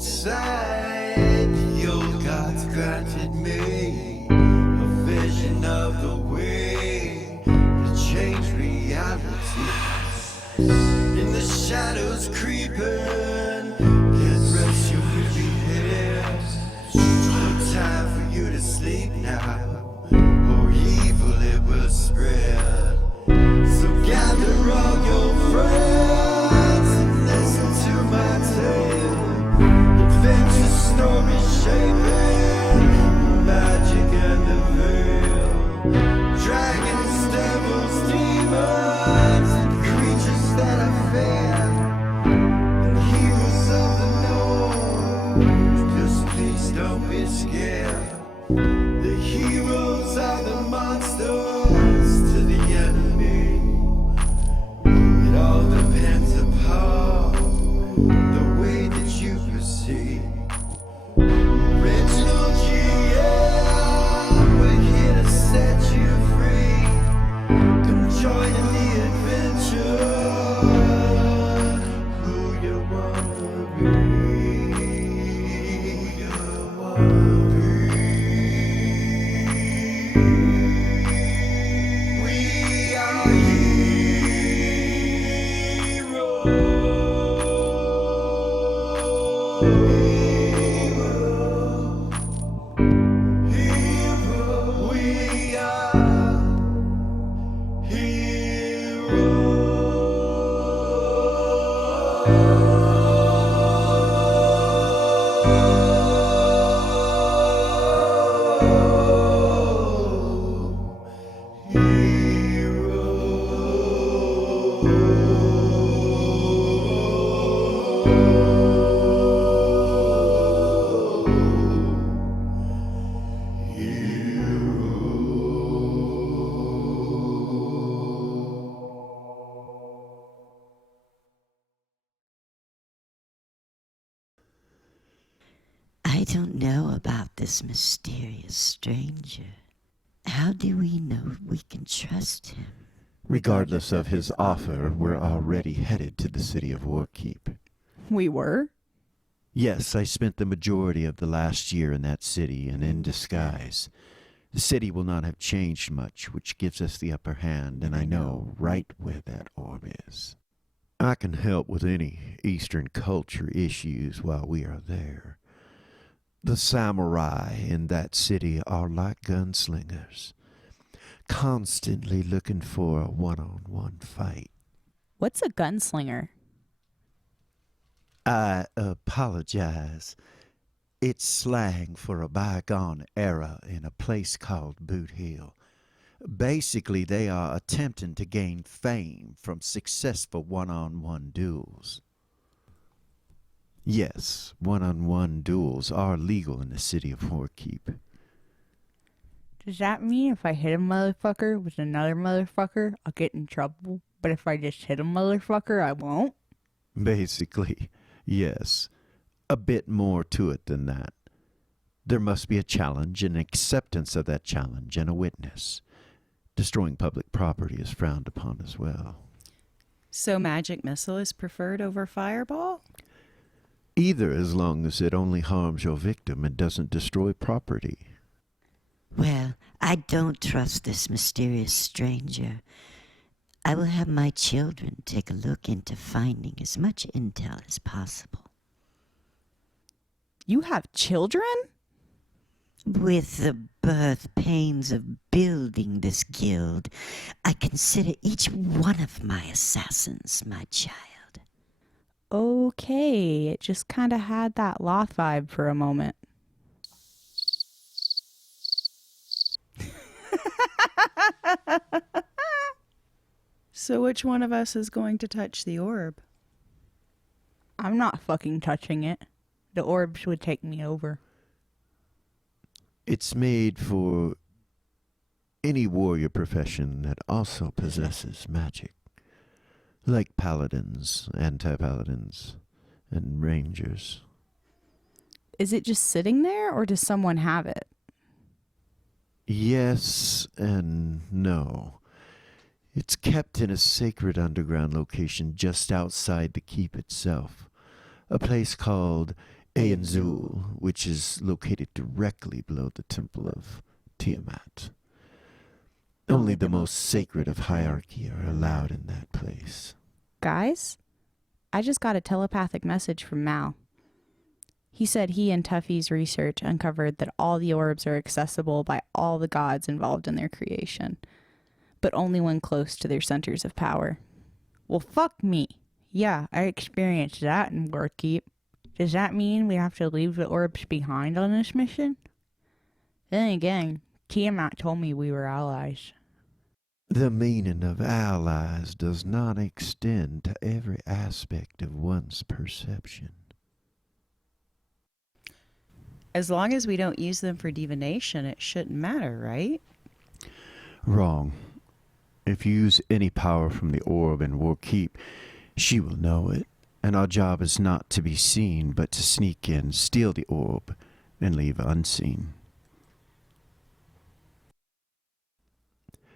inside. The old gods granted me a vision of the way to change reality. In the shadows creeping, can't rest your weary head. No time for you to sleep now, or evil it will spread. So gather all your friends and listen to my tale. Adventure story shaping the magic and the veil. Dragons, devils, demons, and creatures that I fear, and heroes of the north. Just please don't be scared. The heroes are the monsters to the enemy. It all depends upon the way that you perceive. Original GM, we're here to set you free. Come join in the adventure. Who you wanna be? Who you wanna be? We are we are I don't know about this mysterious stranger. How do we know we can trust him? Regardless of his offer, we're already headed to the city of Warkeep. We were? Yes, I spent the majority of the last year in that city and in disguise. The city will not have changed much, which gives us the upper hand, and I know right where that orb is. I can help with any Eastern culture issues while we are there. The samurai in that city are like gunslingers, constantly looking for a one-on-one fight. What's a gunslinger? I apologize. It's slang for a bygone era in a place called Boot Hill. Basically, they are attempting to gain fame from successful one-on-one duels. Yes, one-on-one duels are legal in the city of Warkeep. Does that mean if I hit a motherfucker with another motherfucker, I'll get in trouble? But if I just hit a motherfucker, I won't? Basically, yes. A bit more to it than that. There must be a challenge, an acceptance of that challenge, and a witness. Destroying public property is frowned upon as well. So magic missile is preferred over fireball? Either, as long as it only harms your victim and doesn't destroy property. Well, I don't trust this mysterious stranger. I will have my children take a look into finding as much intel as possible. You have children? With the birth pains of building this guild, I consider each one of my assassins my child. Okay, it just kind of had that Loth vibe for a moment. So which one of us is going to touch the orb? I'm not fucking touching it. The orbs would take me over. It's made for any warrior profession that also possesses magic. Like paladins, anti-paladins, and rangers. Is it just sitting there, or does someone have it? Yes and no. It's kept in a sacred underground location just outside the keep itself. A place called Aeon Zuul, which is located directly below the temple of Tiamat. Only the most sacred of hierarchy are allowed in that place. Guys, I just got a telepathic message from Mal. He said he and Tuffy's research uncovered that all the orbs are accessible by all the gods involved in their creation, but only when close to their centers of power. Well, fuck me. Yeah, I experienced that in Warkeep. Does that mean we have to leave the orbs behind on this mission? Then again, Tiamat told me we were allies. The meaning of allies does not extend to every aspect of one's perception. As long as we don't use them for divination, it shouldn't matter, right? Wrong. If you use any power from the orb in Warkeep, she will know it, and our job is not to be seen, but to sneak in, steal the orb, and leave unseen.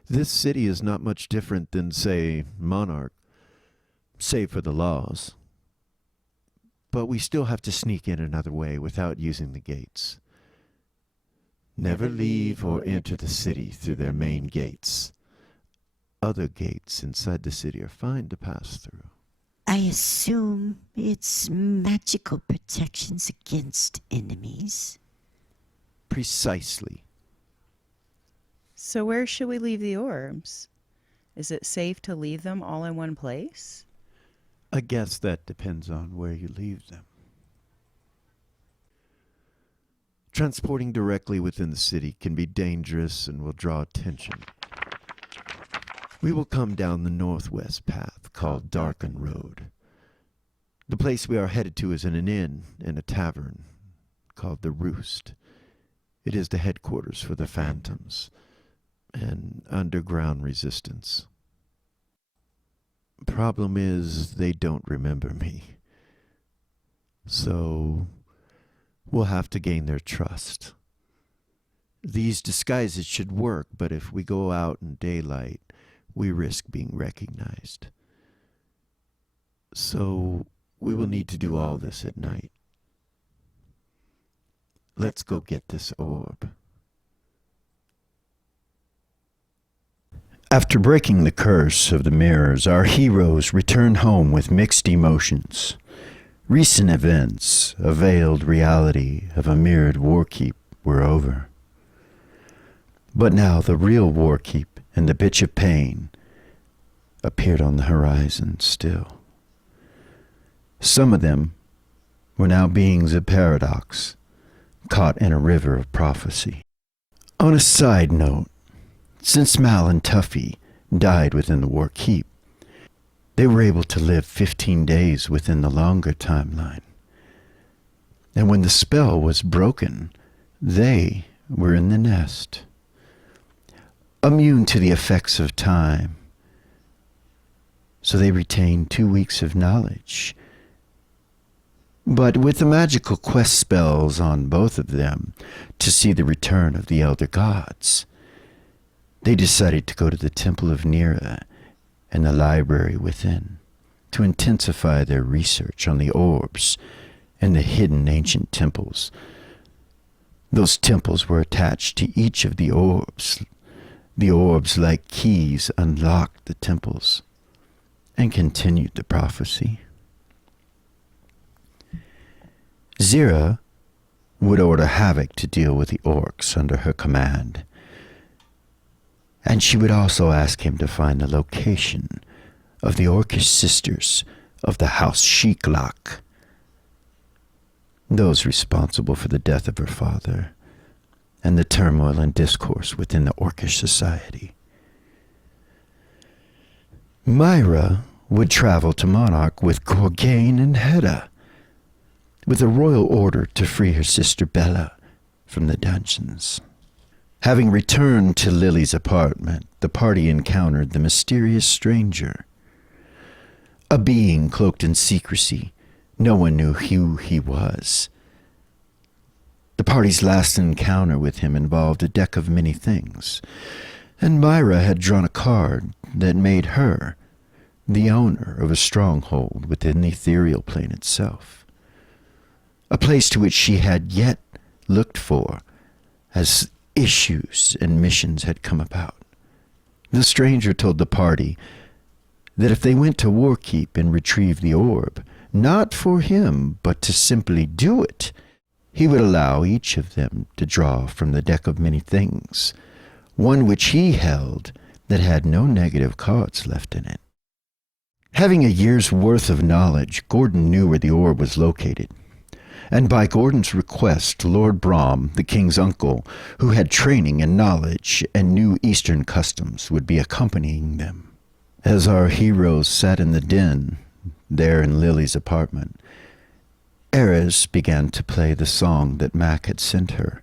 This city is not much different than, say, Monarch, save for the laws. But we still have to sneak in another way without using the gates. Never leave or enter the city through their main gates. Other gates inside the city are fine to pass through. I assume it's magical protections against enemies. Precisely. So where should we leave the orbs? Is it safe to leave them all in one place? I guess that depends on where you leave them. Transporting directly within the city can be dangerous and will draw attention. We will come down the northwest path called Darken Road. The place we are headed to is in an inn and a tavern called the Roost. It is the headquarters for the Phantoms, an underground resistance. Problem is, they don't remember me. So, we'll have to gain their trust. These disguises should work, but if we go out in daylight, we risk being recognized. So, we will need to do all this at night. Let's go get this orb. After breaking the curse of the mirrors, our heroes return home with mixed emotions. Recent events, a veiled reality of a mirrored Warkeep, were over. But now the real Warkeep and the Bitch of Pain appeared on the horizon still. Some of them were now beings of paradox, caught in a river of prophecy. On a side note, since Mal and Tuffy died within the Warkeep, they were able to live 15 days within the longer timeline. And when the spell was broken, they were in the nest, immune to the effects of time. So they retained 2 weeks of knowledge. But with the magical quest spells on both of them to see the return of the Elder Gods, they decided to go to the Temple of Nira and the library within to intensify their research on the orbs and the hidden ancient temples. Those temples were attached to each of the orbs. The orbs, like keys, unlocked the temples and continued the prophecy. Zira would order Havoc to deal with the orcs under her command, and she would also ask him to find the location of the orcish sisters of the House Sheeklak, those responsible for the death of her father and the turmoil and discourse within the orcish society. Myra would travel to Monarch with Gorgain and Hedda, with a royal order to free her sister Bella from the dungeons. Having returned to Lily's apartment, the party encountered the mysterious stranger. A being cloaked in secrecy. No one knew who he was. The party's last encounter with him involved a deck of many things, and Myra had drawn a card that made her the owner of a stronghold within the ethereal plane itself. a place to which she had yet looked for as issues and missions had come about. The stranger told the party that if they went to Warkeep and retrieved the orb, not for him, but to simply do it, he would allow each of them to draw from the deck of many things, one which he held that had no negative cards left in it. Having a year's worth of knowledge, Gordon knew where the orb was located. And by Gordon's request, Lord Brahm, the king's uncle, who had training and knowledge and knew Eastern customs, would be accompanying them. As our heroes sat in the den, there in Lily's apartment, Eris began to play the song that Mac had sent her,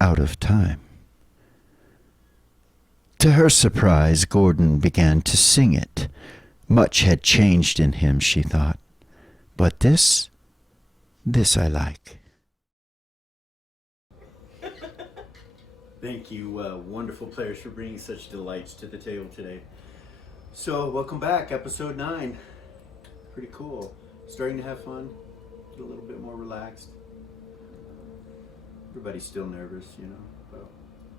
Out of Time. To her surprise, Gordon began to sing it. Much had changed in him, she thought. But this I like. Thank you, wonderful players, for bringing such delights to the table today. So, welcome back, episode 9. Pretty cool. Starting to have fun, get a little bit more relaxed. Everybody's still nervous, you know, but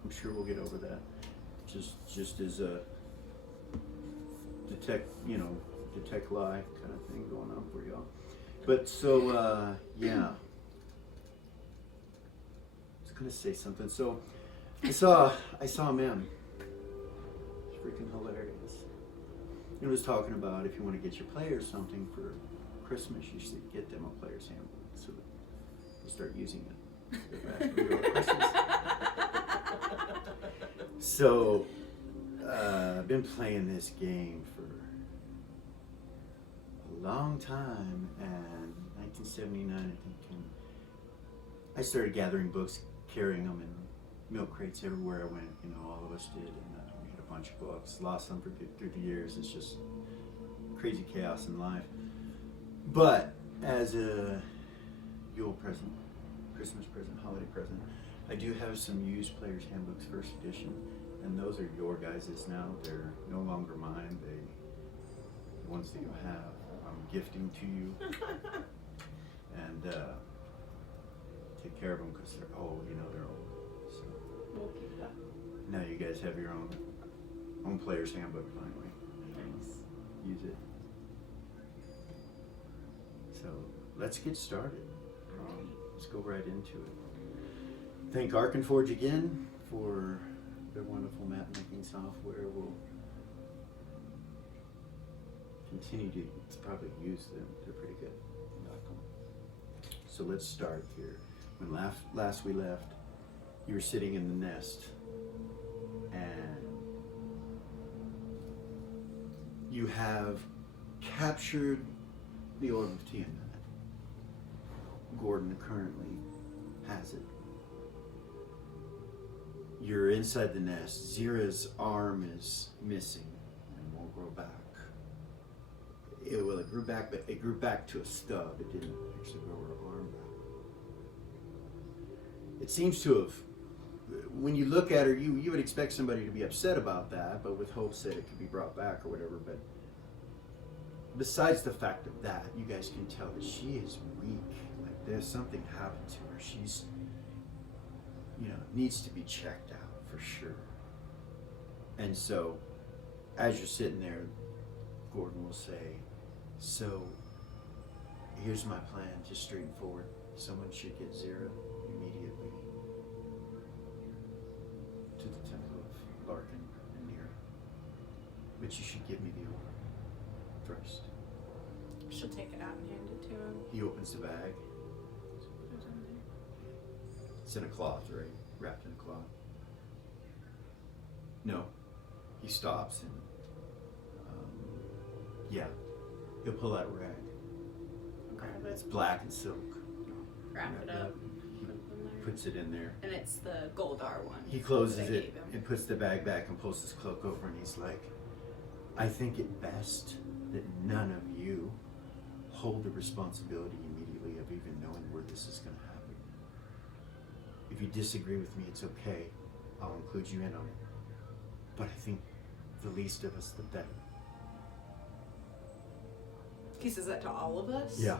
I'm sure we'll get over that. Just as a detect lie kind of thing going on for y'all. But so, yeah. I was gonna say something. So, I saw a meme. It's freaking hilarious. It was talking about if you want to get your players something for Christmas, you should get them a player's handbook so that they'll start using it. Christmas. So, I've been playing this game for a long time, and 1979, I think, and I started gathering books, carrying them in milk crates everywhere I went. You know, all of us did, and we had a bunch of books, lost them through the years. It's just crazy chaos in life. But as a Yule present, Christmas present, holiday present, I do have some used Player's Handbooks, first edition, and those are your guys' now. They're no longer mine. The ones that you have, I'm gifting to you. And take care of them because they're old, you know, they're old. So We'll keep that. now you guys have your own Player's Handbook finally. Nice. Use it. So let's get started. Let's go right into it. Thank Arkenforge again for their wonderful map making software. We'll continue to probably use them. They're pretty good. So let's start here. When last we left, you were sitting in the nest, and you have captured the Orb of Tiamat. Gordon currently has it. You're inside the nest. Zira's arm is missing and won't grow back. It grew back, but it grew back to a stub. It didn't actually grow her arm back. It seems to have, when you look at her, you would expect somebody to be upset about that, but with hopes that it could be brought back or whatever. But besides the fact of that, you guys can tell that she is weak. Like there's something happened to her. She's, needs to be checked out for sure. And so, as you're sitting there, Gordon will say, so here's my plan, just straightforward. Someone should get Zira immediately to the Temple of Larkin and Nira. But you should give me the orb first. She'll take it out and hand it to him. He opens the bag. Put it in there. It's in a cloth, right? Wrapped in a cloth. No. He stops and, he'll pull out a rag. Grab It's it. black and silk. Wrap it up. He Put it in there. puts it in there. And it's the Goldar one. He closes that I it gave him. and puts the bag back and pulls his cloak over, and he's like, I think it best that none of you hold the responsibility immediately of even knowing where this is going to happen. If you disagree with me, it's okay. I'll include you in on it. But I think the least of us, the better. He says that to all of us? Yeah.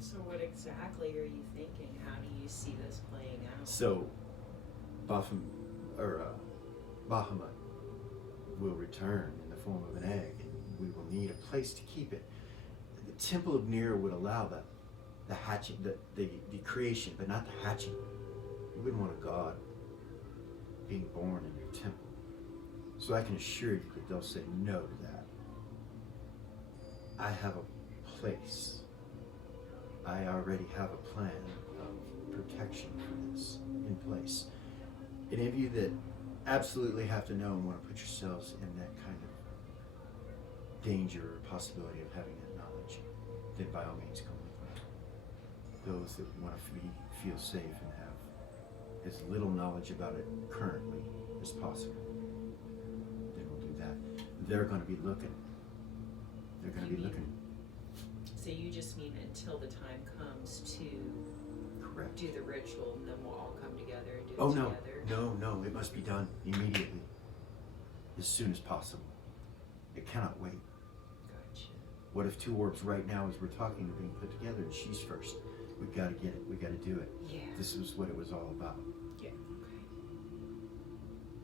So what exactly are you thinking? How do you see this playing out? So, Bahamut will return in the form of an egg, and we will need a place to keep it. The Temple of Nir would allow the hatching, the creation, but not the hatching. You wouldn't want a god being born in your temple. So I can assure you that they'll say no to that. I have a place. I already have a plan of protection for this in place. Any of you that absolutely have to know and want to put yourselves in that kind of danger or possibility of having that knowledge, then by all means come with me. Those that want to feel safe and have as little knowledge about it currently as possible, then we'll do that. They're going to be looking. They're going to be looking. So you just mean until the time comes to Correct. do the ritual, and then we'll all come together and do Oh it no, together? no, it must be done immediately, as soon as possible. It cannot wait. Gotcha. What if two orbs right now as we're talking are being put together and she's first? We've got to get it, we've got to do it. Yeah. This was what it was all about. Yeah.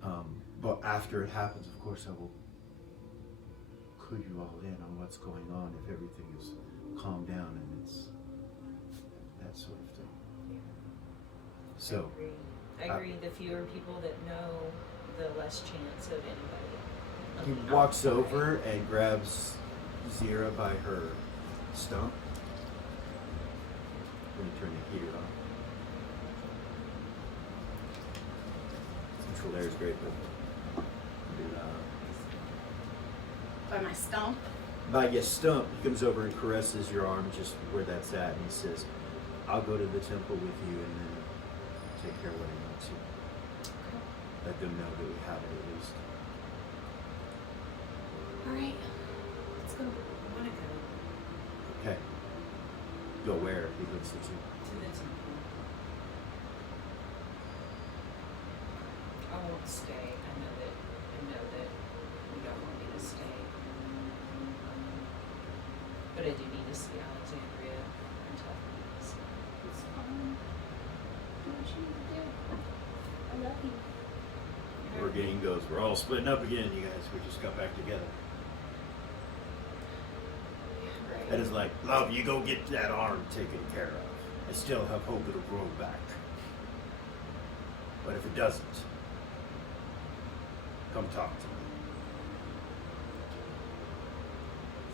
Okay. But after it happens, of course, I will clue you all in on what's going on if everything is calmed down and it's that sort of thing. Yeah. So, I agree. The fewer people that know, the less chance of anybody. he walks over and grabs Zira by her stump. Let me turn the heater on. Central air is great, but By my stump. by your stump, he comes over and caresses your arm just where that's at, and he says, I'll go to the temple with you and then take care of what I need to. Let them know that we have it at least. Alright. Let's go. I want to go Okay. Go where? He looks at you. to the temple. I won't stay. I know that you don't want me to stay. But I do need to see Alexandria until so. It's fine. Do what you need to do. I love you. Orgain goes, we're all splitting up again, you guys. We just got back together. Right. That is like, love, you go get that arm taken care of. I still have hope it'll grow back. But if it doesn't, come talk to me.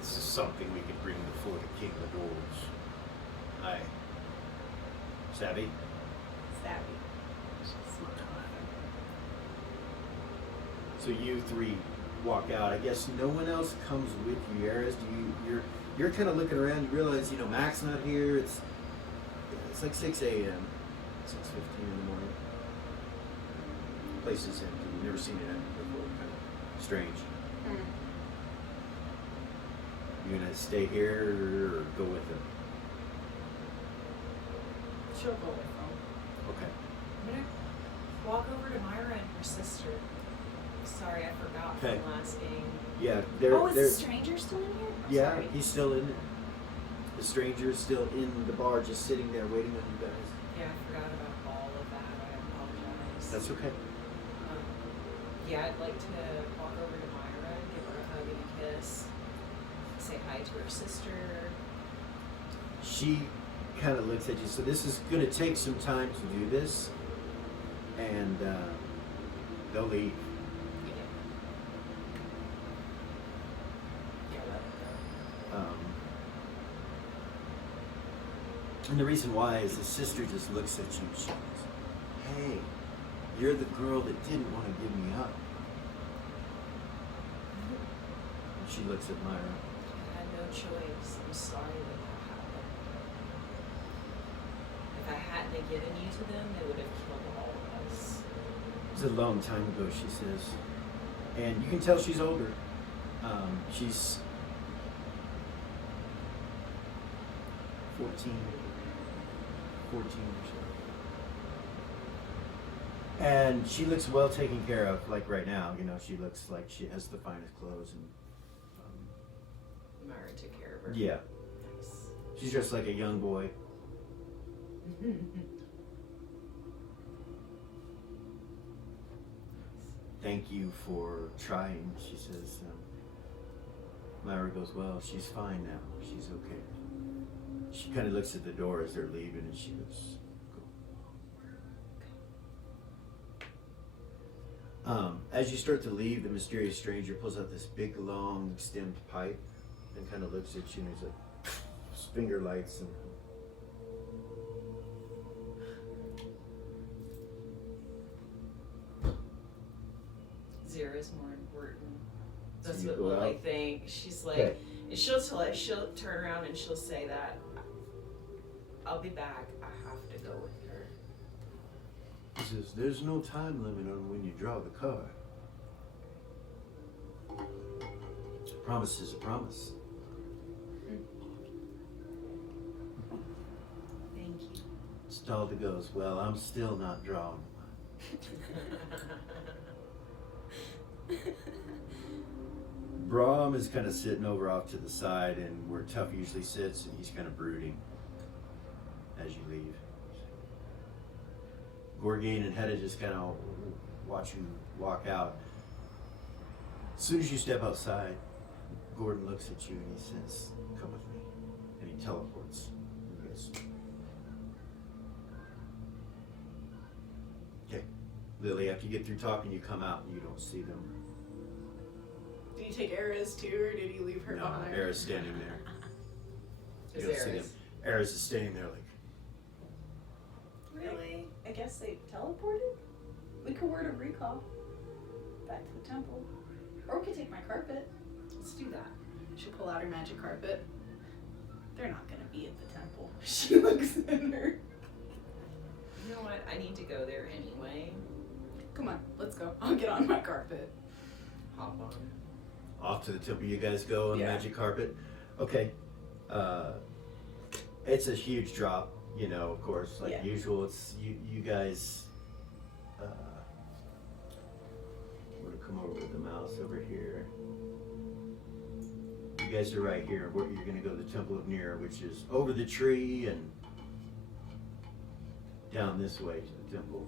This is something we could bring before the King of Dwarves. Aye. Savvy? Savvy. So you three walk out. I guess no one else comes with you, Ares. You're kind of looking around. You realize, Mac's not here. It's like 6 a.m. 6:15 in the morning. Place is empty. You've never seen it empty before. Kind of strange. You gonna stay here or go with them? She'll go with them. Okay. I'm gonna walk over to Myra and her sister. Sorry, I forgot Okay. from last game. Yeah, Oh, is the stranger still in here? I'm yeah, sorry. he's still in it. The stranger's still in the bar, just sitting there waiting on you guys. Yeah, I forgot about all of that. I apologize. That's okay. Yeah, I'd like to walk over to Myra, give her a hug and a kiss, say hi to her sister. She kind of looks at you. So this is going to take some time to do this, and they'll leave. Yeah, let her go. And the reason why is his sister just looks at you and she goes, hey, you're the girl that didn't want to give me up. And she looks at Myra. I had no choice. I'm sorry that happened. If I hadn't have given you to them, they would have killed all of us. It was a long time ago, she says. And you can tell she's older. She's 14 or so. And she looks well taken care of, like right now. She looks like she has the finest clothes. And Myra took care of her. yeah, Nice. She's dressed like a young boy. Thank you for trying, she says. Myra goes, well, she's fine now. She's okay. She kind of looks at the door as they're leaving and she goes, go. As you start to leave, the mysterious stranger pulls out this big, long, stemmed pipe and kind of looks at you and he's like, his finger lights and Zara's more important. So That's you what go Lily out? thinks. She's like, Okay. and she'll turn around and she'll say that, I'll be back. I have to go with her. He says, there's no time limit on when you draw the card. A promise is a promise. Thank you. Stalda goes, well, I'm still not drawing one. Brahm is kind of sitting over off to the side and where Tuff usually sits, and he's kind of brooding as you leave. Gorgain and Hedda just kind of watch you walk out. As soon as you step outside, Gordon looks at you and he says, come with me. And he teleports. You guys. Okay. Lily, after you get through talking, you come out and you don't see them. Did he take Eris too, or did he leave her No, behind? Era's standing there. Is You don't see Eris? them. Eris is standing there like, Really? I guess they teleported? We could word a recall back to the temple. Or we could take my carpet. Let's do that. She'll pull out her magic carpet. They're not gonna be at the temple. She looks in her. You know what? I need to go there anyway. Come on, let's go. I'll get on my carpet. Hop on. off to the temple you guys go on the Yeah. magic carpet. Okay. It's a huge drop, you know, of course, like Yeah. usual. It's you guys I'm gonna come over with the mouse over here. You guys are right here. Where you're gonna go to the Temple of Nira, which is over the tree and down this way to the temple.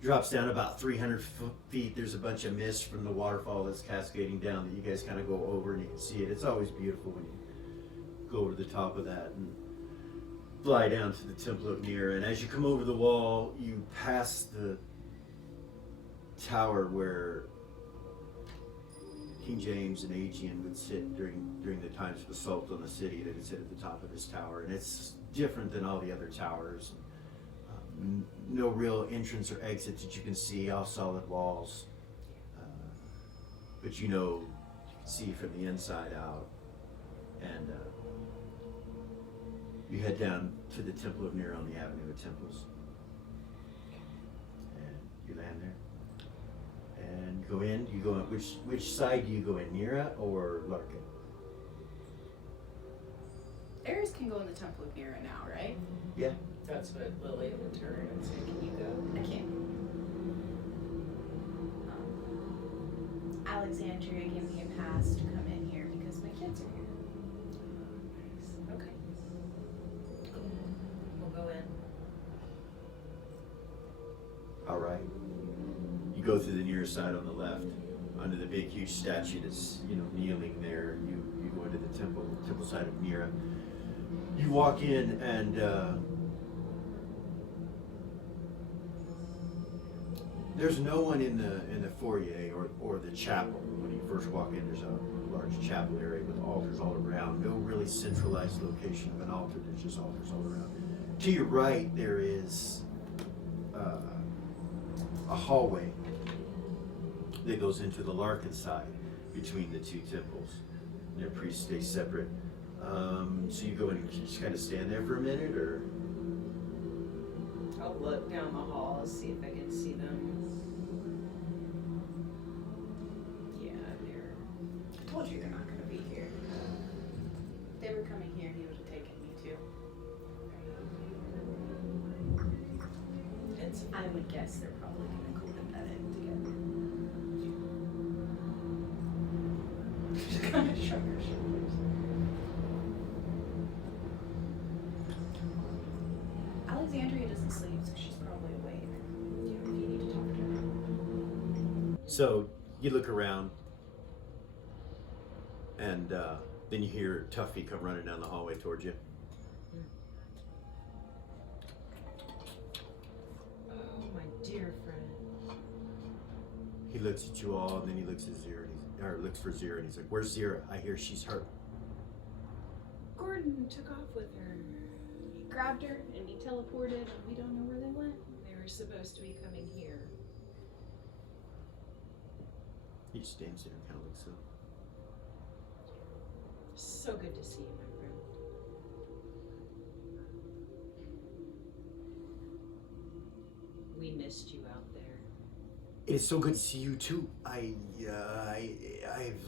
Drops down about 300 feet. There's a bunch of mist from the waterfall that's cascading down that you guys kind of go over and you can see it. It's always beautiful when you go over the top of that and fly down to the Temple of Nira. And as you come over the wall, you pass the tower where King James and Aeon would sit during the times of assault on the city. They would sit at the top of this tower, and it's different than all the other towers. No real entrance or exit that you can see, all solid walls. But you know, you can see from the inside out. And you head down to the Temple of Nira on the Avenue of Temples. And you land there. And go in, you go in, which side do you go in, Nira or Larkin? Eris can go in the Temple of Nira now, right? Yeah. That's what Lily will turn and say, can you go? I can't. Alexandria gave me a pass to come in here because my kids are here. Okay. Cool. We'll go in. All right. You go through the near side on the left, under the big, huge statue that's kneeling there. You go into the temple side of Nira. You walk in and there's no one in the foyer or the chapel. When you first walk in, there's a large chapel area with altars all around. No really centralized location of an altar. There's just altars all around. To your right, there is a hallway that goes into the Larkin side between the two temples. Their priests stay separate. So you go in and just kind of stand there for a minute, or I'll look down the hall, see if I can see them. Yeah, they're. I told you they're not going to be here. If they were coming here, he would have taken me too. It's I would guess they're probably going to go to bed together. leaves. She's probably awake. Yeah, if you need to talk to her. So you look around, and then you hear Tuffy come running down the hallway towards you. Oh, my dear friend. He looks at you all, and then he looks at Zira, looks for Zira, and he's like, "Where's Zira? I hear she's hurt." Gordon took off with her. He grabbed her and he teleported, and we don't know where they went. They were supposed to be coming here. He just stands there and kind of looks up. So good to see you, my friend. We missed you out there. It is so good to see you too. I've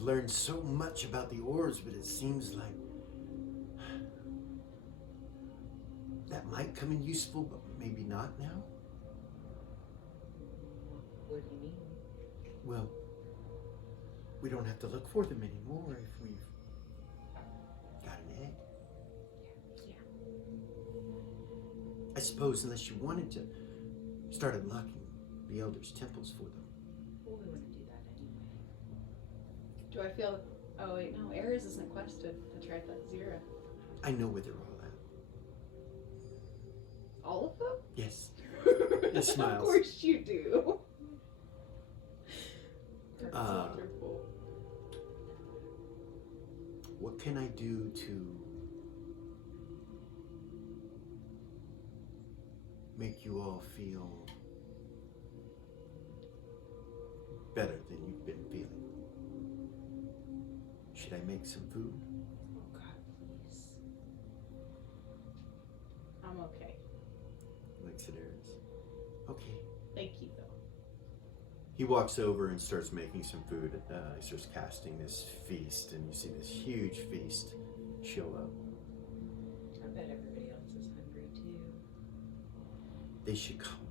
learned so much about the orbs, but it seems like that might come in useful, but maybe not now. What do you mean? Well, we don't have to look for them anymore if we've got an egg. Yeah. I suppose unless you wanted to start unlocking the elders' temples for them. Well, we wouldn't do that anyway. Do I feel? Oh wait, no. Ares isn't quested. That's right. That's Zira. I know where they're all at. All of them? Yes. He smiles. Of course you do. That's Uh, wonderful. What can I do to make you all feel better than you've been feeling? Should I make some food? Oh, God, please. I'm okay. Looks at Ares. Okay. Thank you though. He walks over and starts making some food. He starts casting this feast, and you see this huge feast show up. I bet everybody else is hungry too. They should come.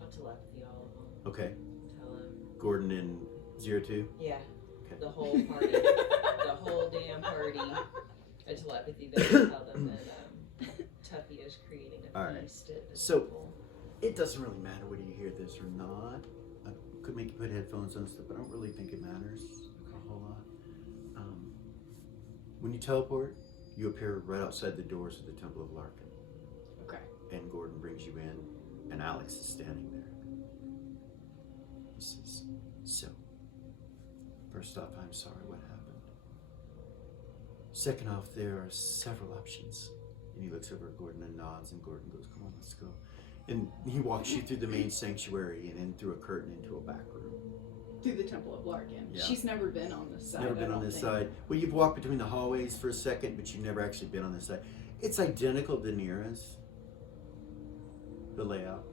I'll telepathy all of them. Okay. Tell them. Gordon and 02? Yeah. Okay. The whole party. The whole damn party. I telepathy them and tell them that Tuffy is creating a All right. feast at the So- temple. It doesn't really matter whether you hear this or not. I could make you put headphones on and stuff, but I don't really think it matters a whole lot. When you teleport, you appear right outside the doors of the Temple of Larkin. Okay. And Gordon brings you in, and Alex is standing there. He says, "So, first off, I'm sorry what happened. Second off, there are several options." And he looks over at Gordon and nods, and Gordon goes, "Come on, let's go." And he walks you through the main sanctuary and in through a curtain into a back room. Through the Temple of Larkin. Yeah. She's never been on this side. Never been on this side. Well, you've walked between the hallways for a second, but you've never actually been on this side. It's identical to Nira's. The layout.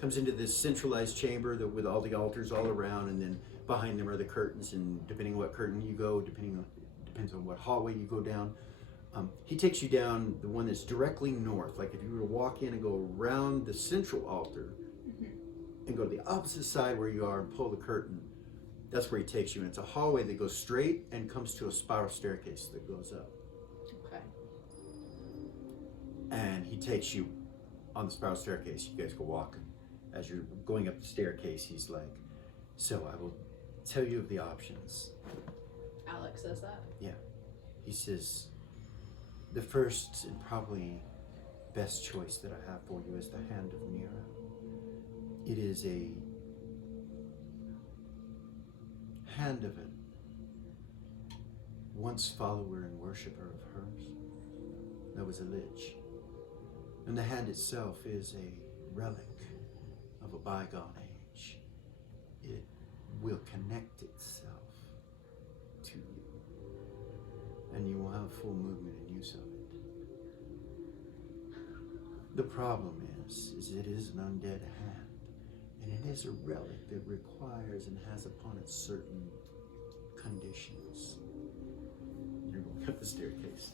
Comes into this centralized chamber with all the altars all around, and then behind them are the curtains, and depending on what curtain you go, depends on what hallway you go down. He takes you down the one that's directly north. Like if you were to walk in and go around the central altar and go to the opposite side where you are and pull the curtain, that's where he takes you. And it's a hallway that goes straight and comes to a spiral staircase that goes up. Okay. And he takes you on the spiral staircase. You guys go walking. As you're going up the staircase, he's like, "So I will tell you of the options." Alex says that. Yeah. He says, "The first and probably best choice that I have for you is the Hand of Nira. It is a hand of it, once follower and worshipper of hers, that was a lich. And the hand itself is a relic of a bygone age. It will connect itself to you, and you will have full movement and use of it. The problem is it is an undead hand, and it is a relic that requires and has upon it certain conditions." You're going up the staircase.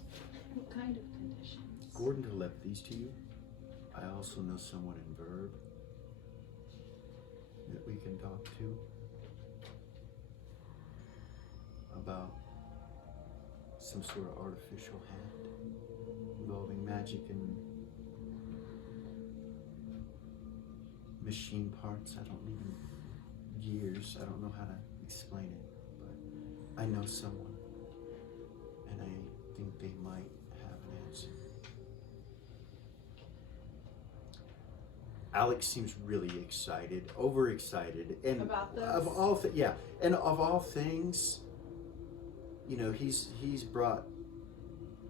What kind of conditions? Gordon left these to you. I also know someone in Verb that we can talk to about some sort of artificial hand involving magic and machine parts. I don't need gears. I don't know how to explain it, but I know someone, and I think they might have an answer. Alex seems really excited, overexcited, and About this? of all and of all things, you know, he's brought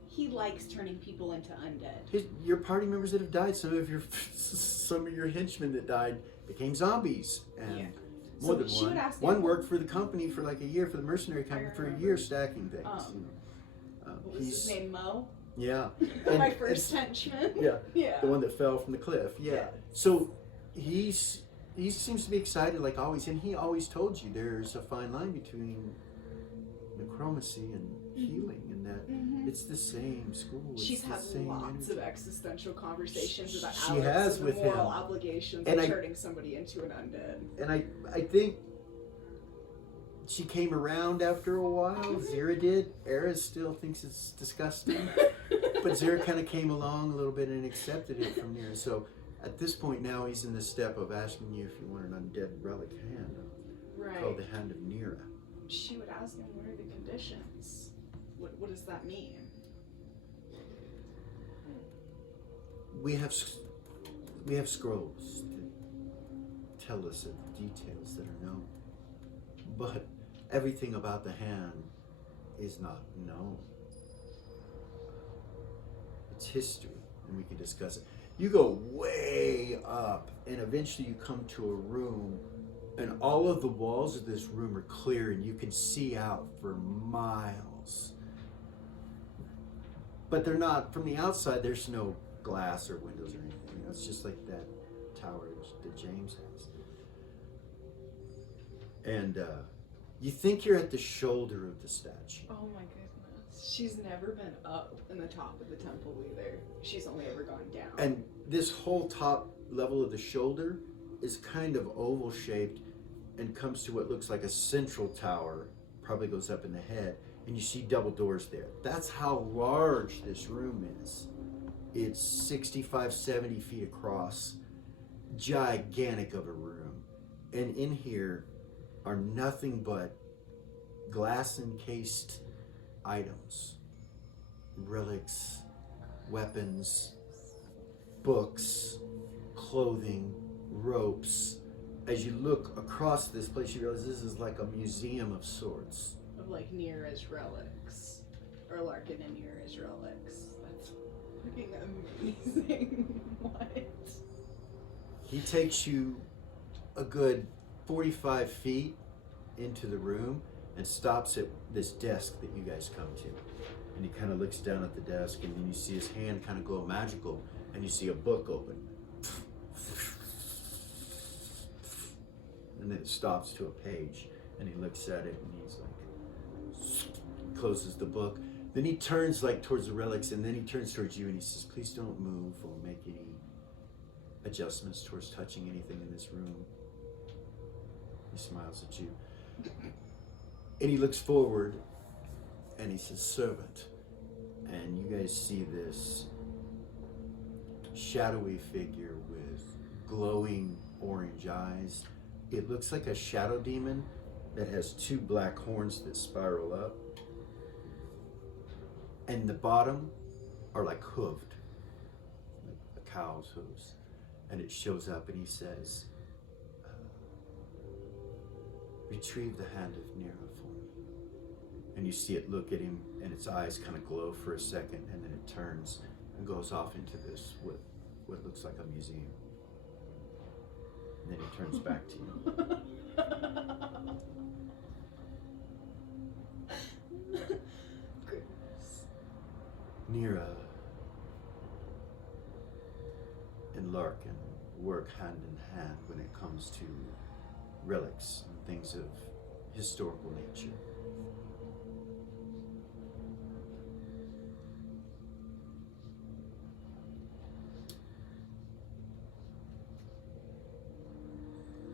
He likes turning people into undead. your party members that have died. Some of your henchmen that died became zombies, and Yeah. more So than she would one. ask One him- worked for the company for like a year, for the mercenary company for a remember. year, stacking things. What was his name? Mo? Yeah, My first henchman? Yeah, Yeah. the one that fell from the cliff. Yeah. Yeah. So he seems to be excited like always, and he always told you there's a fine line between necromancy and healing, and that it's the same school. It's She's the had same lots energy. of existential conversations about She Alex has and with the moral him. obligations And of I- turning somebody into an undead. And I think she came around after a while. Zira did. Era still thinks it's disgusting. But Zira kind of came along a little bit and accepted it from there. So at this point now he's in the step of asking you if you want an undead relic hand Right. called the Hand of Nira. She would ask him, what are the conditions? What does that mean? We have scrolls that tell us of the details that are known, but everything about the hand is not known. It's history, and we can discuss it. You go way up, and eventually you come to a room, and all of the walls of this room are clear, and you can see out for miles. But they're not, from the outside, there's no glass or windows or anything. You know, it's just like that tower that James has. And you think you're at the shoulder of the statue. Oh my goodness. She's never been up in the top of the temple either. She's only ever gone down. And this whole top level of the shoulder is kind of oval shaped and comes to what looks like a central tower, probably goes up in the head, and you see double doors there. That's how large this room is. It's 65, 70 feet across, gigantic of a room. And in here are nothing but glass encased items, relics, weapons, books, clothing, ropes. As you look across this place, you realize this is like a museum of sorts. Of like Nira's relics. Or Larkin and Nira's relics. That's freaking amazing. What? He takes you a good 45 feet into the room and stops at this desk that you guys come to. And he kind of looks down at the desk, and then you see his hand kind of go magical, and you see a book open. And then it stops to a page, and he looks at it, and he's like, closes the book. Then he turns like towards the relics, and then he turns towards you, and he says, please don't move or make any adjustments towards touching anything in this room. He smiles at you. And he looks forward, and he says, servant. And you guys see this shadowy figure with glowing orange eyes. It looks like a shadow demon that has two black horns that spiral up. And the bottom are like hooved, like a cow's hooves. And it shows up, and he says, retrieve the hand of Nira for me. And you see it look at him, and its eyes kind of glow for a second, and then it turns and goes off into this, what looks like a museum. And then he turns back to you. Goodness. Nira and Larkin work hand in hand when it comes to relics and things of historical nature.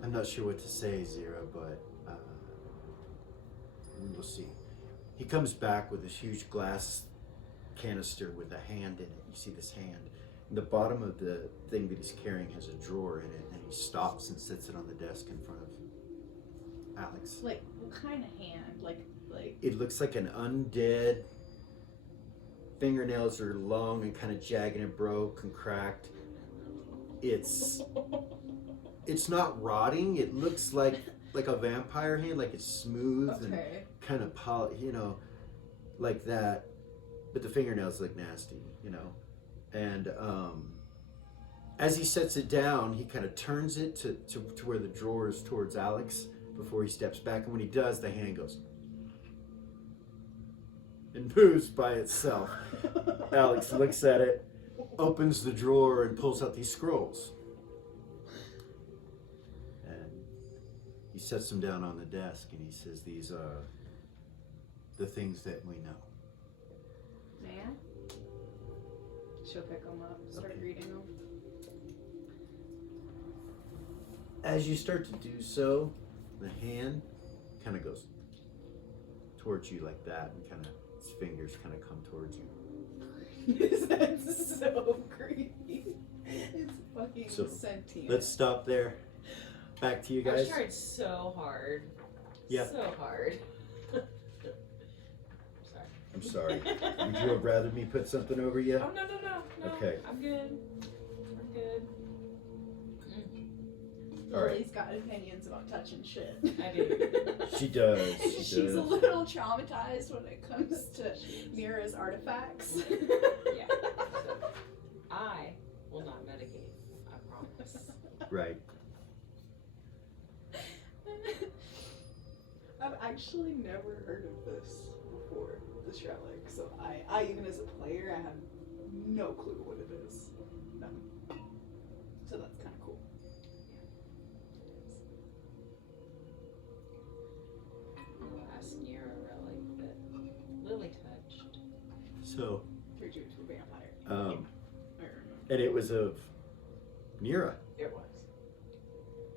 I'm not sure what to say, Zira, but we will see. He comes back with this huge glass canister with a hand in it. You see this hand. The bottom of the thing that he's carrying has a drawer in it, and he stops and sits it on the desk in front of Alex. Like, what kind of hand? Like. It looks like an undead. Fingernails are long and kind of jagged and broke and cracked. It's not rotting. It looks like a vampire hand, like it's smooth and kind of like that. But the fingernails look nasty, And as he sets it down, he kind of turns it to where the drawer is towards Alex before he steps back. And when he does, the hand goes and moves by itself. Alex looks at it, opens the drawer, and pulls out these scrolls. And he sets them down on the desk, and he says, "These are the things that we know." Man. She'll pick them up, start reading them. As you start to do so, the hand kind of goes towards you like that, and kind of its fingers kind of come towards you. That's so creepy. It's fucking sentient. Let's stop there. Back to you guys. I tried so hard. Yeah. So hard. Sorry. I'm sorry. Would you have rather me put something over you? Oh, no. Okay. I'm good. I'm good. All right. Lily's got opinions about touching shit. I do. She does. She's a little traumatized when it comes to Mira's artifacts. Yeah. So, I will not medicate. I promise. Right. I've actually never heard of this before, this relic. So I even as a player, I have no clue what it is. None. So that's kind of cool. The last Nira relic that Lily touched. So, Turned you into a vampire. um, I remember. and it was of Nira. It was.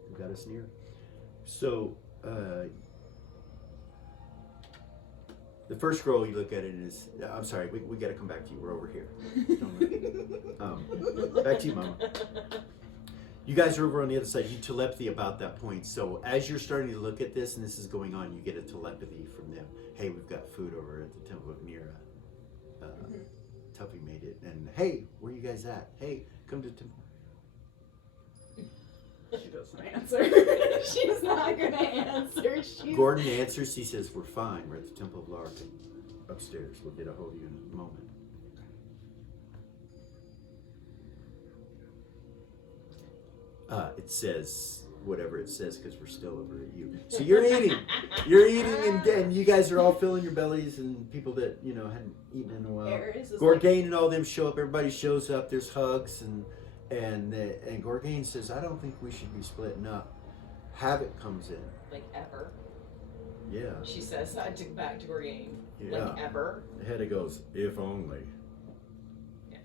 Who got us Nira? So, the first scroll you look at it is. I'm sorry, we got to come back to you. We're over here. Back to you, Mama. You guys are over on the other side. You telepathy about that point. So as you're starting to look at this and this is going on, you get a telepathy from them. Hey, we've got food over at the Temple of Nira. Tuffy made it. And hey, where you guys at? Hey, come to Temple. She doesn't answer. She's not gonna answer. Gordon answers. He says, "We're fine. We're at the Temple of Larkin. Upstairs. We'll get a hold of you in a moment." It says whatever it says because we're still over at you. So you're eating. You're eating, and you guys are all filling your bellies, and people that hadn't eaten in a while. Gorgain and all them show up. Everybody shows up. There's hugs, and Gorgain says, "I don't think we should be splitting up." Havoc comes in. Like ever. Yeah. She says I took back to her game. Yeah. Like ever. Hedda goes, "If only." Yeah.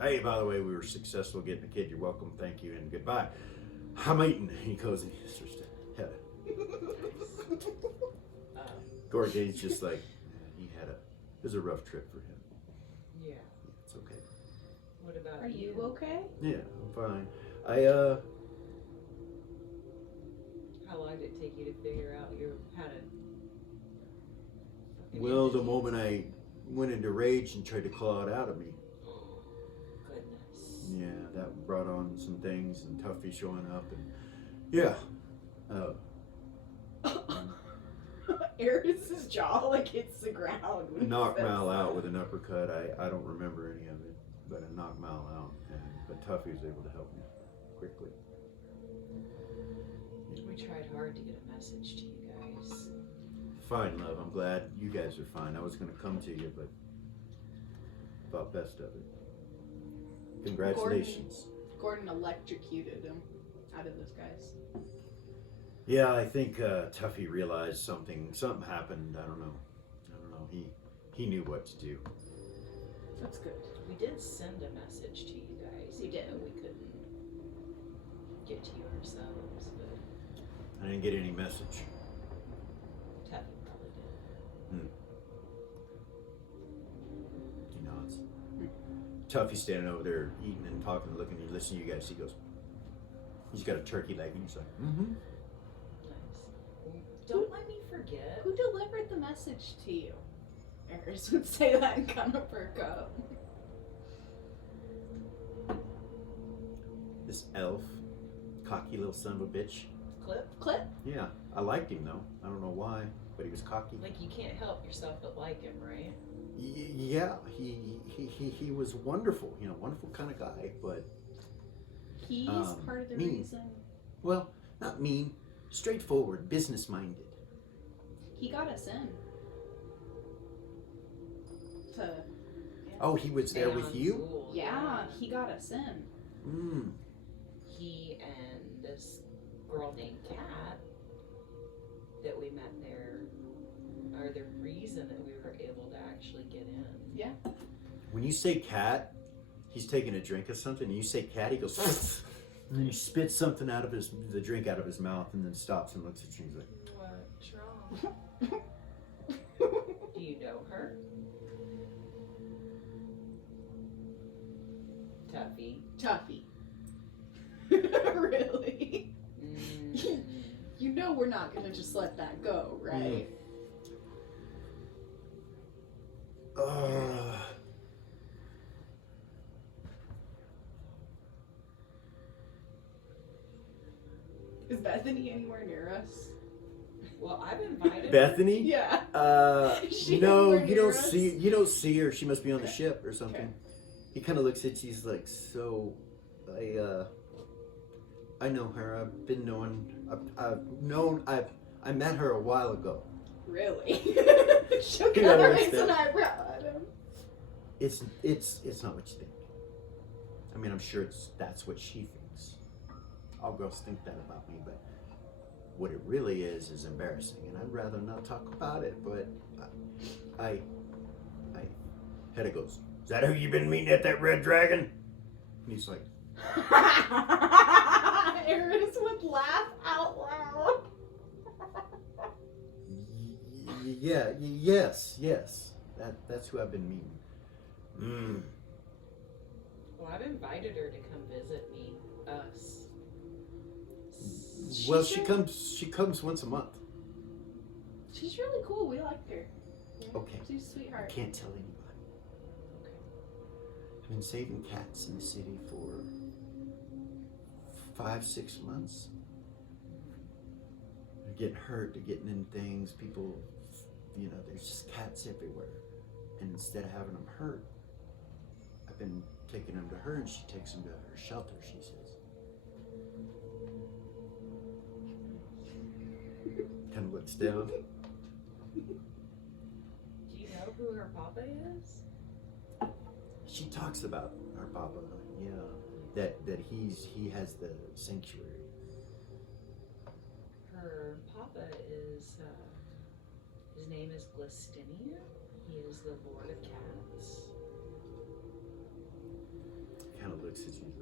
Hey, by the way, we were successful getting the kid. You're welcome. Thank you, and goodbye. I'm eating. He goes and he starts to Hedda. Gorgain's just like, it was a rough trip for him. Yeah. It's okay. What about Are you okay? Yeah, I'm fine. How long did it take you to figure out how to? Well, the moment I went into rage and tried to claw it out of me. Goodness. Yeah, that brought on some things, and Tuffy showing up, and yeah. Eris's jaw like hits the ground. when he Knocked says Mal that. out with an uppercut. I don't remember any of it, but I knocked Mal out, but Tuffy was able to help me quickly. We tried hard to get a message to you guys. Fine, love. I'm glad you guys are fine. I was going to come to you, but thought best of it. Congratulations. Gordon electrocuted him out of disguise. Yeah, I think Tuffy realized something happened. I don't know. He knew what to do. That's good. We did send a message to you guys. We did. Even though we couldn't get to you ourselves, but I didn't get any message. Taffy probably did. He nods. Tuffy's standing over there eating and talking and looking and listening to you guys. He goes, he's got a turkey leg and he's like, mm-hmm. Nice. Don't let me forget. Who delivered the message to you? Eris would say that and kind of perk up. This elf, cocky little son of a bitch. Clip? Yeah, I liked him though. I don't know why, but he was cocky. Like, you can't help yourself but like him, right? Yeah, he was wonderful. You know, wonderful kind of guy, but He's part of the mean. reason well, not mean, straightforward, business minded. he got us in. To Oh, he was there with Aeon you? Zuul, yeah, he got us in. Mm. He and this girl named Kat that we met there are the reason that we were able to actually get in. Yeah. When you say cat, he's taking a drink of something, and you say cat, he goes, and then he spits something out of the drink out of his mouth, and then stops and looks at you and he's like, What's wrong? Do you know her? Tuffy. Really? Mm. You know we're not gonna just let that go, right? Is Bethany anywhere near us? Well, I've invited Bethany? Yeah. She No, anywhere you near don't us? see her. She must be on the ship or something. Okay. He kind of looks at you. He's like, so, I know her. I've been knowing. I met her a while ago. Really? She'll You cut her understand. raise an eyebrow at him. It's not what you think. I mean, I'm sure that's what she thinks. All girls think that about me, but what it really is embarrassing, and I'd rather not talk about it. But I Hedda goes, "Is that who you've been meeting at that Red Dragon?" And he's like, Eris would laugh out loud. yes. That's who I've been meeting. Mm. Well, I've invited her to come visit me, us. Well, she comes once a month. She's really cool. We liked her. Okay. She's a I sweetheart. can't tell anybody. Okay. I've been saving cats in the city for 5-6 months. They're getting hurt, they're getting in things, people, you know, there's just cats everywhere. And instead of having them hurt, I've been taking them to her, and she takes them to her shelter, she says. Kind of looks down. Do you know who her papa is? She talks about our papa, yeah. That he has the sanctuary. Her papa is, his name is Glistinian. He is the Lord of Cats. Kind of looks at you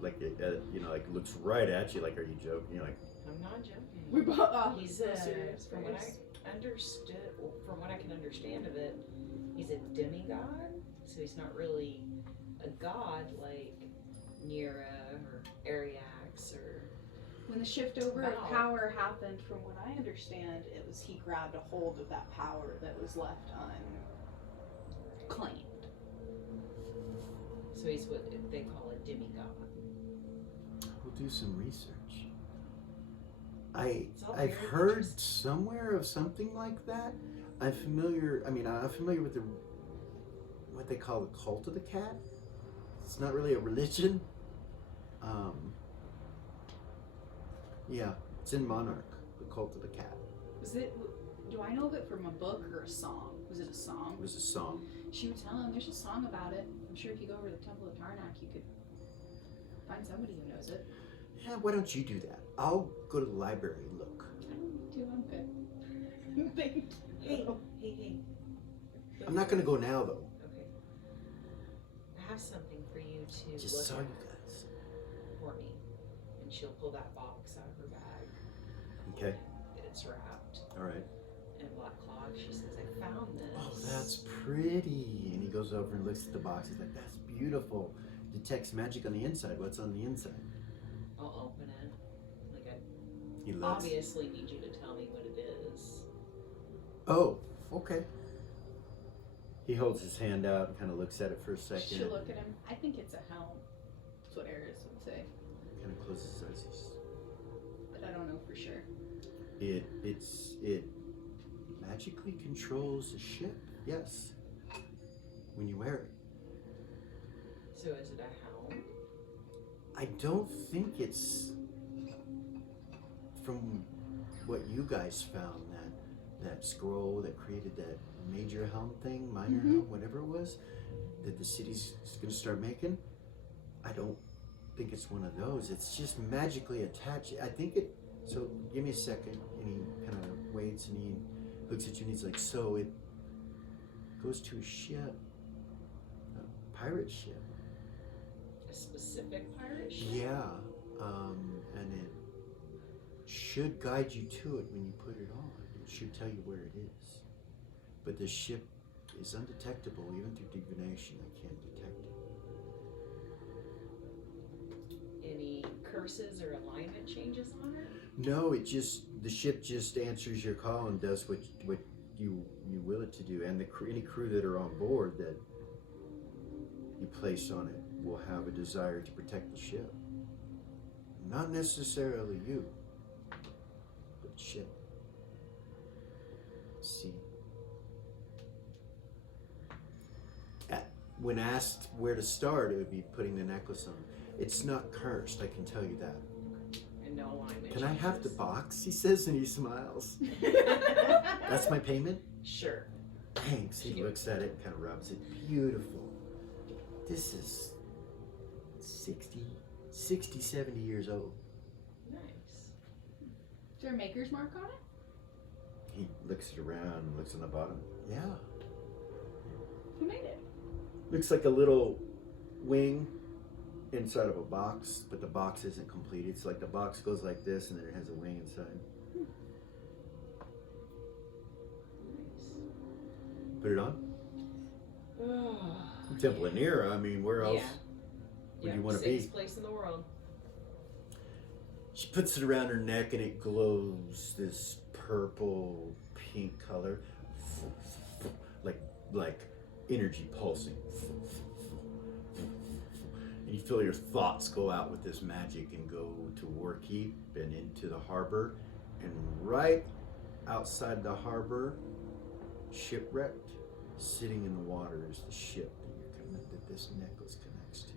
like you know, like looks right at you, like, are you joking? You're like, I'm not joking. We both. He's so serious. from what I understood, from what I can understand of it, he's a demigod. So he's not really a god like Nira or Ariax or. When the shift over of Wow. power happened, from what I understand, it was he grabbed a hold of that power that was left unclaimed. So he's what they call a demigod. we'll do some research. It's all I've very heard interesting. somewhere of something like that. I'm familiar with what they call the cult of the cat. It's not really a religion. Yeah, it's in Monarch, the cult of the cat. Was it? Do I know of it from a book or a song? Was it a song? It was a song. She would tell him there's a song about it. I'm sure if you go over to the Temple of Tarnak, you could find somebody who knows it. Yeah, why don't you do that? I'll go to the library and look. I don't need to. I'm good. Thank you. Hey. I'm not gonna go now though. Okay. I have something for you to Just look saw at you guys. for me. And she'll pull that box out of her bag. Okay. It's wrapped. All right. And and black clock. She says, I found this. Oh, that's pretty. And he goes over and looks at the box. He's like, that's beautiful. Detects magic on the inside. What's on the inside? I'll open it. Like, He I looks. obviously need you to tell me what it is. Oh, okay. He holds his hand out and kind of looks at it for a second. She'll look at him. I think it's a helm. That's what Eris would say. Kind of closes his eyes. But I don't know for sure. It magically controls the ship. Yes. When you wear it. So is it a helm? I don't think it's from what you guys found, that scroll that created that major helm thing, minor helm, whatever it was, that the city's gonna start making. I don't think it's one of those. It's just magically attached. I think it, so give me a second. And he kind of waits and he looks at you and he's like, so it goes to a ship, a pirate ship. A specific pirate ship? Yeah, and it should guide you to it when you put it on. It should tell you where it is. But the ship is undetectable, even through divination. I can't detect it. Any curses or alignment changes on it? No, the ship just answers your call and does what you will it to do. And any crew that are on board that you place on it will have a desire to protect the ship. Not necessarily you, but the ship. See? When asked where to start, it would be putting the necklace on. It's not cursed, I can tell you that. And no alignment Can I have the changes? box? He says and he smiles. That's my payment? Sure. Thanks. He looks at it and kind of rubs it. Beautiful. This is 60, 70 years old. Nice. Is there a maker's mark on it? He looks it around and looks on the bottom. Yeah. Who made it? Looks like a little wing inside of a box, but the box isn't complete. It's like the box goes like this and then it has a wing inside. Nice. Put it on. Temple of Nera, I mean, where else would you want to be? Safest place in the world. She puts it around her neck and it glows this purple pink color, like energy pulsing. And you feel your thoughts go out with this magic and go to Warkeep and into the harbor. And right outside the harbor, shipwrecked, sitting in the water is the ship that this necklace connects to.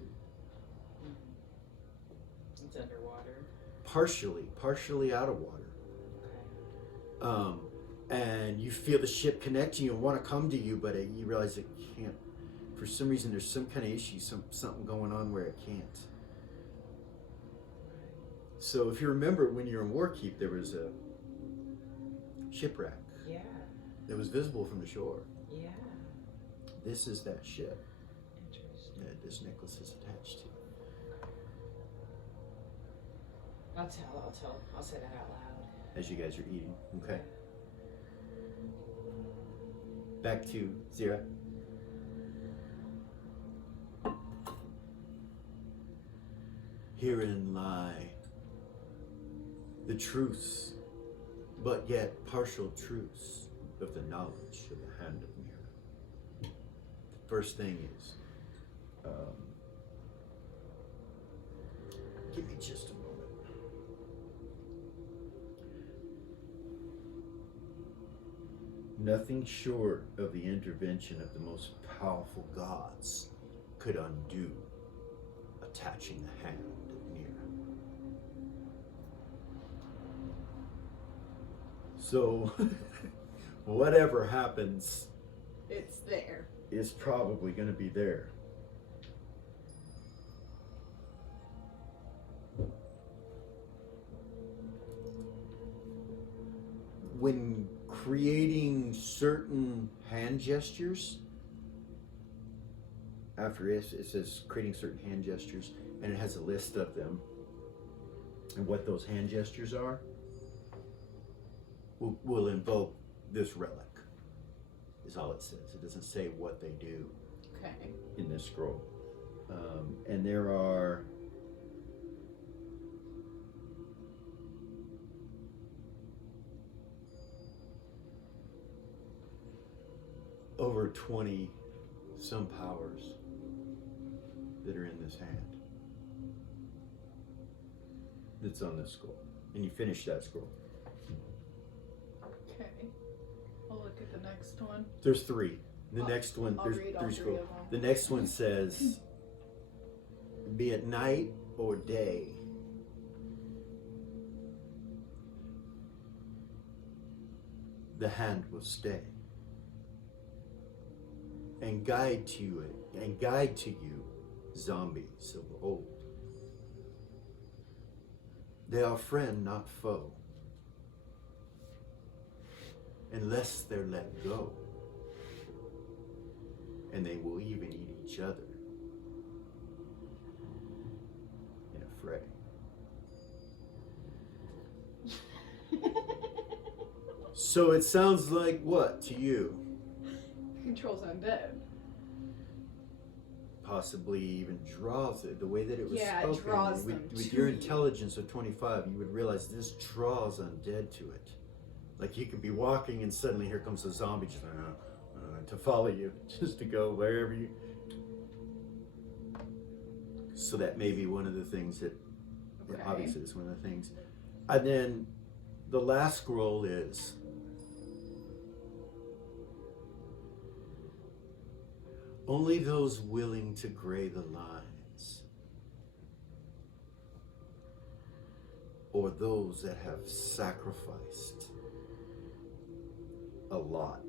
It's underwater. Partially out of water. And you feel the ship connect to you and want to come to you, but you realize it can't. For some reason, there's some kind of issue, something going on where it can't. So if you remember, when you were in Warkeep, there was a shipwreck Yeah. that was visible from the shore. Yeah. This is that ship Interesting. that this necklace is attached to. I'll say that out loud. As you guys are eating, okay? Back to Zira. Herein lie the truths, but yet partial truths of the knowledge of the hand of Mira. First thing is, give me just a moment. Nothing short of the intervention of the most powerful gods could undo attaching the hand of Mira. So, whatever happens It's there. is probably going to be there. When creating certain hand gestures, after it says creating certain hand gestures, and it has a list of them and what those hand gestures are, will invoke this relic. Is all it says. It doesn't say what they do Okay. in this scroll. And there are over 20 some powers that are in this hand. That's on this scroll. And you finish that scroll. Okay. I'll look at the next one. There's 3. The next one, I'll there's read all 3 three scrolls. of them. The next one says, be it night or day, the hand will stay and guide to you zombies of old. They are friend, not foe, unless they're let go, and they will even eat each other in a fray. So it sounds like what to you? Controls undead. Possibly even draws it. The way that it was Yeah, it spoken, draws them with to your you. intelligence of 25, you would realize this draws undead to it. Like you could be walking and suddenly here comes a zombie just to follow you, just to go wherever you. So that may be one of the things that, Okay. obviously, it's one of the things. And then the last scroll is. Only those willing to gray the lines, or those that have sacrificed a lot,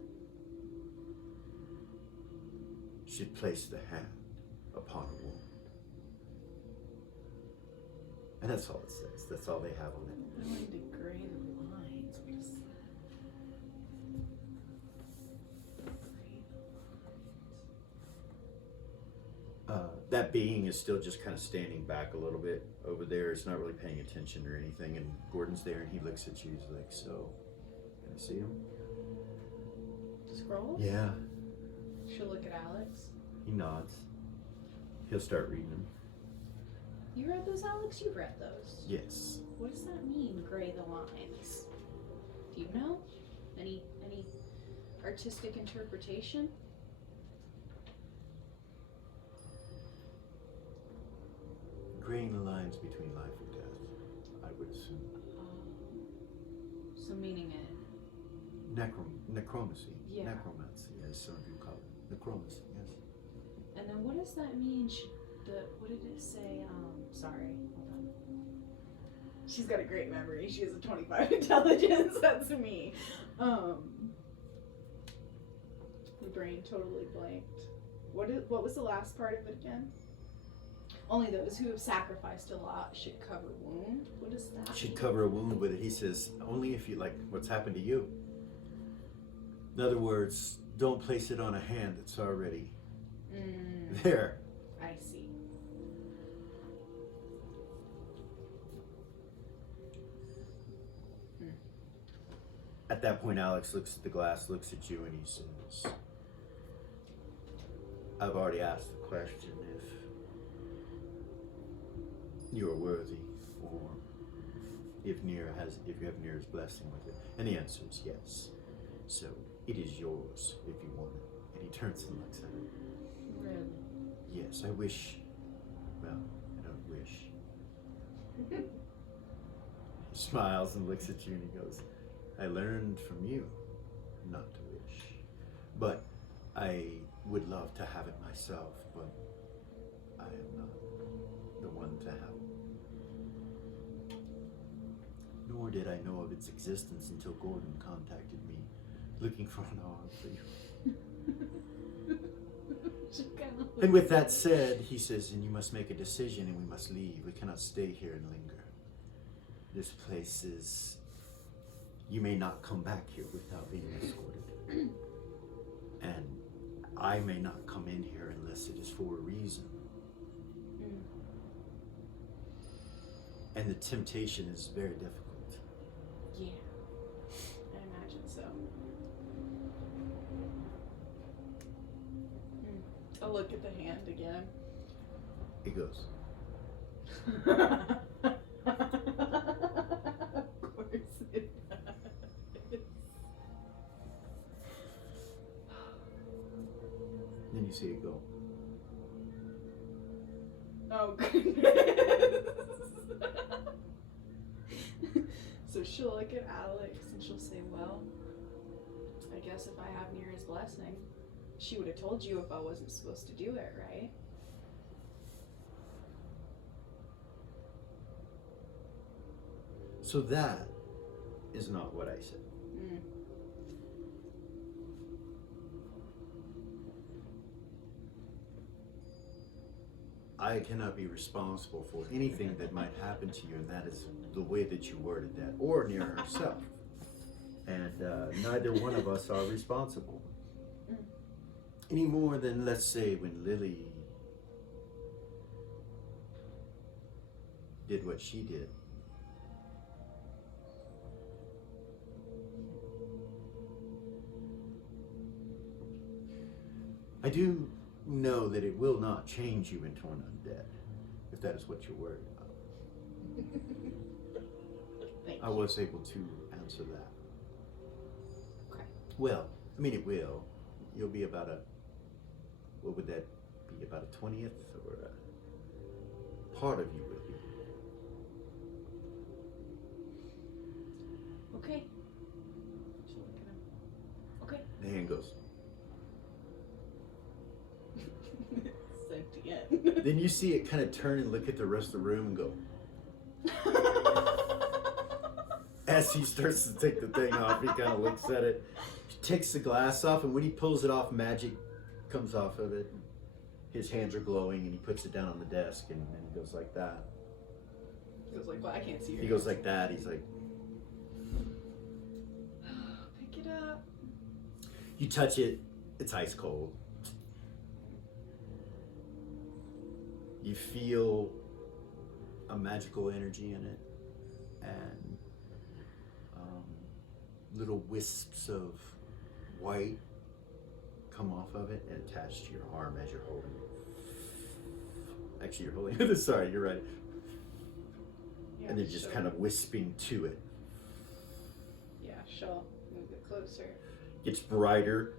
should place the hand upon a wound. And that's all it says. That's all they have on it. Willing to gray the lines. What is that? That being is still just kind of standing back a little bit over there. It's not really paying attention or anything. And Gordon's there and he looks at you. He's like, so, can I see him? Scrolls? Yeah. She'll look at Alex. He nods. He'll start reading them. You read those, Alex? You read those. Yes. What does that mean, gray the lines? Do you know? Any artistic interpretation? Graying the lines between life and death, I would assume. So meaning it. Necromancy. Yeah. Necromancy, as some of you call it. Necromancy, yes. And then what does that mean? What did it say? Sorry, hold on. She's got a great memory. She has a 25 intelligence. That's me. The brain totally blanked. What was the last part of it again? Only those who have sacrificed a lot should cover wound. What is that? Should cover a wound with it. He says, only if you like what's happened to you. In other words, don't place it on a hand that's already there. I see. At that point, Alex looks at the glass, looks at you, and he says, I've already asked the question if you are worthy, or if you have Nira's blessing with it. And the answer is yes. So it is yours if you want it. And he turns and looks at it. Really? Yes, I wish. Well, I don't wish. He smiles and looks at you and he goes, I learned from you not to wish. But I would love to have it myself, but I am not the one to have it. Nor did I know of its existence until Gordon contacted me looking for an arm for you. And with that said, he says, and you must make a decision and we must leave. We cannot stay here and linger. This place is, you may not come back here without being escorted. And I may not come in here unless it is for a reason. And the temptation is very difficult. Yeah. I imagine so. I look at the hand again. It goes. Of course it does. Then you see it go. Oh goodness. So she'll look at Alex and she'll say, well, I guess if I have Nira's blessing, she would have told you if I wasn't supposed to do it, right? So that is not what I said. Mm. I cannot be responsible for anything that might happen to you, and that is the way that you worded that, or Nira herself. And neither one of us are responsible. Any more than, let's say, when Lily did what she did. I do know that it will not change you into an undead, if that is what you're worried about. I was able to answer that. Okay. Well, I mean, it will. You'll be about a, what would that be, about a 20th, or a part of you will be. Okay. She'll look at him. Okay. The hand goes. Sentient. Then you see it kind of turn and look at the rest of the room and go. As he starts to take the thing off, he kind of looks at it. He takes the glass off, and when he pulls it off, magic comes off of it. His hands are glowing, and he puts it down on the desk, and he goes like that. He goes like, well, I can't see your He goes hands. like that. He's like, Pick it up. you touch it, it's ice cold. You feel a magical energy in it, and little wisps of white come off of it and attach to your arm as you're holding it. Actually, you're holding it. Sorry, you're right. Yeah, And they're just kind of wisping to it. Yeah, she'll move it closer. Gets brighter,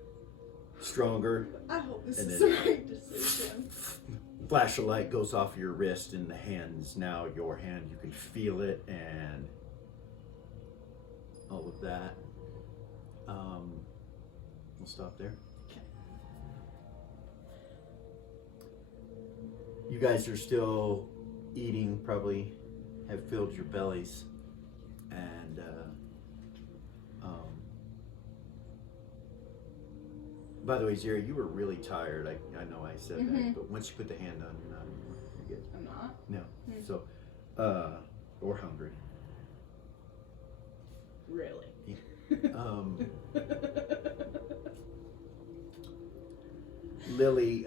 stronger. I hope this And is then- the right decision. Flash of light goes off your wrist, and the hand is now your hand. You can feel it and all of that. We'll stop there. Okay. You guys are still eating, probably have filled your bellies, and by the way, Zara, you were really tired. I know I said that, but once you put the hand on, you're not anymore. You're good. I'm not. No. So, or hungry. Really? Lily,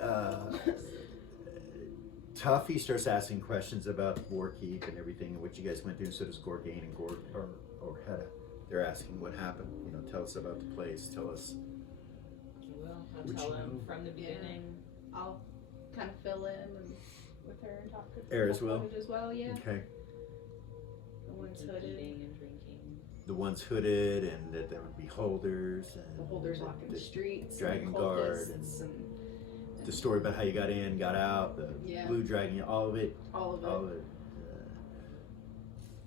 Tuffy starts asking questions about Warkeep and everything and what you guys went through, and so does Gorgain and or Hedda. They're asking what happened. You know, tell us about the place. Tell us. Well, I'll Would tell you him know? from the beginning. I'll kind of fill in and with her and talk with Air as her well? as well, yeah. Okay. The one's And hooded. eating and drinking. The ones hooded, and that there would be holders, and The holders walking the streets. Dragon and Guard, cultists and the story about how you got in, got out, the Yeah. blue dragon, all of it. all of it. All of it.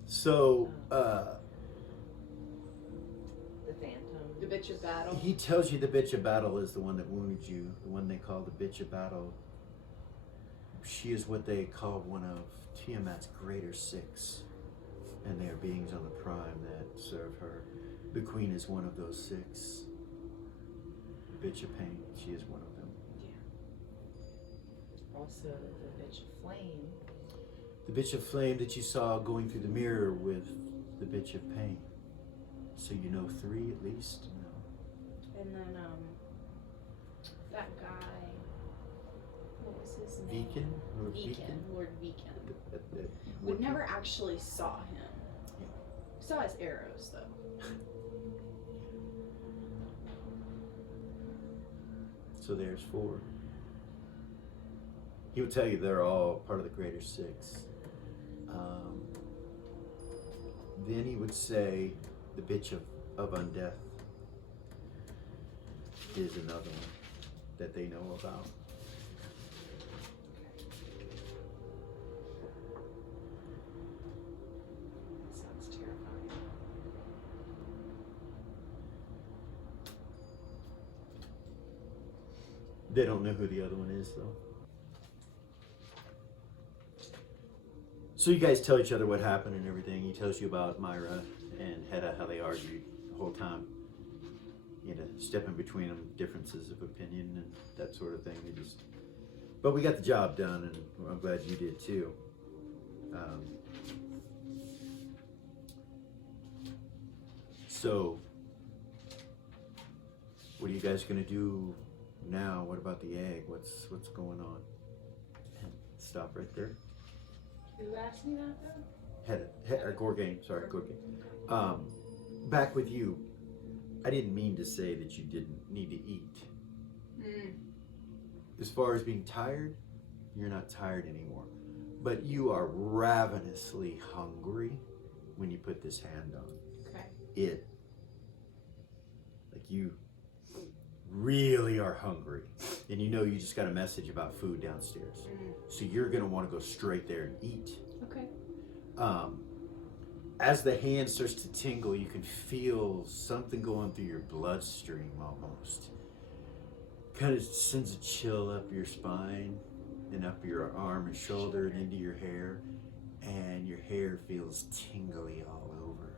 So, The Phantom. The bitch of battle. he tells you the bitch of battle is the one that wounded you, the one they call the bitch of battle. She is what they call one of Tiamat's greater six, and they are beings on the prime that serve her. The queen is one of those six. The bitch of pain, she is one of them. Also, the bitch of flame. The bitch of flame that you saw going through the mirror with the bitch of pain. So you know three at least? No. And then that guy. What was his name? Beacon? Lord Beacon. Lord Beacon. Beacon? We never actually saw him. We saw his arrows though. So there's four. He would tell you they're all part of the Greater Six. Then he would say the bitch of undeath is another one that they know about. Sounds terrifying. They don't know who the other one is, though. So you guys tell each other what happened and everything. He tells you about Myra and Hedda, how they argued the whole time. You had to step in between them, differences of opinion and that sort of thing. But we got the job done, and I'm glad you did too. So, what are you guys gonna do now? What about the egg? What's going on? Stop right there. Who asked me that though? Gorgane, sorry, Gorgane. Back with you. I didn't mean to say that you didn't need to eat. As far as being tired, you're not tired anymore. But you are ravenously hungry when you put this hand on. Okay. Like you really are hungry. And you know you just got a message about food downstairs. So you're gonna want to go straight there and eat. Okay. As the hand starts to tingle, you can feel something going through your bloodstream almost. Kind of sends a chill up your spine and up your arm and shoulder and into your hair. And your hair feels tingly all over.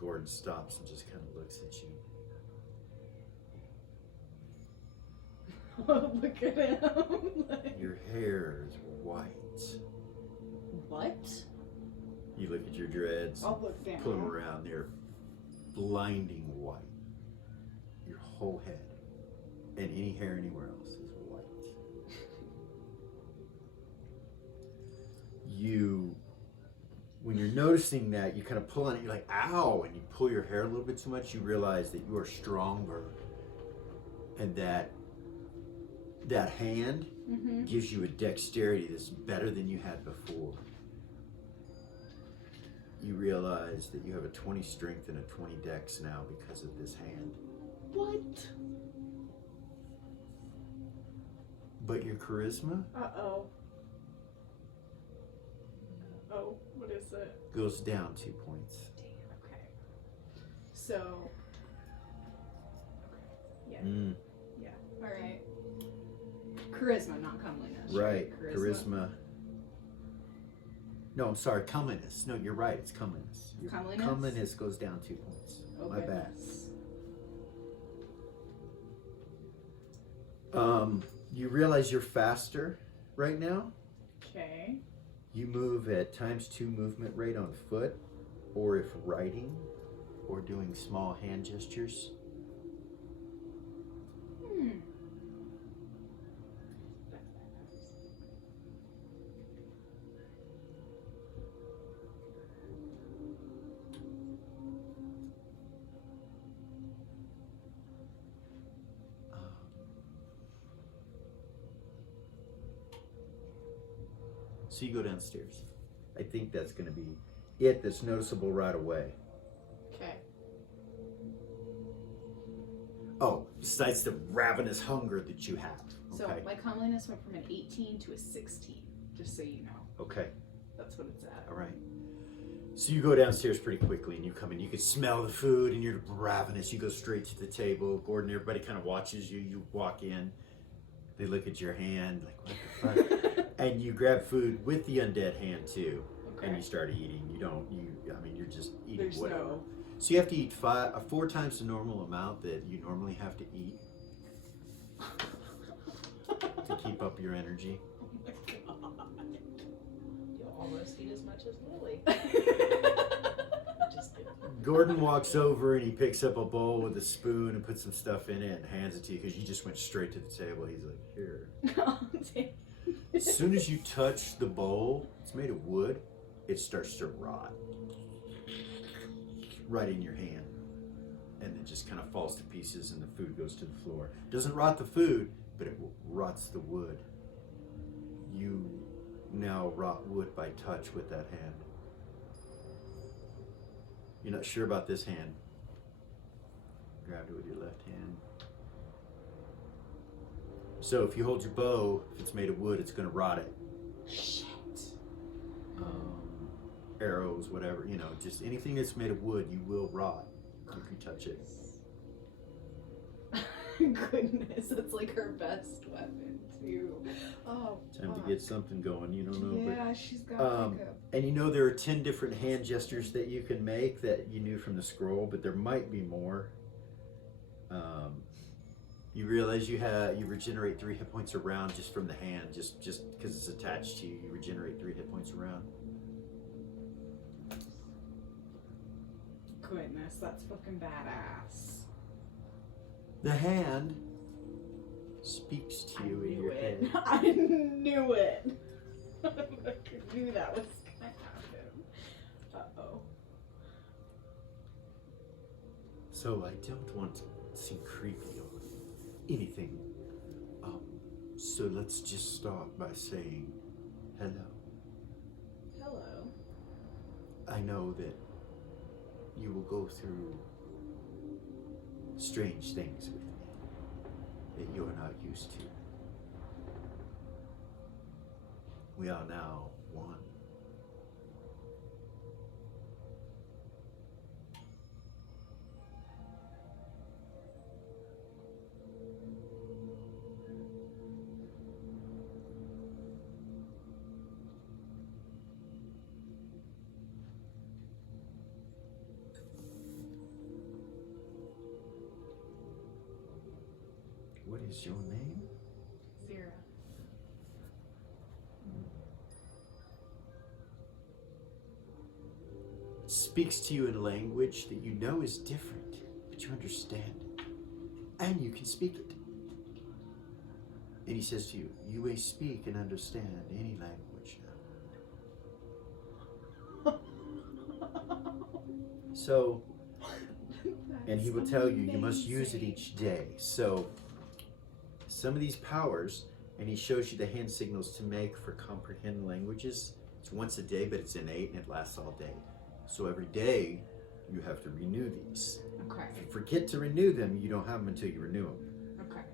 Gordon stops and just kind of looks at you. Look at him. Your hair is white. What? You look at your dreads, I'll look down. pull them around, they're blinding white. Your whole head and any hair anywhere else is white. When you're noticing that, you kind of pull on it, you're like, ow, and you pull your hair a little bit too much, you realize that you are stronger and that hand gives you a dexterity that's better than you had before. You realize that you have a 20 strength and a 20 dex now because of this hand. What? But your charisma Uh-oh. Oh, what is it? goes down 2 points. Okay. So. Okay. Yeah. Yeah. All right. Charisma, not comeliness. Right, charisma. No, I'm sorry, comeliness. No, you're right, it's comeliness. Your Comeliness? comeliness goes down 2 points. Oh, My bad. goodness. You realize you're faster right now. Okay. You move at ×2 movement rate on foot, or if riding, or doing small hand gestures. So you go downstairs. I think that's going to be it that's noticeable right away. Okay. Oh, besides the ravenous hunger that you have. So Okay. my comeliness went from an 18 to a 16, just so you know. Okay. That's what it's at. All right. So you go downstairs pretty quickly and you come in. You can smell the food and you're ravenous. You go straight to the table. Gordon, everybody kind of watches you. You walk in. They look at your hand like, what the fuck? And you grab food with the undead hand too. Okay. And you start eating. You're just eating There's whatever. no. So you have to eat 4 times the normal amount that you normally have to eat to keep up your energy. Oh my god. You'll almost eat as much as Lily. Just kidding. Gordon walks over and he picks up a bowl with a spoon and puts some stuff in it and hands it to you because you just went straight to the table. He's like, here. Oh, damn. As soon as you touch the bowl, it's made of wood, it starts to rot right in your hand. And it just kind of falls to pieces and the food goes to the floor. Doesn't rot the food, but it rots the wood. you now rot wood by touch with that hand. You're not sure about this hand. Grabbed it with your left hand. So if you hold your bow, if it's made of wood, it's going to rot it. Shit. Arrows, whatever, you know, just anything that's made of wood, you will rot if you touch it. Goodness, that's like her best weapon too. Oh, Time fuck. to get something going, you don't know. Yeah, she's got But, like and you know there are 10 different hand gestures that you can make that you knew from the scroll, but there might be more. You realize you regenerate 3 hit points around just from the hand, just because it's attached to you. You regenerate 3 hit points around. goodness, that's fucking badass. The hand speaks to you in your head. I knew it. I knew that was gonna happen. Uh-oh. So I don't want to seem creepy or anything. So let's just start by saying hello. Hello. I know that you will go through strange things with me that you're not used to. We are now one. What is your name? Zira. It speaks to you in a language that you know is different, but you understand it. And you can speak it. And he says to you, you may speak and understand any language now. So, and he will tell you, you must use it each day. So, some of these powers, and he shows you the hand signals to make for comprehend languages. It's once a day, but it's innate and it lasts all day. So every day, you have to renew these. Okay. If you forget to renew them, you don't have them until you renew them. Okay.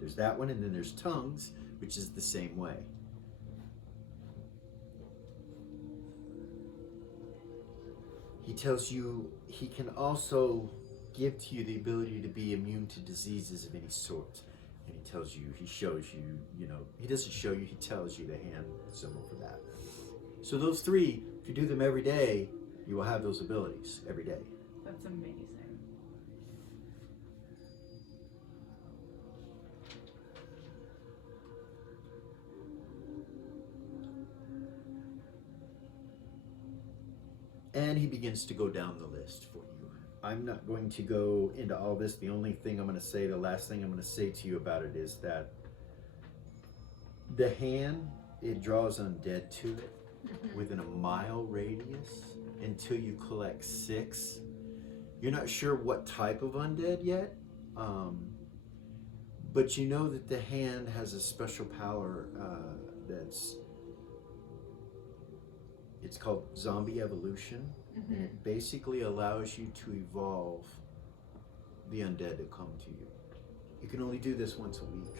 There's that one, and then there's tongues, which is the same way. He tells you he can also give to you the ability to be immune to diseases of any sort. And he tells you, he shows you, you know, he doesn't show you, he tells you the hand symbol for that. So those 3, if you do them every day, you will have those abilities every day. That's amazing. And he begins to go down the list for you. I'm not going to go into all this. The only thing I'm going to say, the last thing I'm going to say to you about it is that the hand, it draws undead to it within a mile radius until you collect 6. You're not sure what type of undead yet, but you know that the hand has a special power it's called zombie evolution. And it basically allows you to evolve the undead that come to you. You can only do this once a week.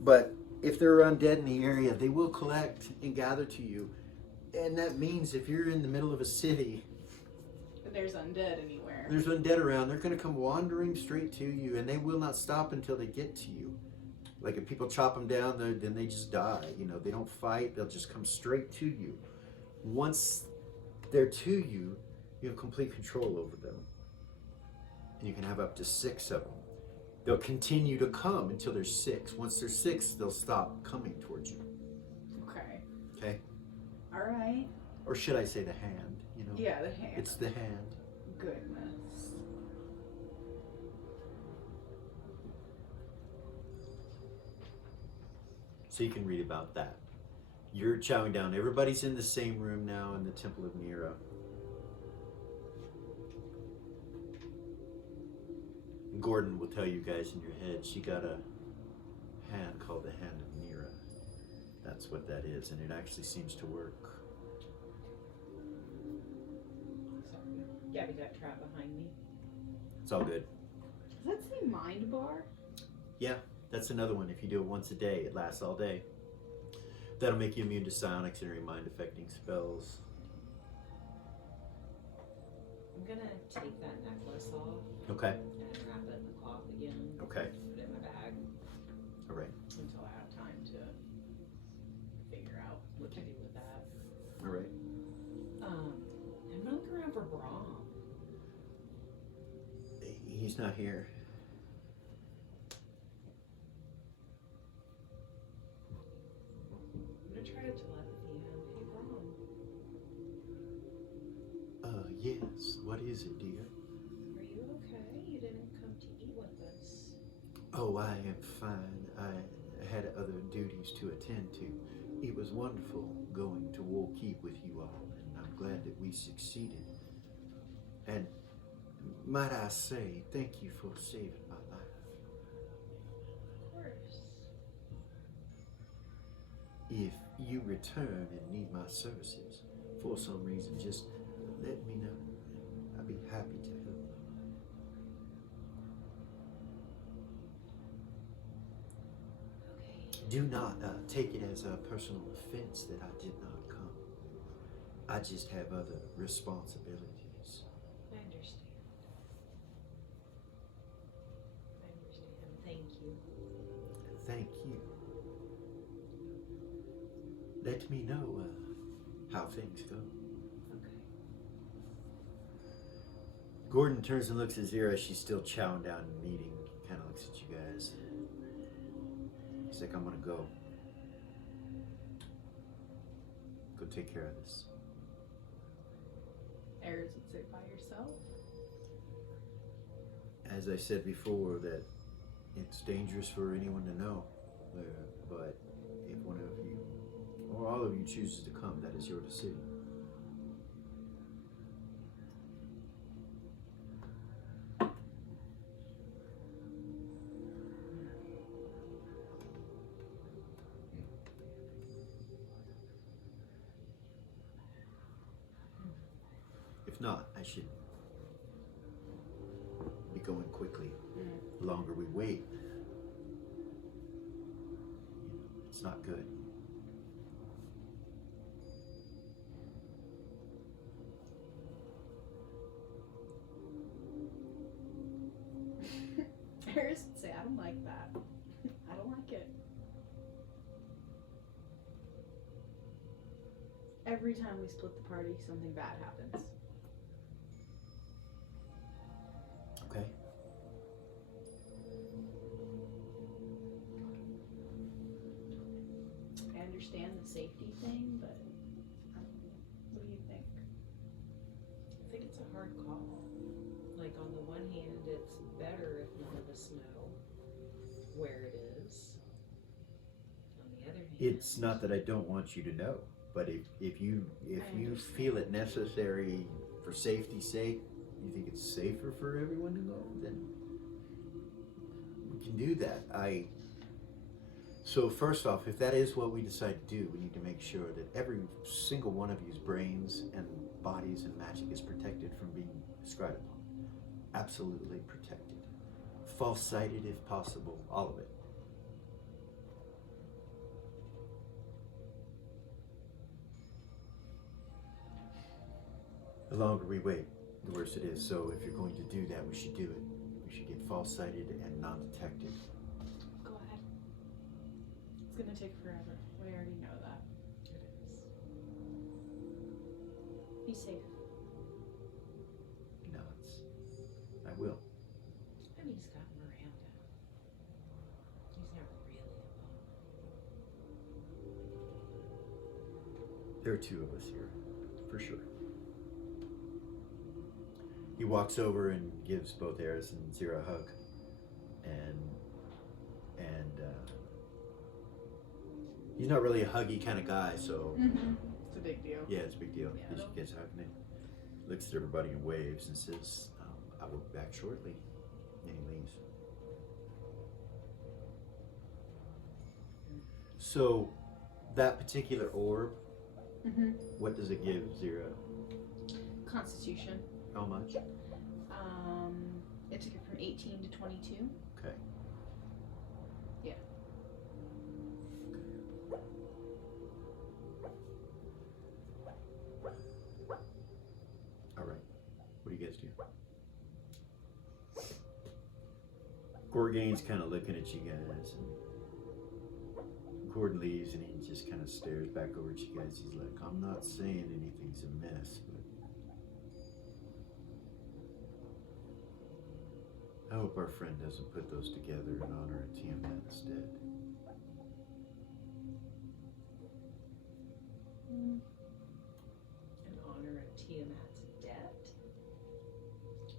But if there are undead in the area, they will collect and gather to you. And that means if you're in the middle of a city, But there's undead anywhere. there's undead around, they're going to come wandering straight to you, and they will not stop until they get to you. Like if people chop them down, then they just die. You know, they don't fight. They'll just come straight to you. Once they're to you, you have complete control over them. And you can have up to 6 of them. They'll continue to come until there's 6. Once there's 6, they'll stop coming towards you. Okay. Okay? All right. Or should I say the hand? You know? Yeah, the hand. It's the hand. Goodness. So you can read about that. You're chowing down. Everybody's in the same room now in the Temple of Mira. Gordon will tell you guys in your head she got a hand called the Hand of Nira. That's what that is, and it actually seems to work. Sorry. Gabby got trapped behind me. It's all good. Does that say mind bar? Yeah, that's another one. If you do it once a day, it lasts all day. That'll make you immune to psionics and any mind-affecting spells. I'm gonna take that necklace off Okay. and wrap it in the cloth again. Okay. Put it in my bag All right. until I have time to figure out what to do with that. All right. I'm gonna look around for Brahm. He's not here. I'm gonna try to telepathy him. Hey, Brahm. Yes. What is it, dear? Are you okay? You didn't come to eat with us. Oh, I am fine. I had other duties to attend to. It was wonderful going to War Keep with you all, and I'm glad that we succeeded. And might I say, thank you for saving my life. Of course. If you return and need my services for some reason, just let me know. I'd be happy to help. Okay. Do not take it as a personal offense that I did not come. I just have other responsibilities. I understand. I understand. Thank you. Thank you. Let me know how things go. Okay. Gordon turns and looks at Zira. She's still chowing down and eating. Kind of looks at you guys. He's like, I'm gonna go. Go take care of this. Eris would say by yourself. As I said before, that it's dangerous for anyone to know. But if one of you, or all of you, chooses to come, that is your decision. If not, I should be going quickly. The longer we wait, it's not good. Eris would say, I don't like that. I don't like it. Every time we split the party, something bad happens. Okay. I understand the safety thing, but what do you think? I think it's a hard call. Like, on the one hand, it's better if none of us know where it is. On the other hand, It's not that I don't want you to know, but if you feel it necessary for safety's sake, you think it's safer for everyone to know, then we can do that. So first off, if that is what we decide to do, we need to make sure that every single one of you's brains and bodies and magic is protected from being scryed upon. Absolutely protected. False-sighted if possible, all of it. The longer we wait, the worse it is. So if you're going to do that, we should do it. We should get false-sighted and non-detected. Go ahead. It's gonna take forever. We already know that. it is. Be safe. Nods. I will. And he's got Miranda. He's not really alone. There are two of us here, for sure. He walks over and gives both Eris and Zira a hug, and he's not really a huggy kind of guy, so It's a big deal. yeah, it's a big deal. Yeah, He gets hugging and looks at everybody and waves and says, "I will be back shortly." And he leaves. So, that particular orb, Mm-hmm. what does it give, Zira? Constitution. How much? It took it from 18 to 22. Okay. Yeah. All right. What do you guys do? Gorgain's kind of looking at you guys, and Gordon leaves, and he just kind of stares back over at you guys. He's like, I'm not saying anything's amiss, but I hope our friend doesn't put those together in honor of Tiamat instead. In honor of Tiamat's debt?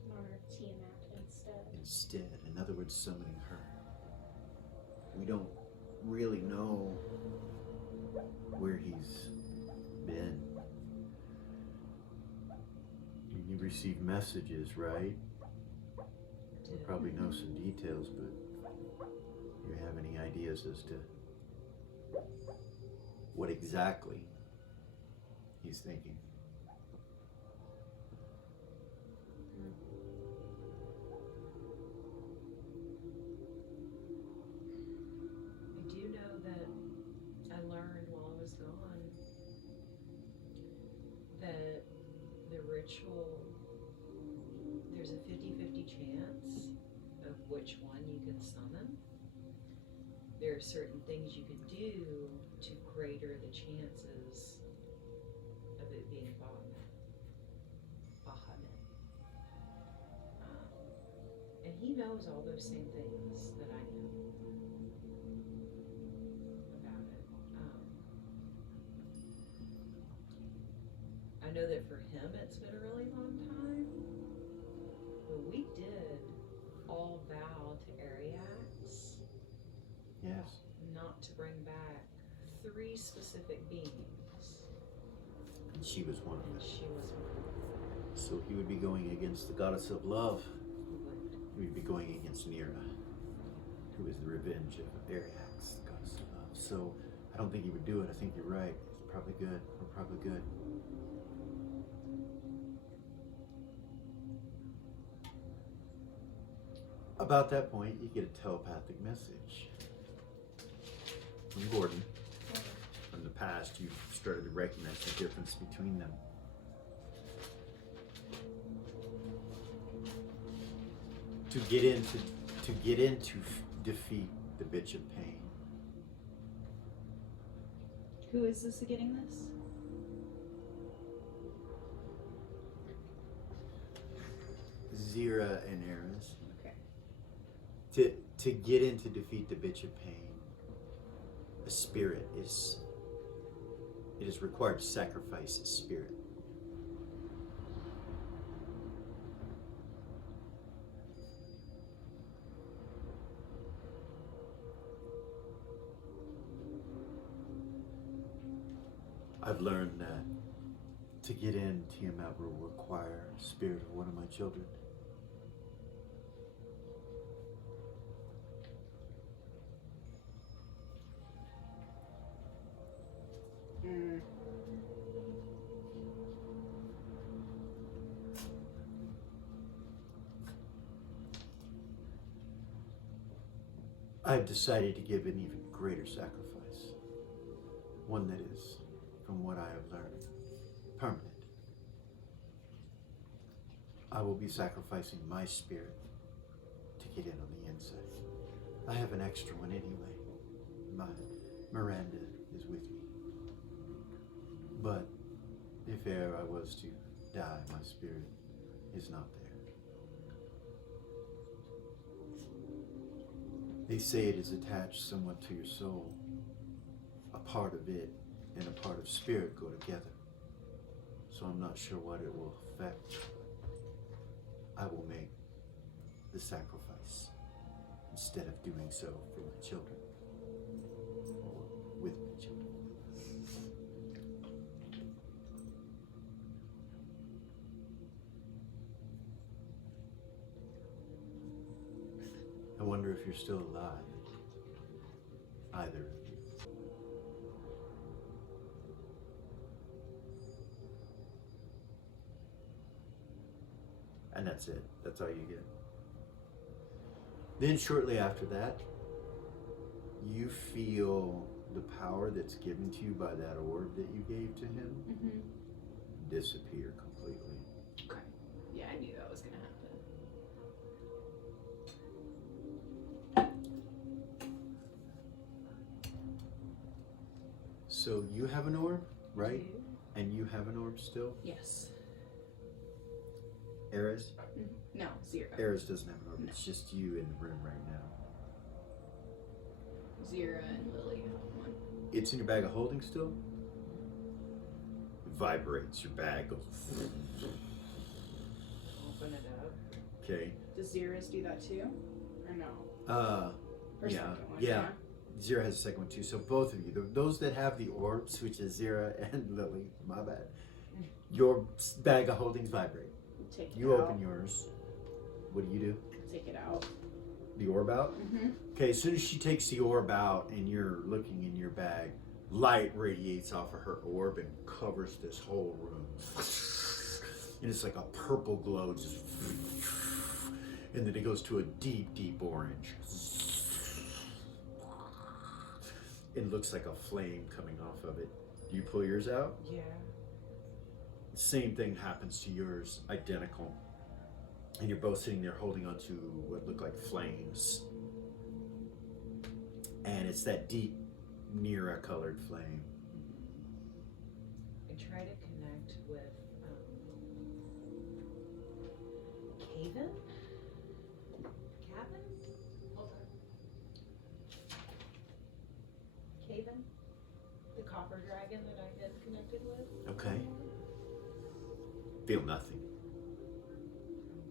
In honor of Tiamat instead. Instead, in other words, summoning her. We don't really know where he's been. You receive messages, right? You probably know some details, but do you have any ideas as to what exactly he's thinking? I do know that I learned while I was gone that the ritual, there's a 50-50 chance of which one you can summon. There are certain things you can do to greater the chances of it being Bahamut. And he knows all those same things that I know about it. I know that for him it's been a really long time, but we did all vow to Ariax Yes. not to bring back 3 specific beings, And she was one of and them. she was one of them. So he would be going against the goddess of love. Who would. He would be going against Nira, who is the revenge of Ariax, the goddess of love. So I don't think he would do it. I think you're right. It's probably good. We're probably good. About that point, you get a telepathic message from Gordon. From the past, you've started to recognize the difference between them. To get in to defeat the bitch of pain. Who is this getting this? Zira and Eris. Okay. To get in to defeat the bitch of pain, a spirit is. It is required to sacrifice a spirit. I've learned that to get in, Tiamat will require a spirit of one of my children. I've decided to give an even greater sacrifice. One that is, from what I have learned, permanent. I will be sacrificing my spirit to get in on the inside. I have an extra one anyway. My Miranda is with me. But if e'er I was to die, my spirit is not there. They say it is attached somewhat to your soul. A part of it and a part of spirit go together. So I'm not sure what it will affect. I will make the sacrifice instead of doing so for my children or with my children. I wonder if you're still alive, either of you. And that's it. That's all you get. Then shortly after that, you feel the power that's given to you by that orb that you gave to him Mm-hmm. disappear completely. Okay. Yeah, I knew that was gonna happen. So you have an orb, right? Two. And you have an orb still? Yes. Eris? No, 0. Eris doesn't have an orb. No. It's just you in the room right now. 0 and Lily have one. It's in your bag of holding still? It vibrates. Your bag goes. Open it up. Okay. Does Zira's do that too? Or no? Or Yeah. second one, Yeah. Zira has a second one too. So both of you, those that have the orbs, which is Zira and Lily, my bad, your bag of holdings vibrate. Take it You out. open yours. What do? Take it out. The orb out? Mm-hmm. Okay, as soon as she takes the orb out and you're looking in your bag, light radiates off of her orb and covers this whole room. And it's like a purple glow, just. And then it goes to a deep, deep orange. It looks like a flame coming off of it. Do you pull yours out? Yeah. Same thing happens to yours, identical. And you're both sitting there holding onto what look like flames. And it's that deep, Nira colored flame. I try to connect with Caven? Cabin? Caven? The copper dragon that I had connected with? Okay. Feel nothing.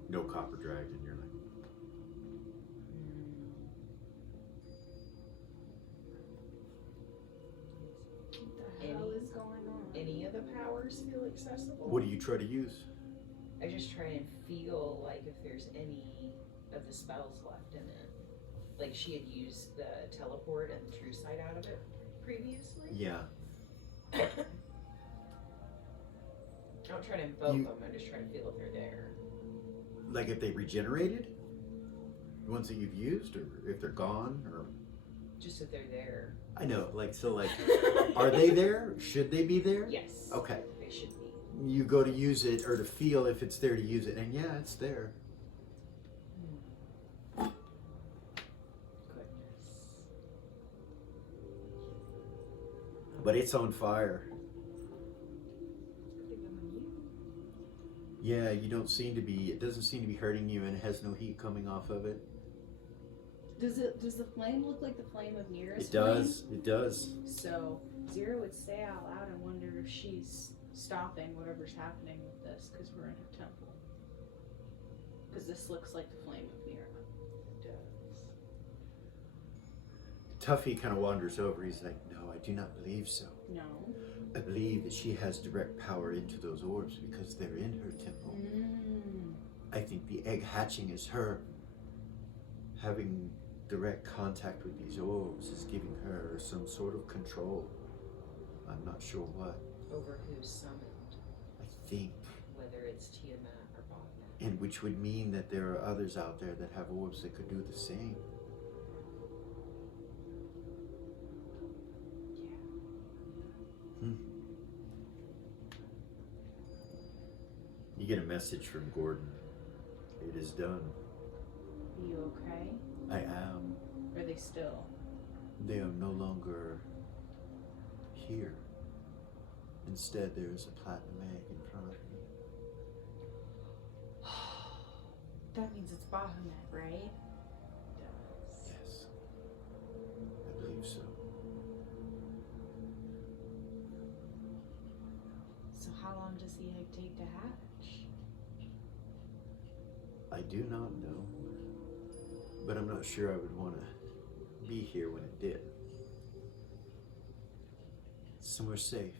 No copper dragon. You're like, What the hell is going on? Any of the powers feel accessible? what do you try to use? I just try and feel like if there's any of the spells left in it. Like she had used the teleport and the true sight out of it previously. Yeah. I don't try to invoke You- them, I just try to feel if they're there. Like if they regenerated? The ones that you've used, or if they're gone, or Just if they're there. I know, like so like are they there? Should they be there? Yes. Okay. They should be. You go to use it or to feel if it's there to use it, and yeah, it's there. Goodness. But it's on fire. Could have been on you. Yeah, you don't seem to be, it doesn't seem to be hurting you, and it has no heat coming off of it. Does the flame look like the flame of Nira's It does, it does. So Zira would say out loud, I wonder if she's stopping whatever's happening with this because we're in her temple. Because this looks like the flame of Nira. It does. Tuffy kind of wanders over, he's like, no, I do not believe so. No. I believe that she has direct power into those orbs because they're in her temple. I think the egg hatching is her having direct contact with these orbs is giving her some sort of control. I'm not sure what. Over who's summoned, I think. whether it's Tiamat or Botman. And which would mean that there are others out there that have orbs that could do the same. Yeah. You get a message from Gordon. It is done. Are you okay? I am. Are they still? They are no longer here. Instead, there is a platinum egg in front of me. That means it's Bahamut, right? Yes. I believe so. So how long does the egg take to hatch? I do not know. But I'm not sure I would want to be here when it did. Somewhere safe.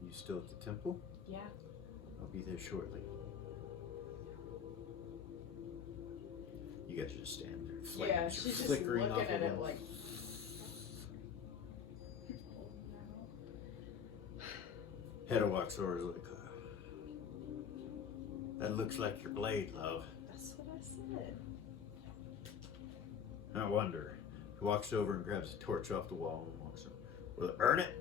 You still at the temple? Yeah. I'll be there shortly. You guys just stand there. Flames Yeah, are she's just flickering looking off at of it them. like. Hedda walks over like, That looks like your blade, love. That's what I said. I wonder. He walks over and grabs a torch off the wall and walks over. Will it burn it?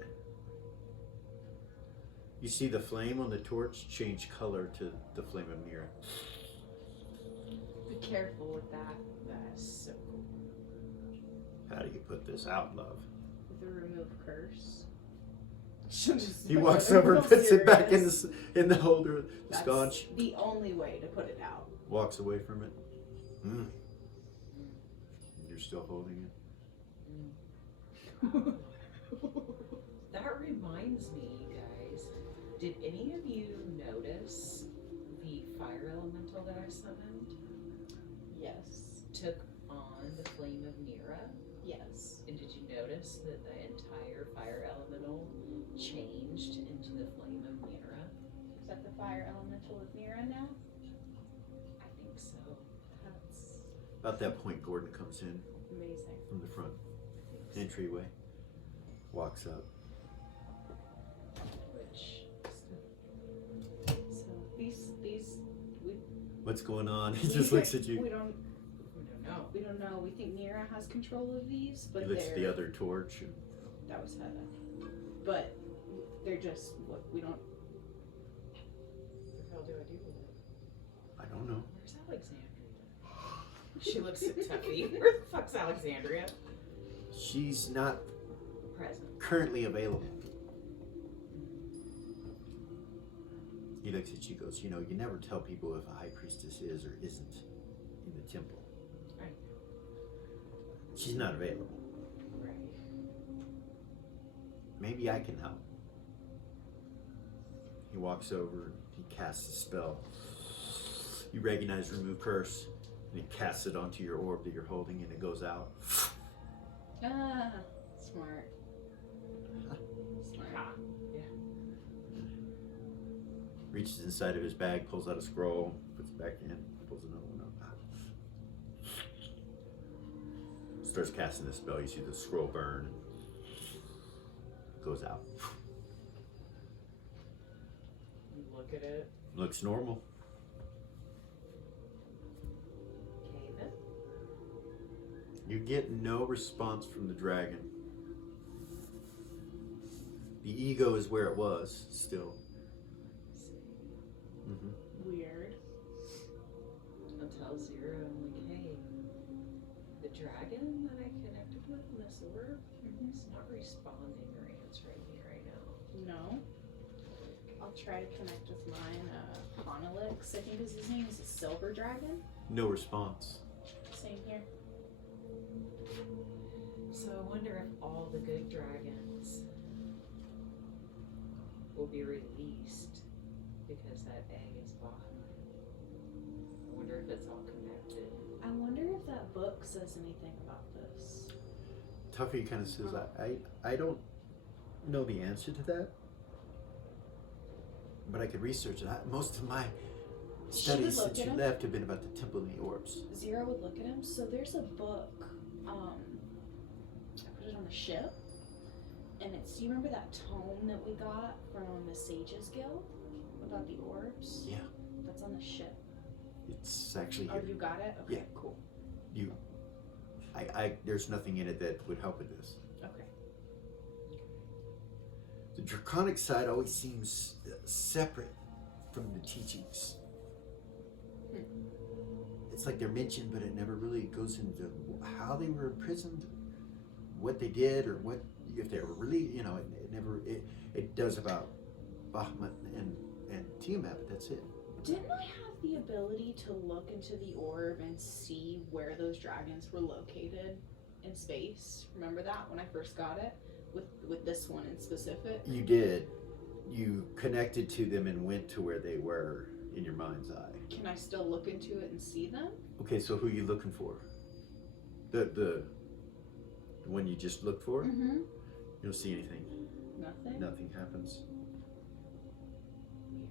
You see the flame on the torch change color to the flame of Mira. Be careful with that. That's so cool. How do you put this out, love? With a remove curse. He walks over and puts it back in the holder, the That's scotch. the only way to put it out. Walks away from it. You're still holding it. That reminds me, you guys. Did any of you notice the fire elemental that I summoned Yes. took on the flame of Nira? Yes. And did you notice that the entire fire elemental changed into the flame of Nira? Is that the fire elemental with Mira now? I think so. That's About that point, Gordon comes in amazing. from the front entryway. Walks up. Which, So these we What's going on? He just looks at you. We don't know. we don't know. We think Nira has control of these, but He looks at the they're other torch. And that was Hedda. But they're just what we don't. What the hell do I do with it? I don't know. Where's Alexandria? She looks at Tuffy. Where the fuck's Alexandria? She's not Present. currently available. He looks at you, goes, you know, you never tell people if a high priestess is or isn't in the temple. Right. She's not available. Right. Maybe I can help. He walks over and he casts a spell. You recognize remove curse, and he casts it onto your orb that you're holding, and it goes out. Ah, smart. Smart. Ha. Yeah. Reaches inside of his bag, pulls out a scroll, puts it back in, pulls another one up. Starts casting the spell. You see the scroll burn. Goes out. You look at it. Looks normal. Okay then. You get no response from the dragon. The ego is where it was still. Weird. I'll tell Zero, I'm like, hey, the dragon that I connected with in this orb is not responding or answering me right now. No. I'll try to connect with mine. Ponelix, I think is his name. Is a silver dragon. No response. Same here. So I wonder if all the good dragons will be released because that egg is Bahamut. I wonder if it's all connected. I wonder if that book says anything about this. Tuffy kind of says, I don't know the answer to that, but I could research it. Most of my studies look since at you him. left have been about the Temple and the Orbs. Zero would look at him. So there's a book. I put it on the ship, and it's. Do you remember that tome that we got from the Sages Guild about the orbs? Yeah. That's on the ship. It's actually Oh, here. you got it? Okay, Yeah. cool. There's nothing in it that would help with this. Okay. The draconic side always seems separate from the teachings. It's like they're mentioned, but it never really goes into how they were imprisoned, what they did, or what if they were really, it does about Bahamut and Tiamat, but that's it. Didn't I have the ability to look into the orb and see where those dragons were located in space? Remember that when I first got it? With this one in specific? You did. You connected to them and went to where they were in your mind's eye. Can I still look into it and see them? Okay, so who are you looking for? The one you just looked for? Mm-hmm. You don't see anything. Nothing? Nothing happens. Weird.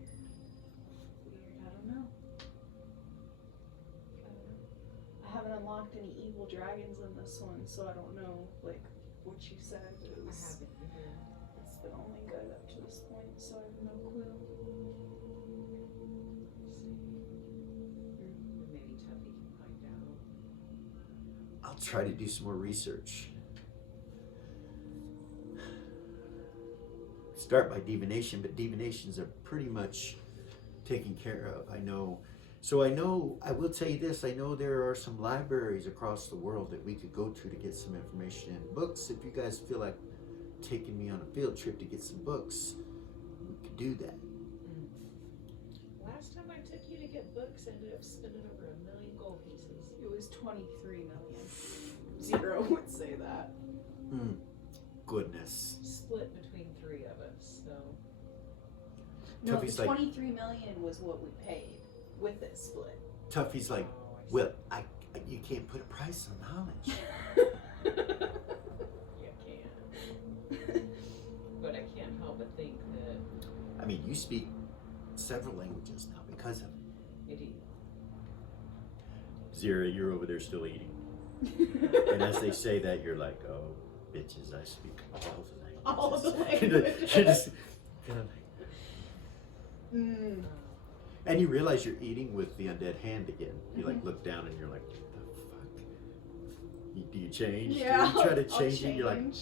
I don't know. I haven't unlocked any evil dragons in this one, so I don't know, like, what you said I is. haven't either. It's been only good up to this point, so I have no clue. I'll try to do some more research. Start by divination, but divinations are pretty much taken care of. I know. So I will tell you this, I know there are some libraries across the world that we could go to get some information and books. If you guys feel like taking me on a field trip to get some books, we could do that. Last time I took you to get books, I ended up spending over 1 million gold pieces. It was 23 million. Zero would say that. Goodness. Split between 3 of us, so. No, the Tuffy's like, 23 million was what we paid with it split. Tuffy's like, Oh, I see. well, you can't put a price on knowledge. You can. But I can't help but think that I mean, you speak several languages now because of it. it Zira, you're over there still eating. And as they say that, you're like, oh, bitches, I speak all the languages. All the languages. You're just kind of like, Mm. and you realize you're eating with the undead hand again. You like look down and you're like, what the fuck? Do you change? Yeah, Do you try to I'll change it? You're like, change.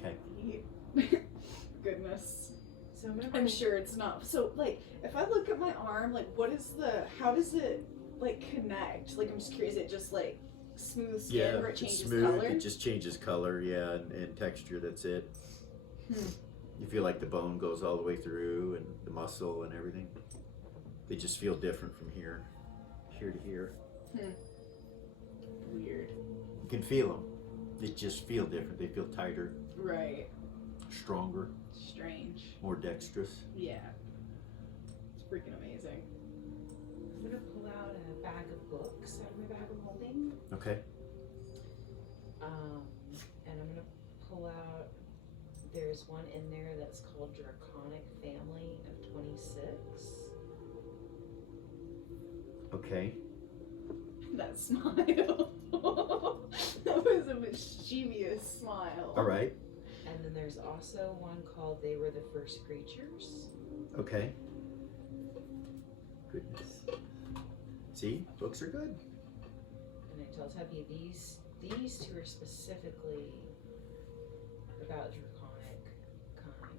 okay. Goodness. So I'm sure it's not. So, like, if I look at my arm, like, how does it, like, connect? Like, I'm just curious, is it just, like, smooth skin Yeah, where it it's changes smooth. color? It just changes color, yeah, and texture. That's it. You feel like the bone goes all the way through, and the muscle and everything. They just feel different from here to here. Weird. You can feel them. They just feel different. They feel tighter, Right. stronger, Strange. more dexterous. Yeah. It's freaking amazing. I'm gonna pull out a bag of books out of my bag of holding. Okay. And I'm gonna pull out. There's one in there that's called Draconic Family of 26. Okay. That smile. That was a mischievous smile. All right. And then there's also one called They Were the First Creatures. Okay. Goodness. See, books are good. And I tell Tuppy these two are specifically about draconic kind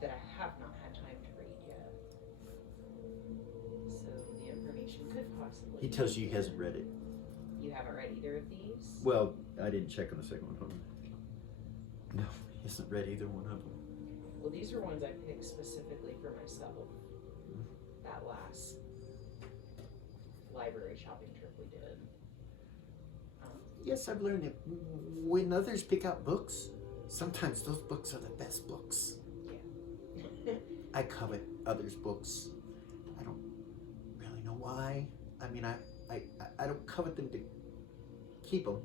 that I have not had time to read yet. So the information could possibly. He tells you he hasn't read it. You haven't read either of these? Well, I didn't check on the second one. Hold on. No, he hasn't read either one of them. Well, these are ones I picked specifically for myself. That last library shopping trip we did. Yes, I've learned that when others pick out books, sometimes those books are the best books. Yeah. I covet others' books. I don't really know why. I mean, I don't covet them to keep them.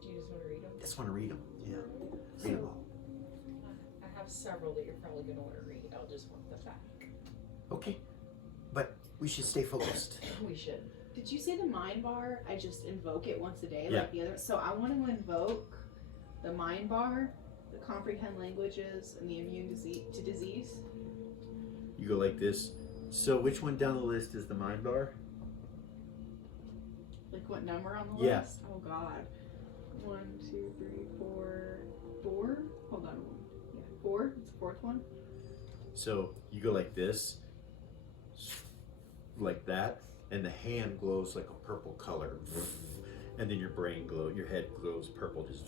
Do you just want to read them? I just want to read them. Yeah, read them all. I have several that you're probably going to want to read. I'll just want the back. Okay, but we should stay focused. We should. Did you say the mind bar? I just invoke it once a day, Yeah. like the other. So I want to invoke the mind bar, the comprehend languages, and the immune to disease. You go like this. So which one down the list is the mind bar? Like what number on the Yeah. list? Oh God. 1, 2, 3, 4, 4. Hold on. Yeah, 4. It's the fourth one. So you go like this, like that, and the hand glows like a purple color, and then your head glows purple, just,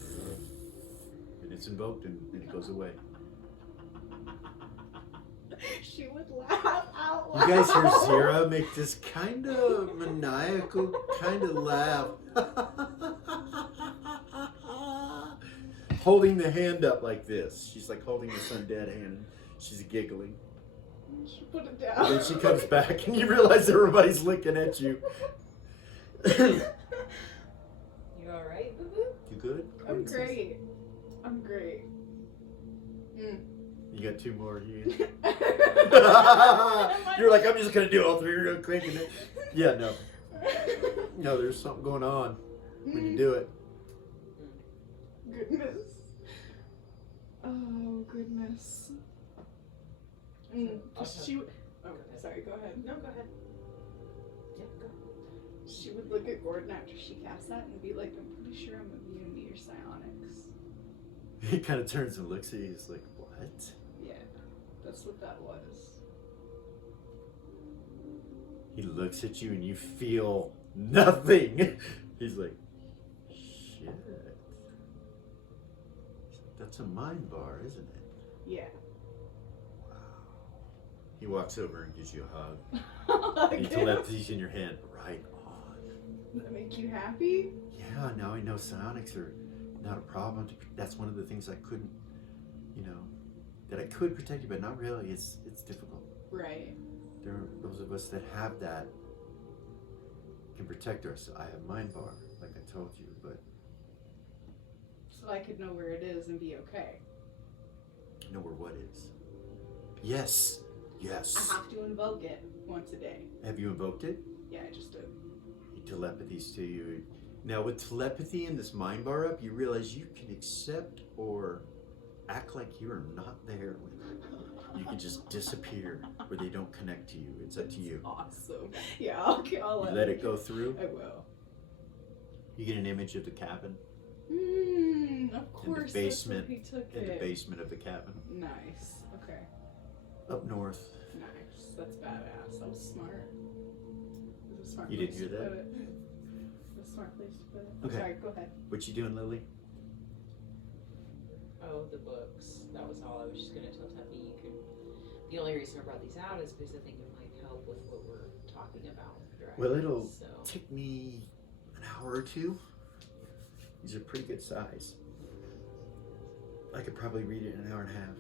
and it's invoked and it goes away. She would laugh out You loud. guys hear Zira make this kind of maniacal kind of laugh, holding the hand up like this. She's like holding this undead hand. She's giggling. She put it And down. then she comes back, and you realize everybody's looking at you. You alright, boo boo? You good? I'm great. I'm great. You got 2 more. You're You're like, I'm just gonna do all 3 real quick, and then, yeah, no, no, there's something going on when you do it. Goodness. Oh goodness. I'll She. Oh, sorry. Go ahead. No, go ahead. Yeah, She would look at Gordon after she cast that and be like, I'm pretty sure I'm immune to your psionics. He kind of turns and looks at you. He's like, what? Yeah, that's what that was. He looks at you and you feel nothing. He's like, shit. That's a mind bar, isn't it? Yeah. Wow. He walks over and gives you a hug. He telepathy's in your hand. Right on. Does that make you happy? Yeah, now I know psionics are not a problem. That's one of the things I couldn't, that I could protect you, but not really. It's difficult. Right. There are those of us that have that can protect us. I have mind bar, like I told you, but So I could know where it is and be okay. know where what is. Yes. Yes. I have to invoke it once a day. Have you invoked it? Yeah, I just did. He telepathies to you. Now, with telepathy and this mind bar up, you realize you can accept or act like you are not there with it. You can just disappear where they don't connect to you. It's up to you. Awesome. Yeah, I'll You let it go through. I will. You get an image of the cabin Of course. basement- That's where he took in the it. basement of the cabin Nice. Okay. up north. Nice. That's badass. That was smart. It was a smart You place didn't hear to that? put it. It was a smart place to put it. I'm Okay. sorry, go ahead. What you doing, Lily? Oh, the books. That was all. I was just gonna tell Tuffy you could. The only reason I brought these out is because I think it might help with what we're talking about. Right? Well, it'll So, take me an hour or two. These are pretty good size. I could probably read it in an hour and a half.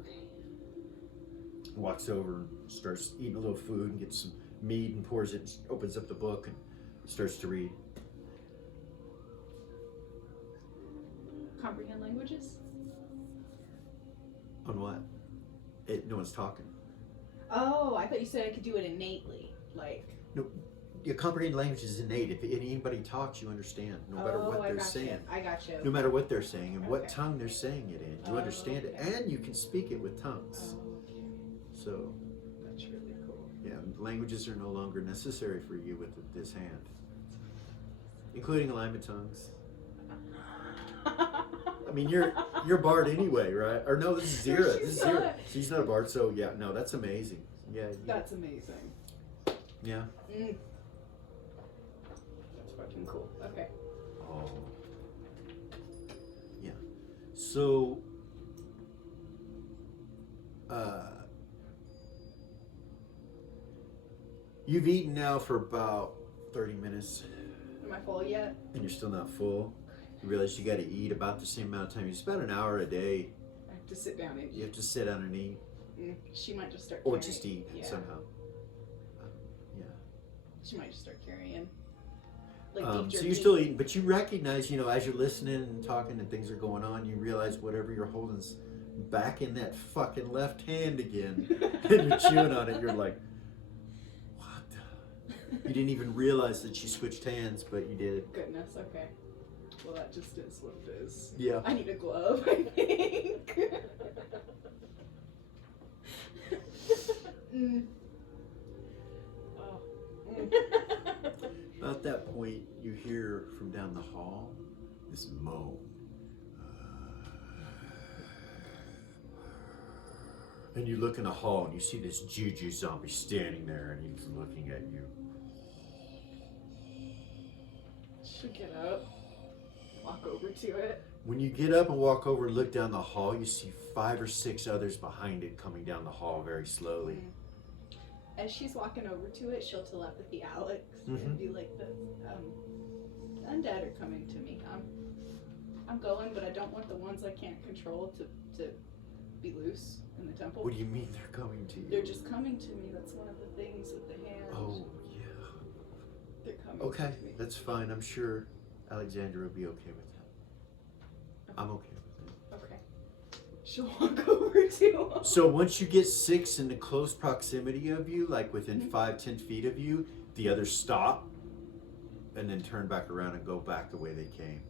okay. Walks over and starts eating a little food and gets some meat and pours it, opens up the book and starts to read. Comprehend languages? On what? No one's talking. Oh, I thought you said I could do it innately. Like. No, your comprehend language is innate. If anybody talks, you understand, no matter what they're saying. I got you. No matter what they're saying and what Okay. tongue they're saying it in, you Oh, understand it, okay. and you can speak it with tongues. Oh, okay. So, That's really cool. yeah, languages are no longer necessary for you with this hand, including alignment tongues. I mean, you're Bard anyway, right? Or no, this is No, Zira. she's This is Zira. not. She's not a Bard, so yeah, no, that's amazing. Yeah, That's amazing. yeah. That's fucking cool. Okay. Oh, yeah. So, you've eaten now for about 30 minutes, Am I full yet? and you're still not full. You realize you got to eat about the same amount of time. It's about an hour a day. I have to sit down and You eat. have to sit down and eat, She might just start or carrying. just eat Yeah. somehow. Yeah. She might just start carrying. Like beef So jerky. you're still eating, but you recognize, as you're listening and talking and things are going on, you realize whatever you're holding's back in that fucking left hand again, and you're chewing on it. You're like, what? You didn't even realize that you switched hands, but you did. Goodness, okay. Well, that just is what it is. Yeah. I need a glove, I think. Oh. About that point, you hear from down the hall this moan. And you look in the hall and you see this juju zombie standing there and he's looking at you. Should get up. Walk over to it. When you get up and walk over and look down the hall, you see 5 or 6 others behind it coming down the hall very slowly. As she's walking over to it, she'll telepathy Alex Mhm. and be like, "The undead are coming to me. I'm going, but I don't want the ones I can't control to be loose in the temple. What do you mean they're coming to you? They're just coming to me. That's one of the things with the hand. Oh, yeah. They're coming Okay, to me. that's fine. I'm sure Alexandra will be okay with that. I'm okay with it. Okay. She'll walk over to him. So once you get 6 in the close proximity of you, like within Mhm. 5-10 feet of you, the others stop and then turn back around and go back the way they came.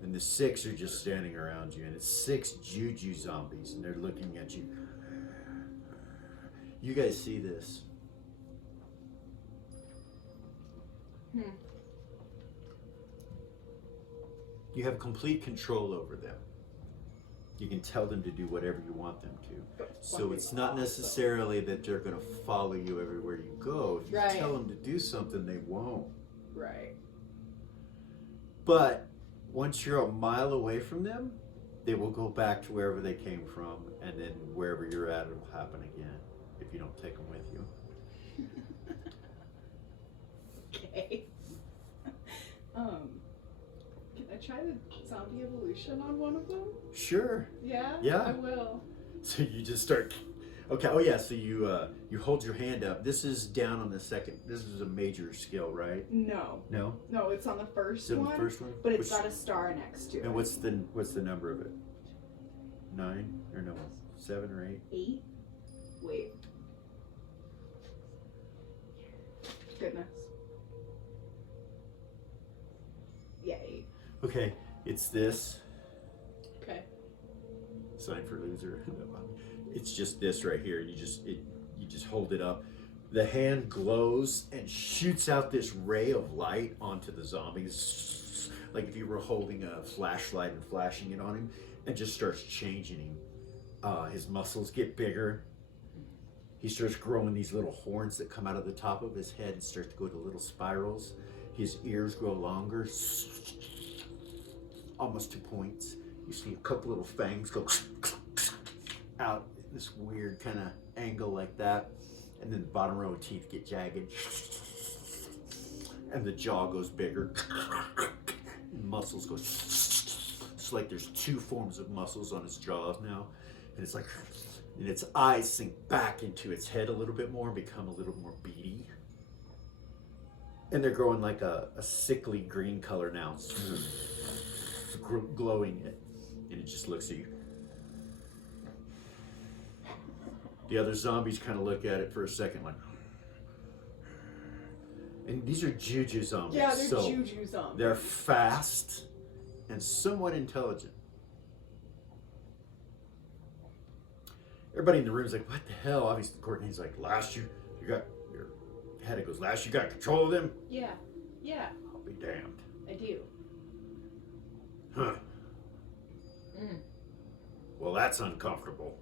And the 6 are just standing around you, and it's 6 juju zombies, and they're looking at you. You guys see this. You have complete control over them. You can tell them to do whatever you want them to. So it's not necessarily that they're going to follow you everywhere you go. If you Right. tell them to do something, they won't. Right. But once you're a mile away from them, they will go back to wherever they came from, and then wherever you're at, it'll happen again if you don't take them with you. Okay. Can I try the zombie evolution on one of them? Sure. Yeah? Yeah. I will. So you just start. Okay. Oh yeah. So you hold your hand up. This is down on the second. This is a major skill, right? No. No. No, it's on the first Is it one. the first one? But it's Which- got a star next to it. And what's the number of it? 9 or no? 7 or 8? 8? Wait. Goodness. Yeah, 8. Okay. It's this. Okay. Sign for loser. It's just this right here. You just hold it up. The hand glows and shoots out this ray of light onto the zombies, like if you were holding a flashlight and flashing it on him, and just starts changing him. His muscles get bigger. He starts growing these little horns that come out of the top of his head and start to go to little spirals. His ears grow longer, almost to points. You see a couple little fangs go out this weird kind of angle like that, and then the bottom row of teeth get jagged, and the jaw goes bigger, and muscles go. It's like there's 2 forms of muscles on its jaws now, and it's like, and its eyes sink back into its head a little bit more and become a little more beady, and they're growing like a sickly green color now, glowing it, and it just looks at you. The other zombies kind of look at it for a second, like, and these are juju zombies. Yeah, they're so juju zombies. they're fast and somewhat intelligent. Everybody in the room's like, what the hell? Obviously, Courtney's like, Lash, you got your head. It goes, Lash, you got control of them? Yeah. Yeah, I'll be damned. I do. Huh. Mm. Well, that's uncomfortable.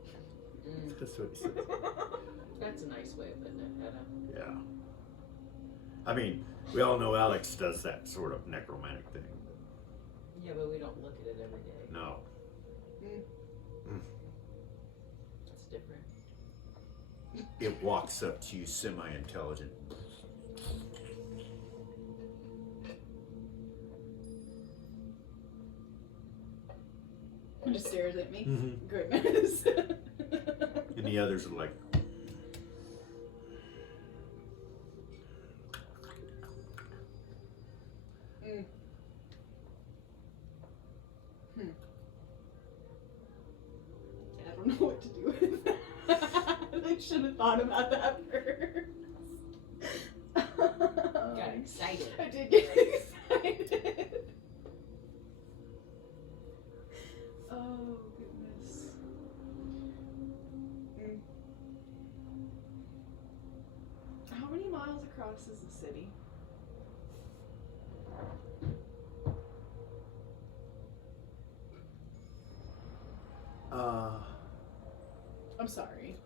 Mm. That's what he says. That's a nice way of putting it, Hedda. Yeah. I mean, we all know Alex does that sort of necromantic thing. Yeah, but we don't look at it every day. No. That's different. It walks up to you semi-intelligent. It just stares at me. Mhm. Goodness. And the others are like, I don't know what to do with that. I should have thought about that first. Got excited. I did get excited. Oh, goodness. How many miles across is the city? I'm sorry.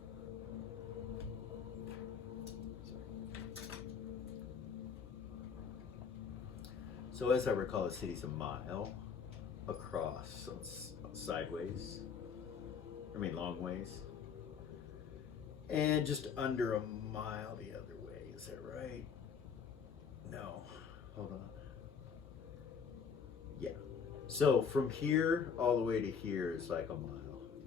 so as I recall, the city's a mile across, so it's sideways. I mean, long ways. And just under a mile the other way, is that right? No, hold on. Yeah. So from here all the way to here is like a mile.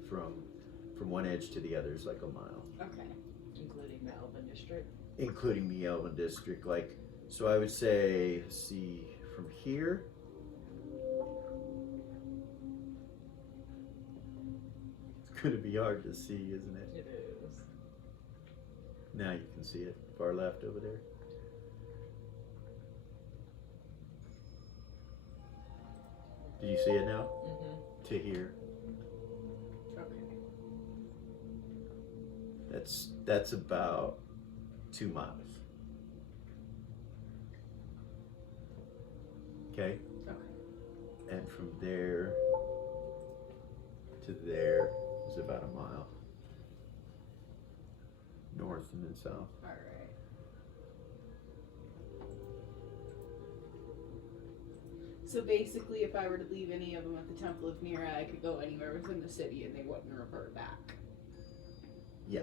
From one edge to the other is like a mile. Okay. Including the Elven District. Including the Elven District, like, so I would say, see, from here. It's gonna be hard to see, isn't it? It is. Now you can see it, far left over there. Do you see it now? Mm-hmm. To here. Okay. That's about 2 miles. Okay? Okay. And from there to there is about a mile. North and then south. Alright. So basically, if I were to leave any of them at the Temple of Nira, I could go anywhere within the city and they wouldn't revert back. Yeah.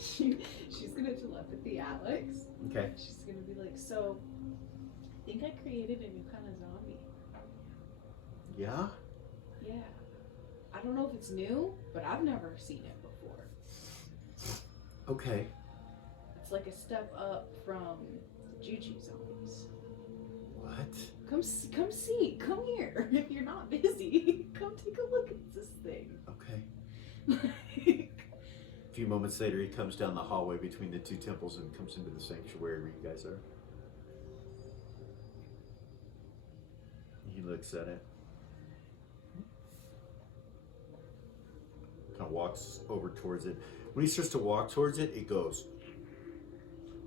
She's gonna telepathy Alex. Okay. She's gonna be like, so, I think I created a new kind of zombie. Yeah? Yeah. I don't know if it's new, but I've never seen it before. Okay. It's like a step up from Juju zombies. What? Come see. Come here. If you're not busy, come take a look at this thing. Okay. A few moments later, he comes down the hallway between the two temples and comes into the sanctuary where you guys are. He looks at it. Kind of walks over towards it. When he starts to walk towards it, it goes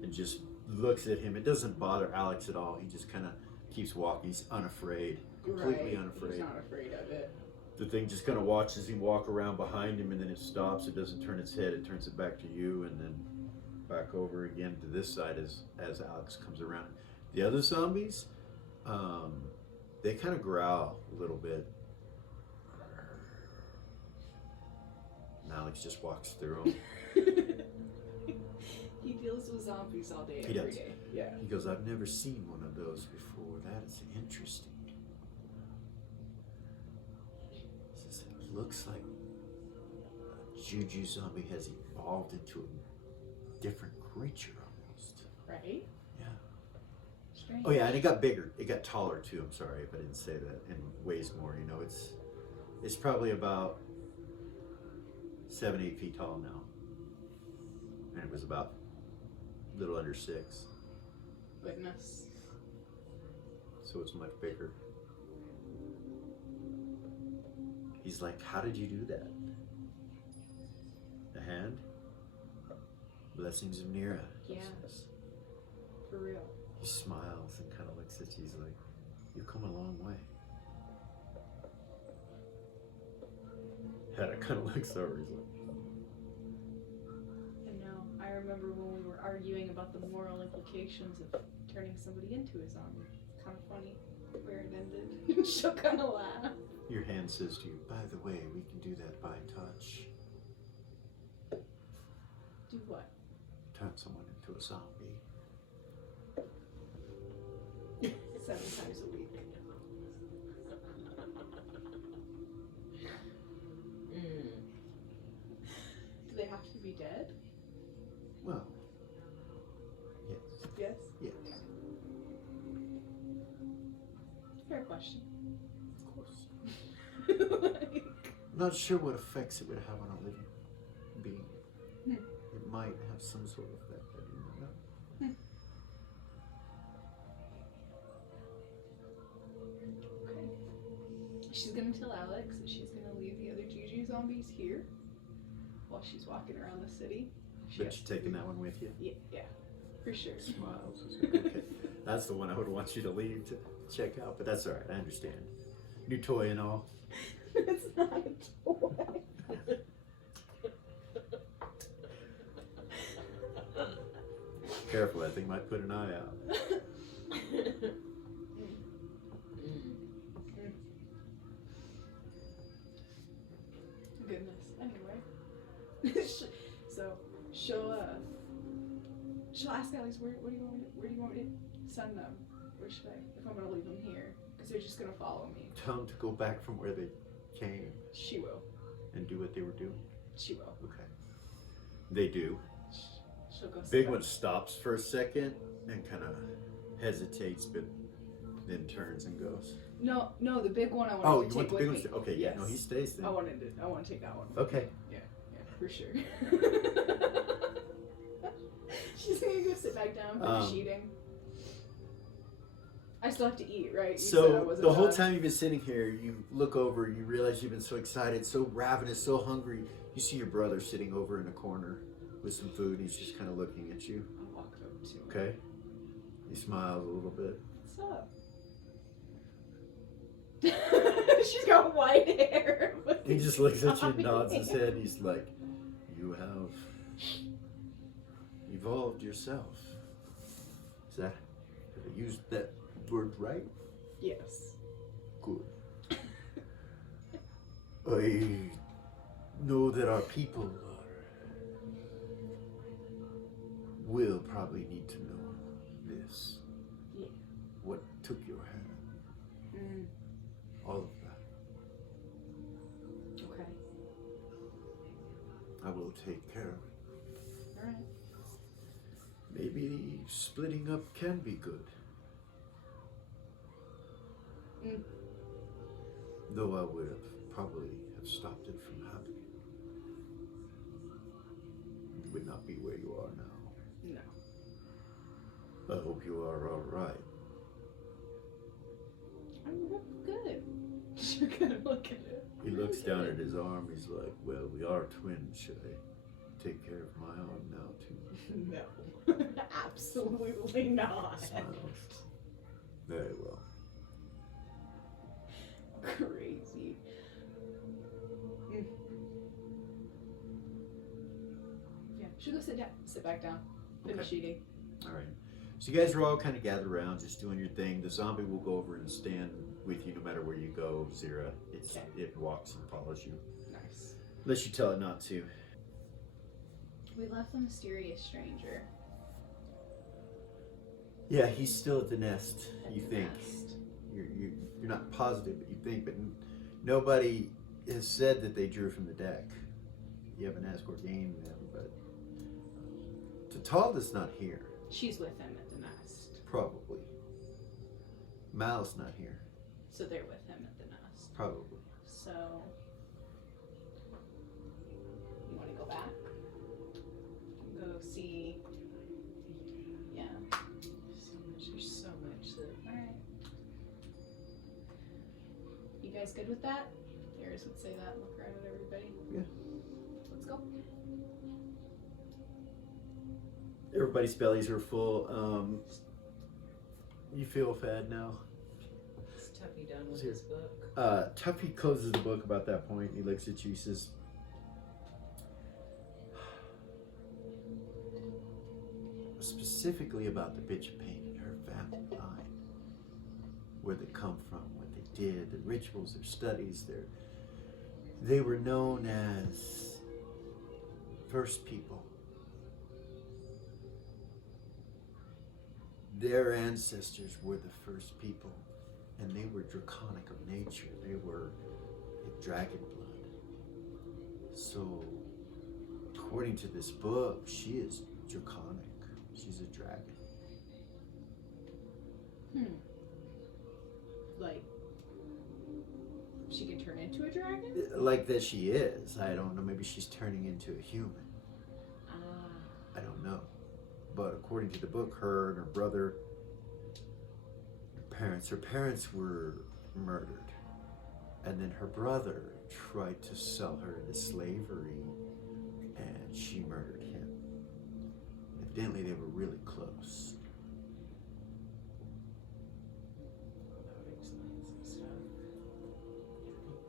and just looks at him. It doesn't bother Alex at all. He just kind of keeps walking. He's unafraid, completely unafraid. He's not afraid of it. The thing just kind of watches him walk around behind him, and then it stops. It doesn't turn its head. It turns it back to you, and then back over again to this side as Alex comes around. The other zombies, they kind of growl a little bit. And Alex just walks through them. He deals with zombies all day, He every does. day. Yeah. He goes, I've never seen one of those before. That is interesting. He says, it looks like a Juju zombie has evolved into a different creature almost. Right? Yeah. Strange. Oh yeah, and it got bigger. It got taller too. I'm sorry if I didn't say that. And weighs more. You know, it's probably about 7-8 feet tall now. And it was about a little under 6. Goodness. So it's much bigger. He's like, how did you do that? The hand? Blessings of Nira. he Yeah. says. For real. He smiles and kind of looks at you. He's like, you've come a long way. Hedda kind of looks over. He's like, And now, I remember when we were arguing about the moral implications of turning somebody into a zombie. It's kind of funny where it ended. She'll kind of laugh. your hand says to you, by the way, we can do that by touch. Do what? Turn someone into a zombie. 7 times a week. Do they have to be dead? Well, yes. Yes. Yes. Fair question. Of course. Like, I'm not sure what effects it would have on a living being. Hmm. It might have some sort of effect. I do not know. okay. She's gonna tell Alex that she's gonna leave the other Juju zombies here while she's walking around the city. She But has you're to taking leave- that one with you? Yeah, for sure. Smiles. It's like, okay. That's the one I would want you to leave to check out, but that's all right. I understand. New toy and all. It's not a toy. Careful, that thing might put an eye out. Goodness. Anyway, so she'll ask Alex, where do you want me to send them? Where should I? If I'm gonna leave them here, because they're just gonna follow me. Tell them to go back from where they came She will. and do what they were doing. She will. Okay. They do. She'll go. Big sit one up. stops for a second and kind of hesitates, but then turns and goes. No, the big one I wanted Oh, to you take want the with big me. one? Okay, yeah, no, he stays then. I want to take that one. with Okay. me. Yeah, for sure. She's gonna go sit back down, finish eating. I still have to eat, right? You said I So wasn't the whole done. time you've been sitting here, you look over, you realize you've been so excited, so ravenous, so hungry. You see your brother sitting over in a corner with some food. He's just kind of looking at you. I'll walk over to him. Okay. He smiles a little bit. What's up? She's got white hair. He just looks at you and nods his head. He's like, you have evolved yourself. Is that, did I use that word right? Yes. Good. I know that our people will probably need to know this. Yeah. What took your hand? All of that. Okay. I will take care of it. Alright. Maybe splitting up can be good. Though I would have probably have stopped it from happening. You would not be where you are now. No. I hope you are all right. I'm good. You're gonna look at it. He looks down at his arm. He's like, well, we are twins. Should I take care of my arm now, too? No. Absolutely not. Smiles. Very well. Crazy. Yeah, should go sit down. Sit back down. Finish eating. All right. So you guys are all kind of gathered around, just doing your thing. The zombie will go over and stand with you no matter where you go, Zira. It walks and follows you. Nice. Unless you tell it not to. We left the mysterious stranger. Yeah, he's still at the nest, At you the think. nest. You're not positive, but you think. But nobody has said that they drew from the deck. You haven't asked Orgain them, but Tatalda's not here. She's with him at the nest. Probably. Mal's not here. So they're with him at the nest. Probably. So you want to go back? Go see. Yeah. There's so much that. All right. You guys good with that? Eris would say that. Look around at everybody. Yeah. Let's go. Everybody's bellies are full. You feel fed now? Is Tuffy done with Here. his book? Tuffy closes the book about that point. He looks at you. He says, specifically about the bitch of pain and her family line, where they come from, what they did, their rituals, their studies, they were known as first people. Their ancestors were the first people, and they were draconic of nature. They were dragon blood. So, according to this book, she is draconic. She's a dragon. Like, she can turn into a dragon? Like that she is. I don't know. Maybe she's turning into a human. Ah. I don't know. But according to the book, her and her brother, her parents were murdered. And then her brother tried to sell her into slavery, and she murdered him. Evidently, they were really close. That would explain some stuff.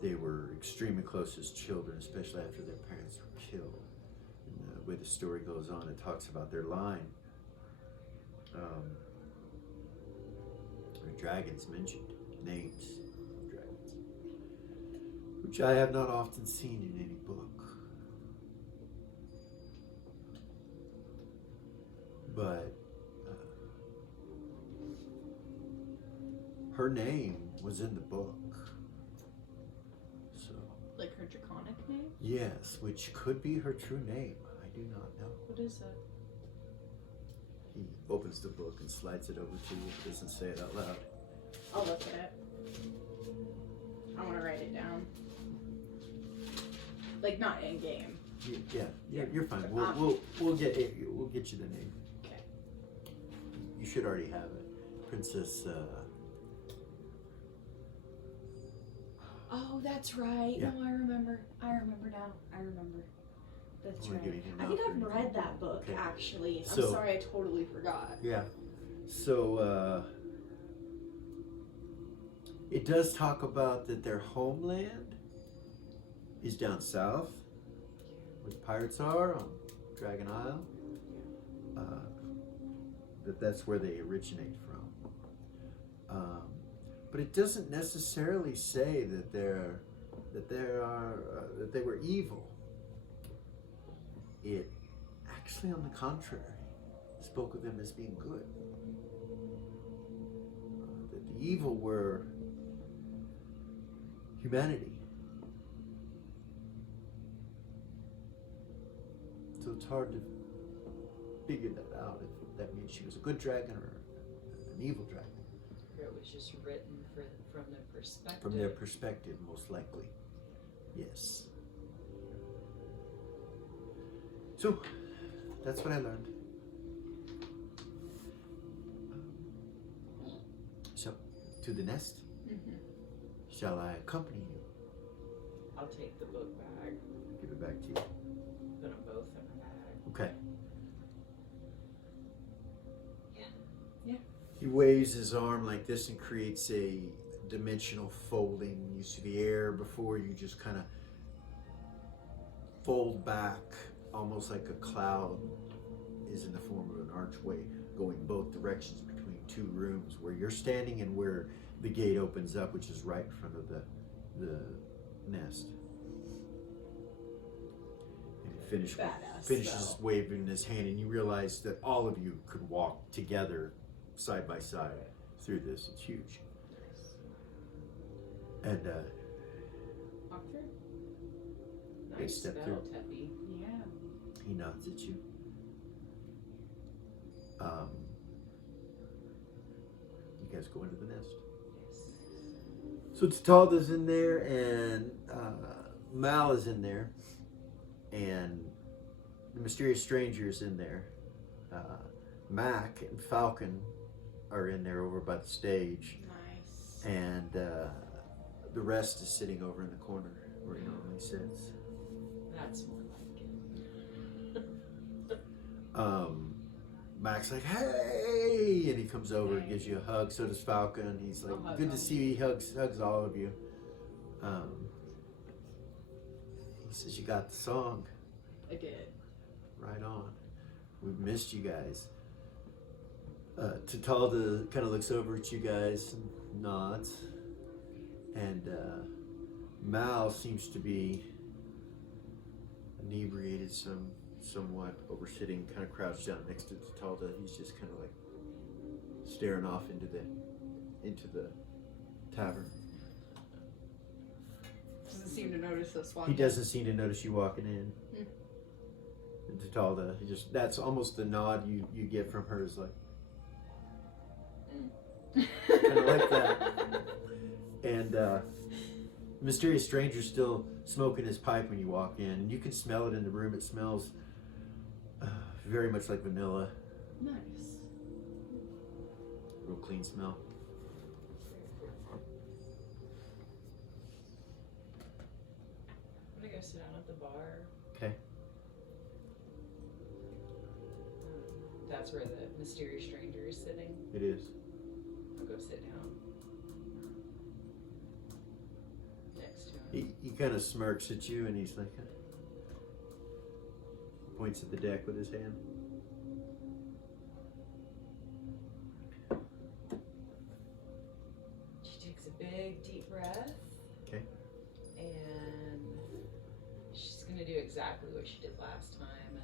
They were extremely close as children, especially after their parents were killed. And the way the story goes on, it talks about their line. Dragons mentioned, names of dragons, which I have not often seen in any book. But her name was in the book. So, Like her draconic name? yes, which could be her true name. I do not know. What is that? He opens the book and slides it over to you. He doesn't say it out loud. I'll look at it. I want to write it down. Like, not in game. You're fine. We'll get you the name. Okay. You should already have it, Princess. Oh, that's right. Yeah. No, I remember. I remember now. I remember. That's Wanna right. give you a hint I think now? I've read that book, Okay. actually. I'm So- sorry, I totally forgot. Yeah. So, it does talk about that their homeland is down south, where the pirates are on Dragon Isle. That's where they originate from. But it doesn't necessarily say that they were evil. It actually, on the contrary, spoke of them as being good. That the evil were humanity. So it's hard to figure that out, if that means she was a good dragon or an evil dragon. Or it was just written from their perspective. From their perspective, most likely. Yes. So, that's what I learned. So, to the nest? Mm-hmm. Shall I accompany you? I'll take the book bag. Give it back to you. Put them both in my bag. Okay. Yeah. He waves his arm like this and creates a dimensional folding. You see the air before you just kind of fold back, almost like a cloud is in the form of an archway going both directions between two rooms, where you're standing and where the gate opens up, which is right in front of the nest. And he finishes waving his hand, and you realize that all of you could walk together side by side through this. It's huge. And Walk through. They Nice step spell, through. Teppy. Yeah. he nods at you. You guys go into the nest. Yes. So Tatalda's in there, and Mal is in there, and the mysterious stranger is in there. Mac and Falcon are in there over by the stage, Nice. and the rest is sitting over in the corner where he normally sits. That's more like it. Mac's like, hey, and he comes over and gives you a hug. So does Falcon. He's like, I'll hug good to him. see you. He hugs all of you. He says, you got the song. I did. Right on. We've missed you guys. Tatalda kind of looks over at you guys and nods. And Mal seems to be inebriated somewhat, over sitting kind of crouched down next to Tatalda. He's just kind of like staring off into the tavern. Doesn't seem to notice us He walking. doesn't seem to notice you walking in. And Tatalda, that's almost the nod you get from her, is like, kind of like that. And mysterious stranger's still smoking his pipe when you walk in, and you can smell it in the room. It smells very much like vanilla. Nice. Real clean smell. I'm gonna go sit down at the bar. Okay. That's where the mysterious stranger is sitting. It is. I'll go sit down next to him. He kind of smirks at you, and he's like, points at the deck with his hand. She takes a big deep breath. Okay. And she's gonna do exactly what she did last time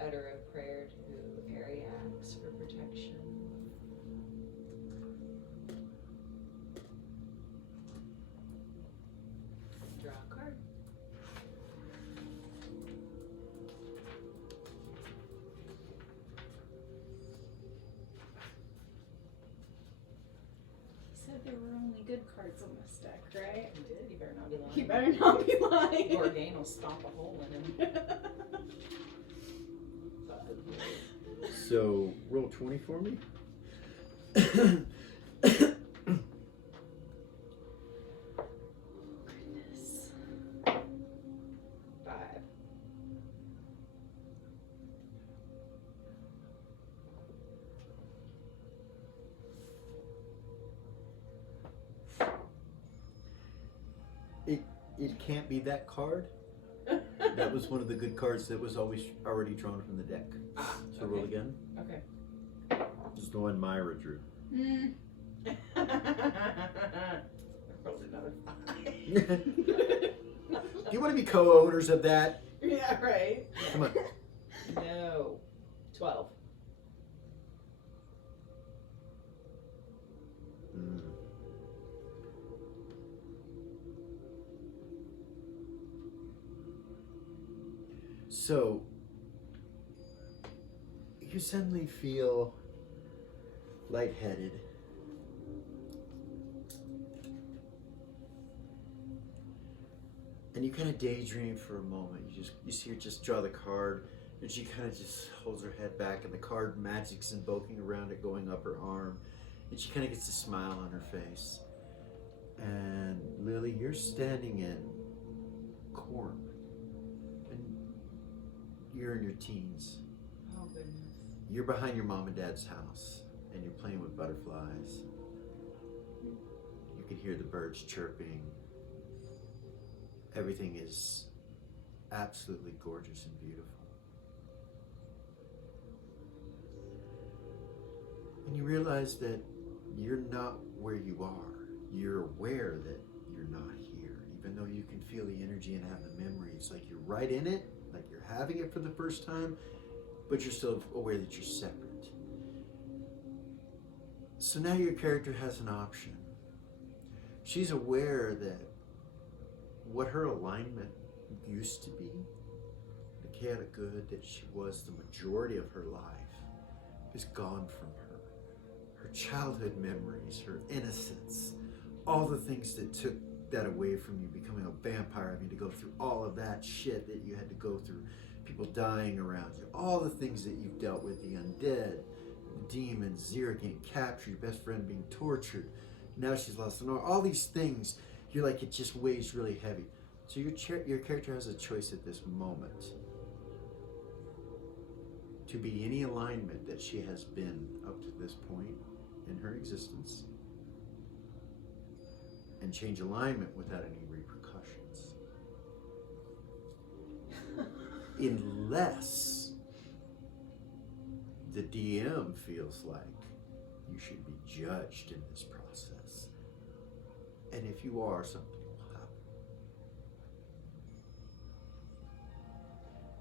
and utter a prayer to Ariax for protection. Draw a card. You said there were only good cards on this deck, right? You did. You better not be lying. You better not be lying. Gorgain will stomp a hole in him. So roll 20 for me. Goodness. 5. it can't be that card. That was one of the good cards that was always already drawn from the deck. So roll again. Okay. This is the one Myra drew. I rolled another 5. Do you want to be co-owners of that? Yeah, right. Come on. No. 12. Mm. So, you suddenly feel lightheaded. And you kind of daydream for a moment. You see her just draw the card, and she kind of just holds her head back, and the card magic's invoking around it, going up her arm, and she kind of gets a smile on her face. And Lily, you're standing in corn, and you're in your teens. Oh, goodness. You're behind your mom and dad's house, and you're playing with butterflies. You can hear the birds chirping. Everything is absolutely gorgeous and beautiful. And you realize that you're not where you are. You're aware that you're not here. Even though you can feel the energy and have the memory, it's like you're right in it, like you're having it for the first time, but you're still aware that you're separate. So now your character has an option. She's aware that what her alignment used to be, the chaotic good that she was the majority of her life, is gone from her. Her childhood memories, her innocence, all the things that took that away from you, becoming a vampire, having to go through all of that shit that you had to go through, people dying around you, all the things that you've dealt with, the undead, the demons, Zira getting captured, your best friend being tortured, now she's lost an arm, all these things, you're like, it just weighs really heavy. So your character has a choice at this moment to be any alignment that she has been up to this point in her existence and change alignment without any repercussions. Unless the DM feels like you should be judged in this process. And if you are, something will happen.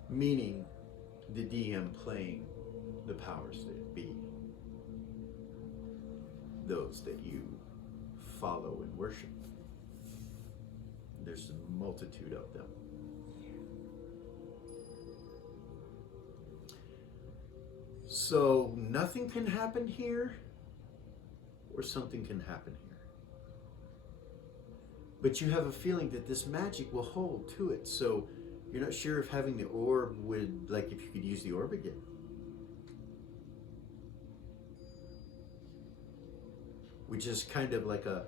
Meaning the DM playing the powers that be. Those that you follow and worship. There's a multitude of them. So nothing can happen here, or something can happen here. But you have a feeling that this magic will hold to it. So you're not sure if having the orb would, like if you could use the orb again. Which is kind of like a,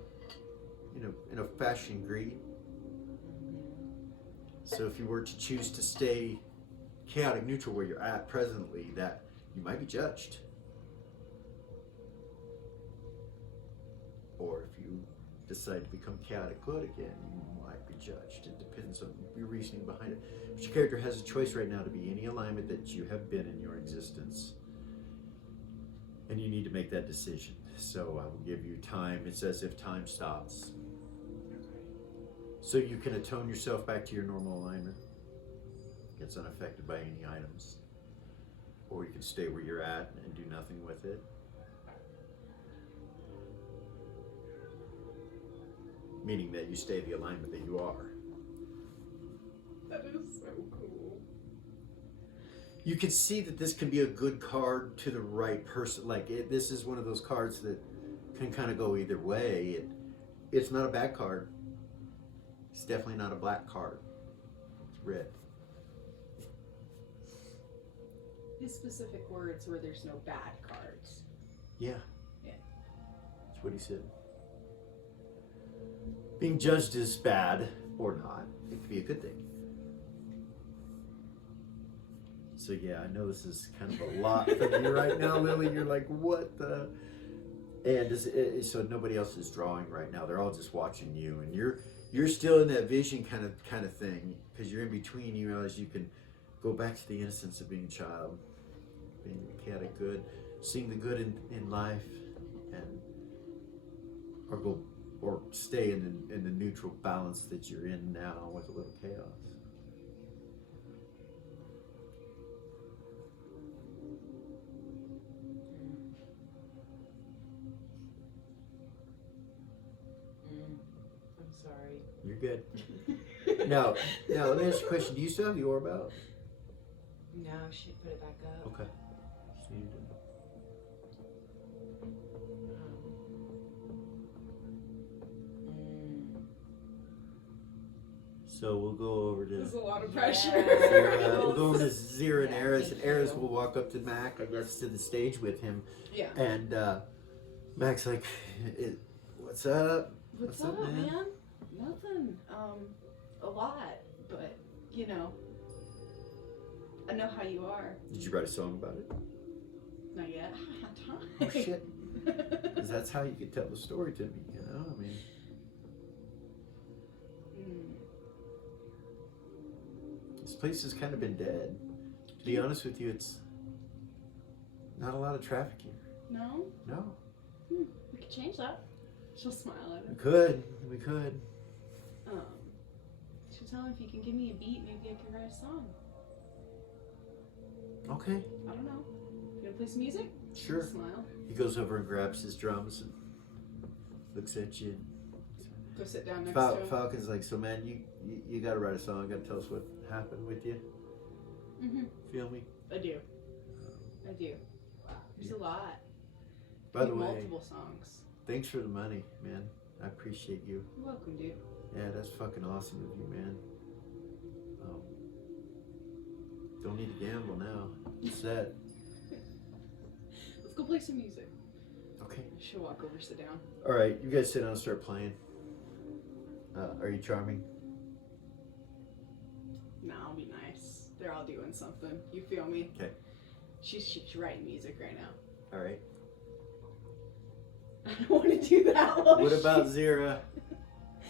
in a fashion greed. So if you were to choose to stay chaotic neutral where you're at presently, that you might be judged. Or if you decide to become chaotic good again, you might be judged. It depends on your reasoning behind it. But your character has a choice right now to be any alignment that you have been in your existence. And you need to make that decision. So I will give you time. It's as if time stops. So you can atone yourself back to your normal alignment. It's unaffected by any items. Or you can stay where you're at and do nothing with it. Meaning that you stay the alignment that you are. That is so cool. You can see that this can be a good card to the right person. Like, this is one of those cards that can kind of go either way. It's not a bad card. It's definitely not a black card. It's red. His specific words were there's no bad cards. Yeah. Yeah. That's what he said. Being judged as bad or not, it could be a good thing. So yeah, I know this is kind of a lot for you right now, Lily. You're like, what the? And so nobody else is drawing right now. They're all just watching you, and you're still in that vision kind of thing, because you're in between. You realize you can go back to the innocence of being a child, being chaotic good, seeing the good in life, and or stay in the neutral balance that you're in now with a little chaos. I'm sorry. You're good. Now, let me ask you a question. Do you still have the orb out? No, she put it back up. Okay. Just needed to know. So we'll go over to There's a lot of pressure. we'll go over to Zira and Eris, and Eris will walk up to Mac, I guess, to the stage with him. Yeah. And Mac's like, "What's up? What's up, man? Nothing. A lot, but you know, I know how you are. Did you write a song about it? Not yet. I don't have time. Oh shit! Because that's how you could tell the story to me. You know, I mean, this place has kind of been dead. To be honest with you, it's not a lot of traffic here. No? No. We could change that. She'll smile at We him. could. We could. She'll tell him if you can give me a beat, maybe I can write a song. Okay. I don't know. You gonna play some music? Sure. Smile. He goes over and grabs his drums and looks at you. Go sit down next to him. Falcon's like, so man, you gotta write a song. You gotta tell us what happened with you. Mm-hmm. Feel me? I do. I do. There's a lot. By the way, multiple songs. thanks for the money, man. I appreciate you. You're welcome, dude. Yeah, that's fucking awesome of you, man. Don't need to gamble now. It's set. Let's go play some music. Okay. She'll walk over, sit down. All right, you guys sit down and start playing. Are you charming? Nah, I'll be nice. They're all doing something. You feel me? Okay. She's writing music right now. All right. I don't want to do that while What about Zira?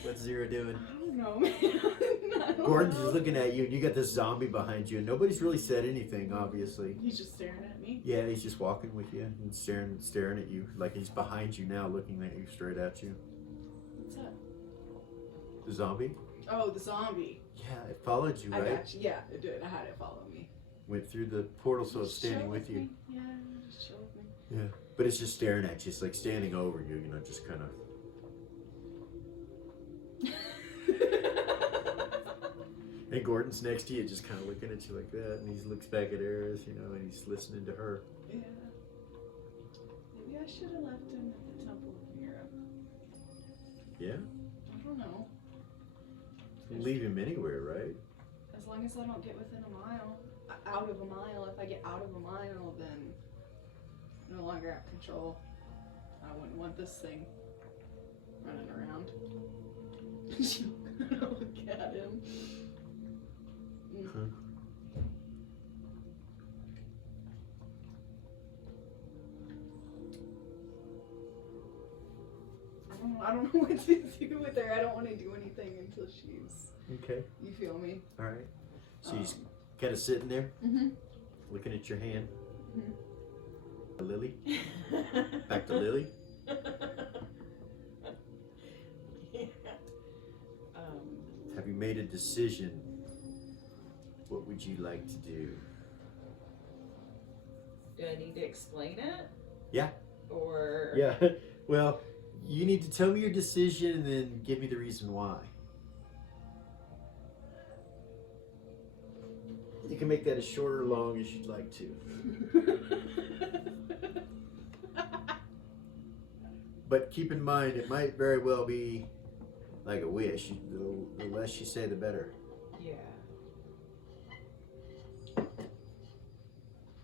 What's Zira doing? I don't know, man. I don't Gordon's know. just looking at you, and you got this zombie behind you, and nobody's really said anything, obviously. He's just staring at me. Yeah, he's just walking with you and staring at you, like he's behind you now, looking at you, straight at you. What's up? The zombie? Oh, the zombie. Yeah, it followed you, I right? got you. Yeah, it did. I had it follow me. Went through the portal, so it's Just standing chill with you. me. Yeah, just chill with me. Yeah, but it's just staring at you. It's like standing over you, you know, just kind of. And Gordon's next to you, just kind of looking at you like that, and he looks back at Eris, you know, and he's listening to her. Yeah. Maybe I should have left him at the Temple of Mira. Yeah? I don't know. Leave him anywhere, right? As long as I don't get within a mile. Out of a mile. If I get out of a mile, then I no longer have control. I wouldn't want this thing running around. She'll look at him. Huh. I don't know what to do with her. I don't want to do anything until she's. Okay. You feel me? All right. So you're kind of sitting there, Mm-hmm. looking at your hand. Mhm. Lily? Back to Lily? Yeah. Have you made a decision? What would you like to do? Do I need to explain it? Yeah. Or Yeah. Well, you need to tell me your decision and then give me the reason why. You can make that as short or long as you'd like to. But keep in mind, it might very well be like a wish. The less you say, the better. yeah.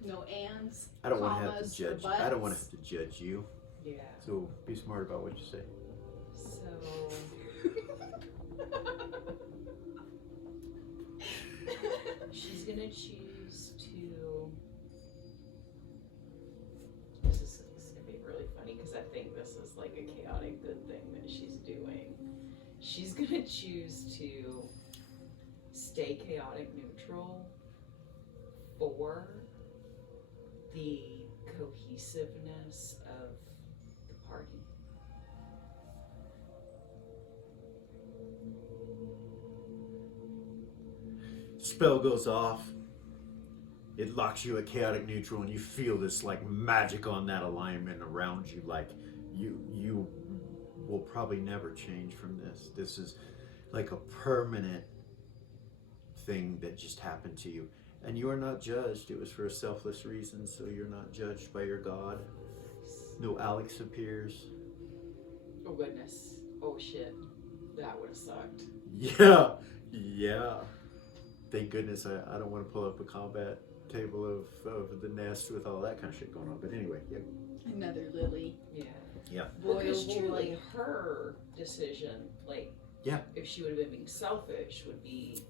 No ands. I don't want to have to commas, judge. or I don't want to buts. have to judge you. Yeah. So be smart about what you say. So she's gonna choose to. This is gonna be really funny because I think this is like a chaotic good thing that she's doing. she's gonna choose to stay chaotic neutral for the cohesiveness of the party. Spell goes off. It locks you at chaotic neutral, and you feel this like magic on that alignment around you. Like you will probably never change from this. This is like a permanent thing that just happened to you, and you are not judged. It was for a selfless reason, so you're not judged by your god. No Alex appears. Oh goodness. Oh shit. That would have sucked. Yeah. Thank goodness I don't want to pull up a combat table of the nest with all that kind of shit going on. But anyway, yeah. Another Lily. Yeah. Boy, Because oh boy. truly her decision, like, Yeah. if she would have been being selfish, would be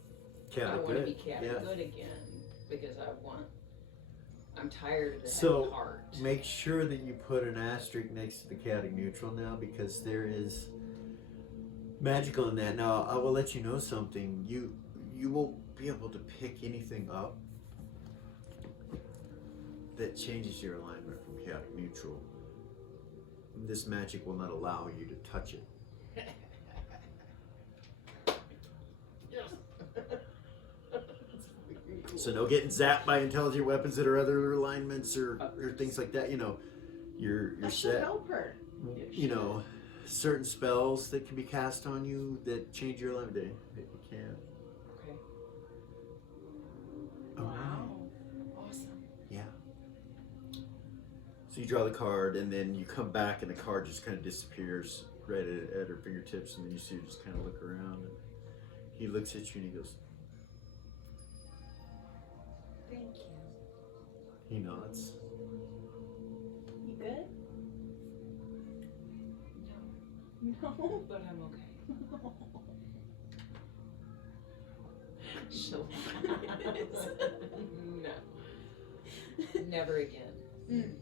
I Chaotic want to good. be chaotic Yeah. good again because I'm tired of the So, heavy heart. Make sure that you put an asterisk next to the chaotic neutral now, because there is magical in that. Now I will let you know something. You won't be able to pick anything up that changes your alignment from chaotic neutral. This magic will not allow you to touch it. So no getting zapped by intelligent weapons that are other alignments or things like that. You know, you're That should set. help her. You know, certain spells that can be cast on you that change your alignment. You can. Okay. Wow. Awesome. Yeah. So you draw the card, and then you come back, and the card just kind of disappears right at her fingertips, and then you see her just kind of look around, and he looks at you and he goes, Thank you. he nods. You good? No, No. but I'm okay. She'll no. Never again.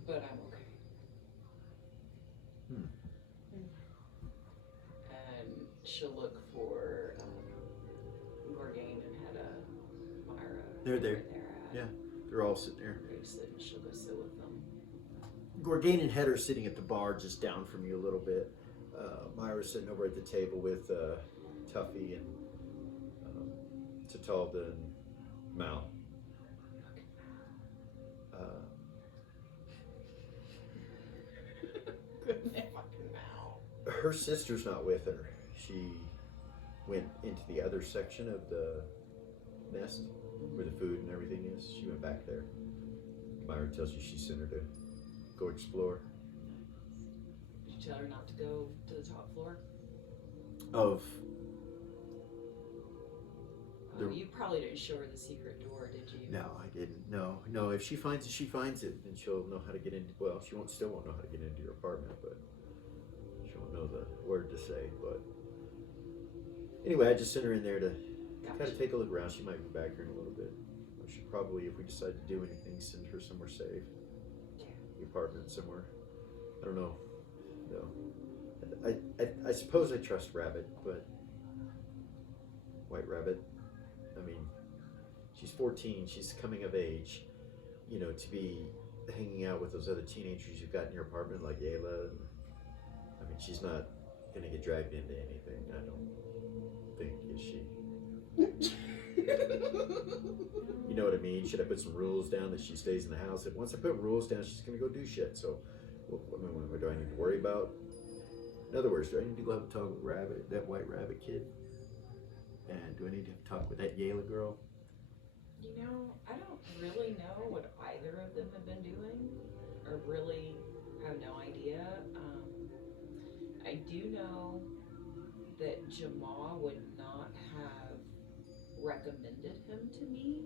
But I'm okay. And she'll look for Gorgain and Hedda, Myra. They're there. where they're at. Yeah, they're all sitting there. They sit and she'll go sit with them. Gorgain and Head are sitting at the bar just down from you a little bit. Myra's sitting over at the table with Tuffy and Tatalda and Mal. Her sister's not with her. She went into the other section of the nest where the food and everything is. She went back there. Myra tells you she sent her to go explore. Did you tell her not to go to the top floor? Of You probably didn't show her the secret door, did you? no, I didn't. No. If she finds it, she finds it, and she'll know how to get into. Well, she still won't know how to get into your apartment, but she won't know the word to say. But anyway, I just sent her in there to kind of take a look around. She might be back here in a little bit. I should probably, if we decide to do anything, send her somewhere safe. The apartment somewhere. I don't know. No. I suppose I trust Rabbit, but White Rabbit. I mean, she's 14. She's coming of age. You know, to be hanging out with those other teenagers you've got in your apartment, like Ayla. I mean, she's not gonna get dragged into anything. I don't think, is she? You know what I mean? Should I put some rules down that she stays in the house? If once I put rules down, she's gonna go do shit. So, what do I need to worry about? In other words, do I need to go have a talk with Rabbit, that White Rabbit kid? And do I need to have a talk with that Yayla girl? You know, I don't really know what either of them have been doing, or really have no idea. I do know that Jamal would not have recommended him to me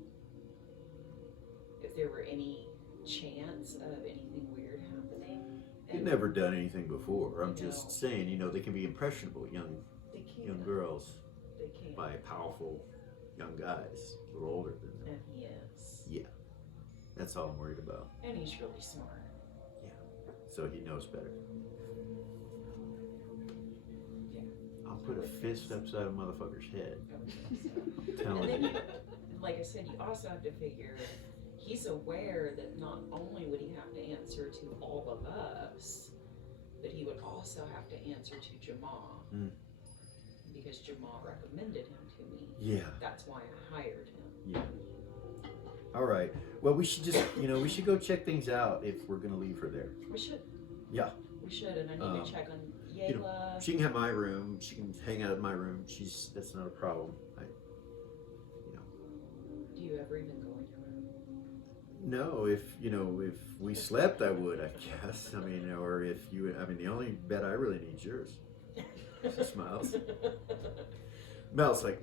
if there were any chance of anything weird happening. You've never done anything before. I'm No. just saying, you know, they can be impressionable, young They can't. girls, They can't. by powerful young guys, a little older than them. And he is. Yeah, that's all I'm worried about. And he's really smart. So he knows better. Yeah. I'll I'll put a fist upside a motherfucker's head. I would think so. I'm telling And you. then, like I said, you also have to figure he's aware that not only would he have to answer to all of us, but he would also have to answer to Jamal. Mm. Because Jamal recommended him to me. Yeah. That's why I hired him. Yeah. All right. Well, we should just, we should go check things out if we're gonna leave her there. We should. Yeah. We should, and I need to check on Yayla. She can have my room. She can hang out in my room. That's not a problem. Do you ever even go in your room? No, if we slept, I would, I guess. I mean, or if you, the only bed I really need is yours. She smiles. Mel's like,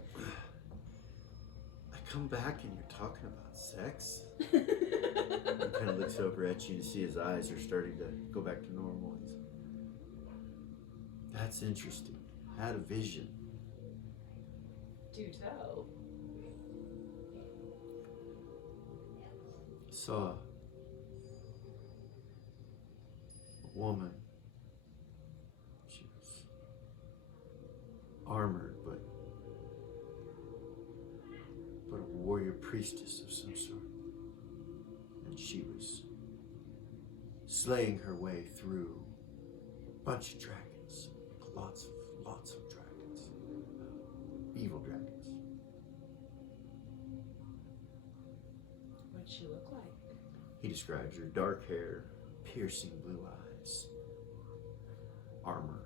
I come back and you're talking about sex? He kind of looks over at you to see his eyes are starting to go back to normal. He's, that's interesting. I had a vision. Do tell. Saw a woman. She was armored, but a warrior priestess of some sort. And she was slaying her way through a bunch of dragons, lots of dragons, evil dragons. What'd she look like? He describes her dark hair, piercing blue eyes, armor.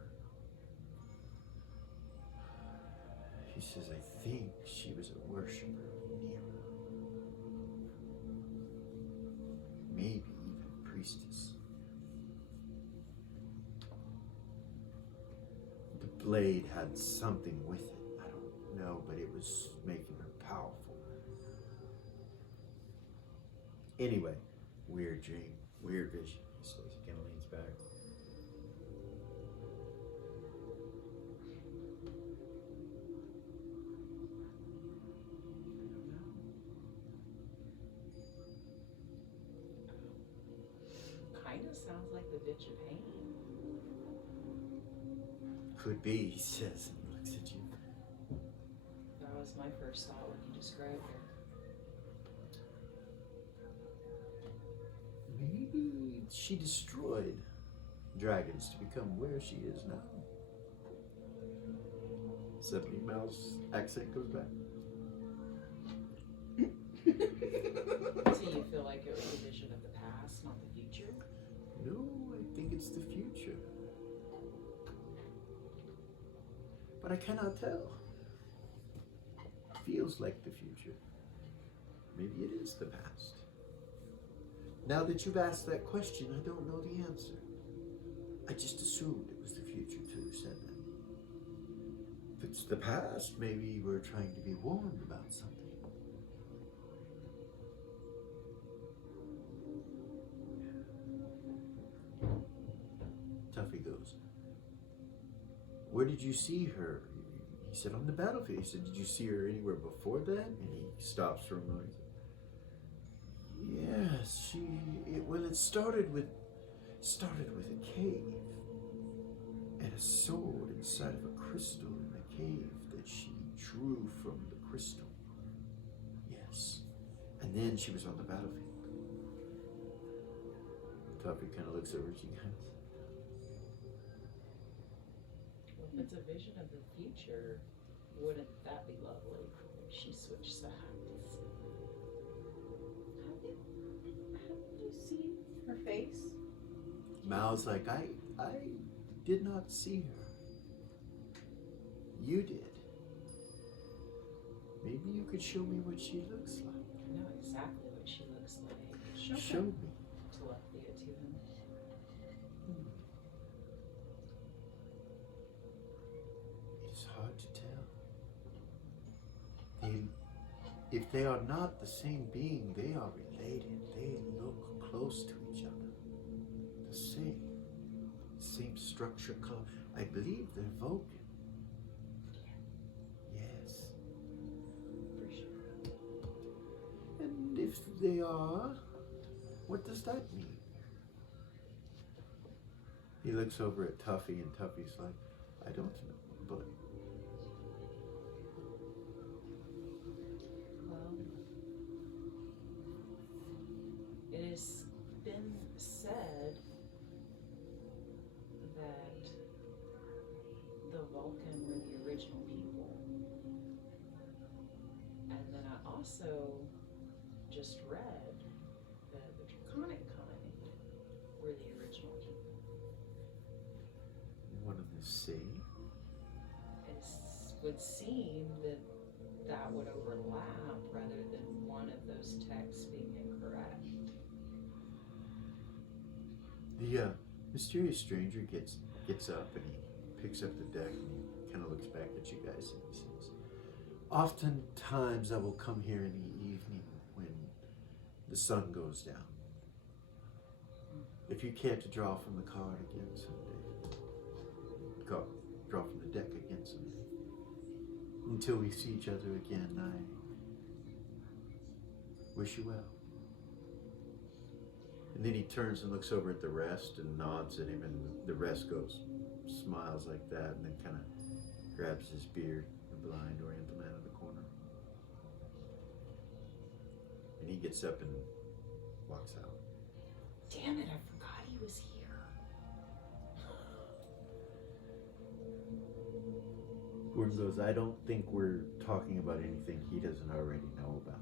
He says, I think she was a worshiper of Nero. Maybe even priestess. The blade had something with it. I don't know, but it was making her powerful. Anyway, weird dream, weird vision. He says, he kind of leans back. Kinda sounds like the bitch of pain. Could be, he says, and looks at you. That was my first thought when you described her. Maybe she destroyed dragons to become where she is now. Suddenly Mal's accent goes back. So you feel like it was a vision of the past, not the future? No, I think it's the future. But I cannot tell. Feels like the future. Maybe it is the past. Now that you've asked that question, I don't know the answer. I just assumed it was the future too, said that. If it's the past, maybe we're trying to be warned about something. Tuffy goes, where did you see her? He said, on the battlefield. He said, did you see her anywhere before that? And he stops for a moment. Yes, it started with a cave and a sword inside of a crystal in the cave that she drew from the crystal. Yes. And then she was on the battlefield. Tuffy kind of looks over at you guys. Well, if it's a vision of the future, wouldn't that be lovely if she switched sides? How did you see her face? Mal's like, I did not see her. You did. Maybe you could show me what she looks like. I know exactly what she looks like. Show me. Telepathy it to him. It's hard to tell. If they are not the same being, they are related. They look close to each other. The same structure, color. I believe they're Vulcan. Yes. For sure. And if they are, what does that mean? He looks over at Tuffy, and Tuffy's like, I don't know, but also just read that the draconic kind were the original people. One of the sea? It would seem that that would overlap rather than one of those texts being incorrect. The mysterious stranger gets up and he picks up the deck and he kind of looks back at you guys and he says, "Oftentimes I will come here in the evening when the sun goes down. If you care to draw from the card again someday, draw from the deck again someday. Until we see each other again, I wish you well." And then he turns and looks over at the rest and nods at him, and the rest smiles like that, and then kind of grabs his beard, the blind Oriental man in the corner. And he gets up and walks out. Damn it, I forgot he was here. Gordon goes, "I don't think we're talking about anything he doesn't already know about."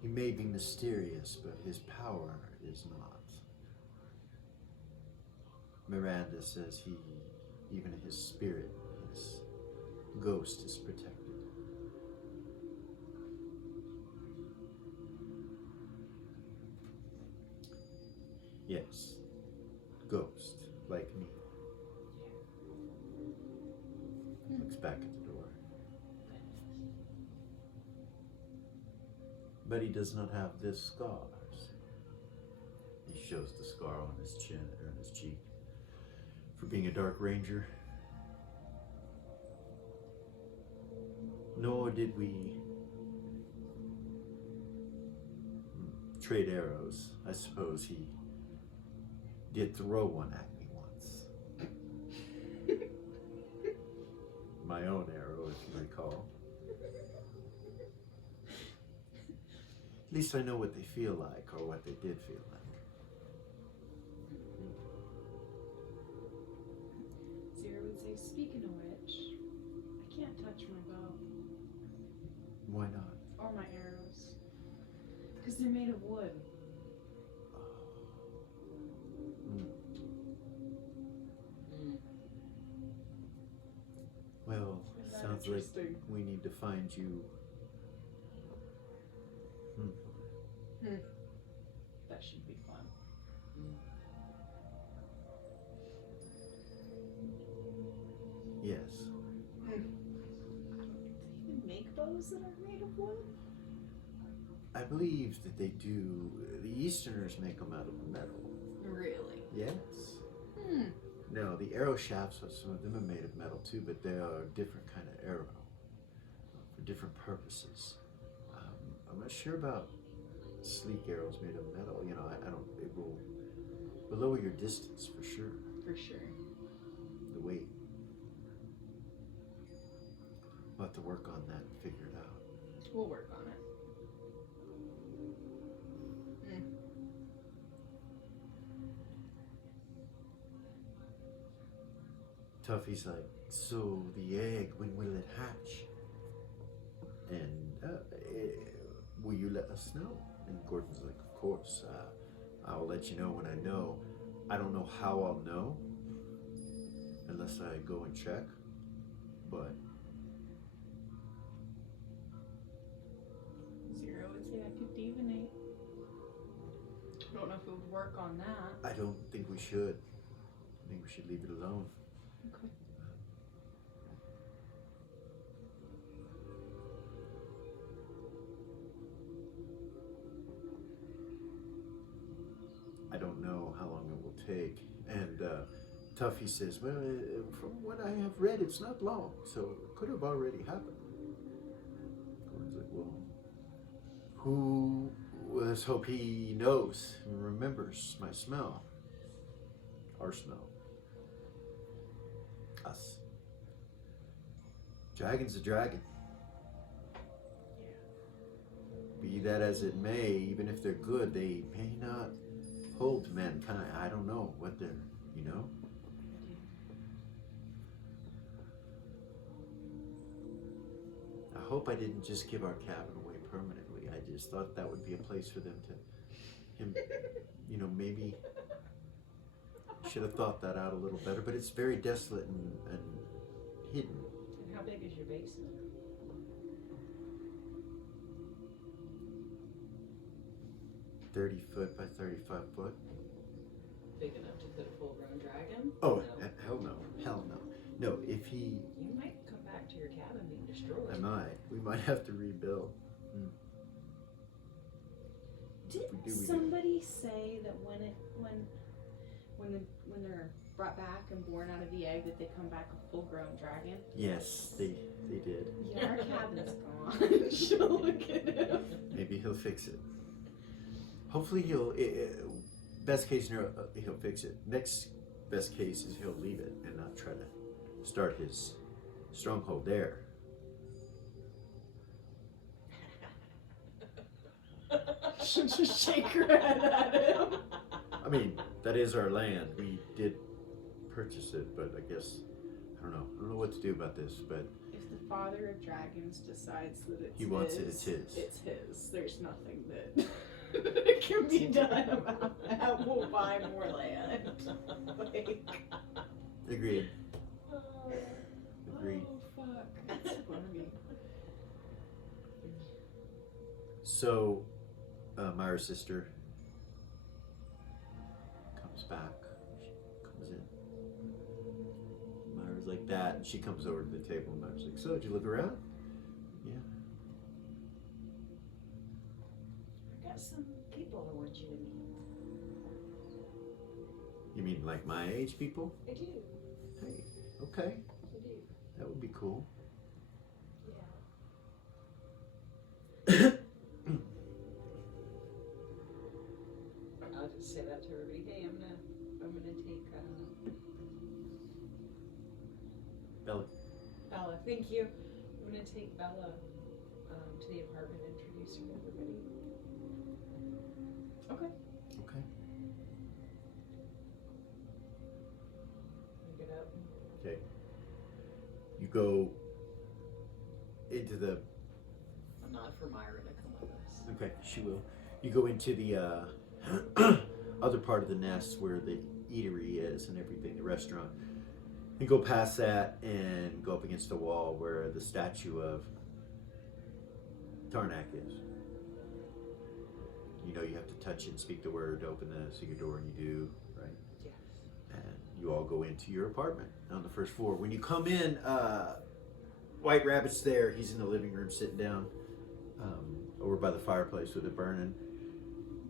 He may be mysterious, but his power is not. Miranda says even his spirit, his ghost is protected. Yes, ghost, like me. Looks back at the door. But he does not have this scars. He shows the scar on his chin or on his cheek for being a Dark Ranger. Nor did we trade arrows. I suppose he did throw one at me once. My own arrow, if you recall. At least I know what they feel like, or what they did feel like. Zero would say, speaking of which, I can't touch my bow Why not? or my arrows. Because they're made of wood. Well, Isn't that sounds like interesting? we need to find you. That should be fun. Yes. Do they even make bows that are made of wood? I believe that they do. The Easterners make them out of metal. Really? Yes. No, the arrow shafts, some of them are made of metal too, but they are a different kind of arrow for different purposes. I'm not sure about sleek arrows made of metal. You know, I don't. It will lower your distance for sure. For sure. The weight. We'll have to work on that and figure it out. We'll work on it. Tuffy's like, "So the egg, when will it hatch? And will you let us know?" And Gordon's like, "Of course. I'll let you know when I know. I don't know how I'll know unless I go and check, but Zero would say I could divinate. Don't know if it would work on that. I don't think we should. I think we should leave it alone." Okay. I don't know how long it will take. And Tuffy says, "Well, from what I have read, it's not long, so it could have already happened." Gordon's like, "Well, let's hope he knows and remembers my smell. Our smell. Us. Dragon's a dragon. Be that as it may, even if they're good, they may not hold to mankind. I don't know what they're You know? I hope I didn't just give our cabin away permanently. I just thought that would be a place for them to, maybe should have thought that out a little better. But it's very desolate and hidden. And how big is your basement? 30 foot by 35 foot. Big enough to fit a full-grown dragon? Oh, No. hell no. Hell no. No, if he... You might come back to your cabin being destroyed. I might. We might have to rebuild. Didn't we do. somebody say that when they're brought back and born out of the egg that they come back a full-grown dragon? Yes, they did. Yeah, our cabin's gone. She'll look at him. Maybe he'll fix it. Hopefully best case scenario, he'll fix it. Next best case is he'll leave it and not try to start his stronghold there. She'll just shake her head at him. I mean, that is our land. We did purchase it, but I guess, I don't know what to do about this, but If the father of dragons decides that it's he wants it, it's his. It's his. There's nothing that can be done about that. We'll buy more land. Like, Agreed. Agreed. oh fuck, that's funny. So, Myra's sister comes back. She comes in. Myra's like that, and she comes over to the table, and Myra's like, "So, did you look around?" "Yeah." I got some people I want you to meet. "You mean like my age people?" I do. "Hey, okay, I do. that would be cool." Yeah. I'll just say that to everybody. Hey, I'm gonna take Bella. Bella. Thank you. I'm gonna take Bella to the apartment and introduce her to everybody. Okay. Okay. You get up. Okay. You go into the. I'm not for Myra to come with us. Okay, she will. You go into the other part of the nest where the eatery is and everything, the restaurant. You go past that and go up against the wall where the statue of Tarnak is. You know you have to touch it and speak the word to open the secret door, and you do, right? Yes. And you all go into your apartment on the first floor. When you come in, White Rabbit's there. He's in the living room sitting down over by the fireplace with it burning.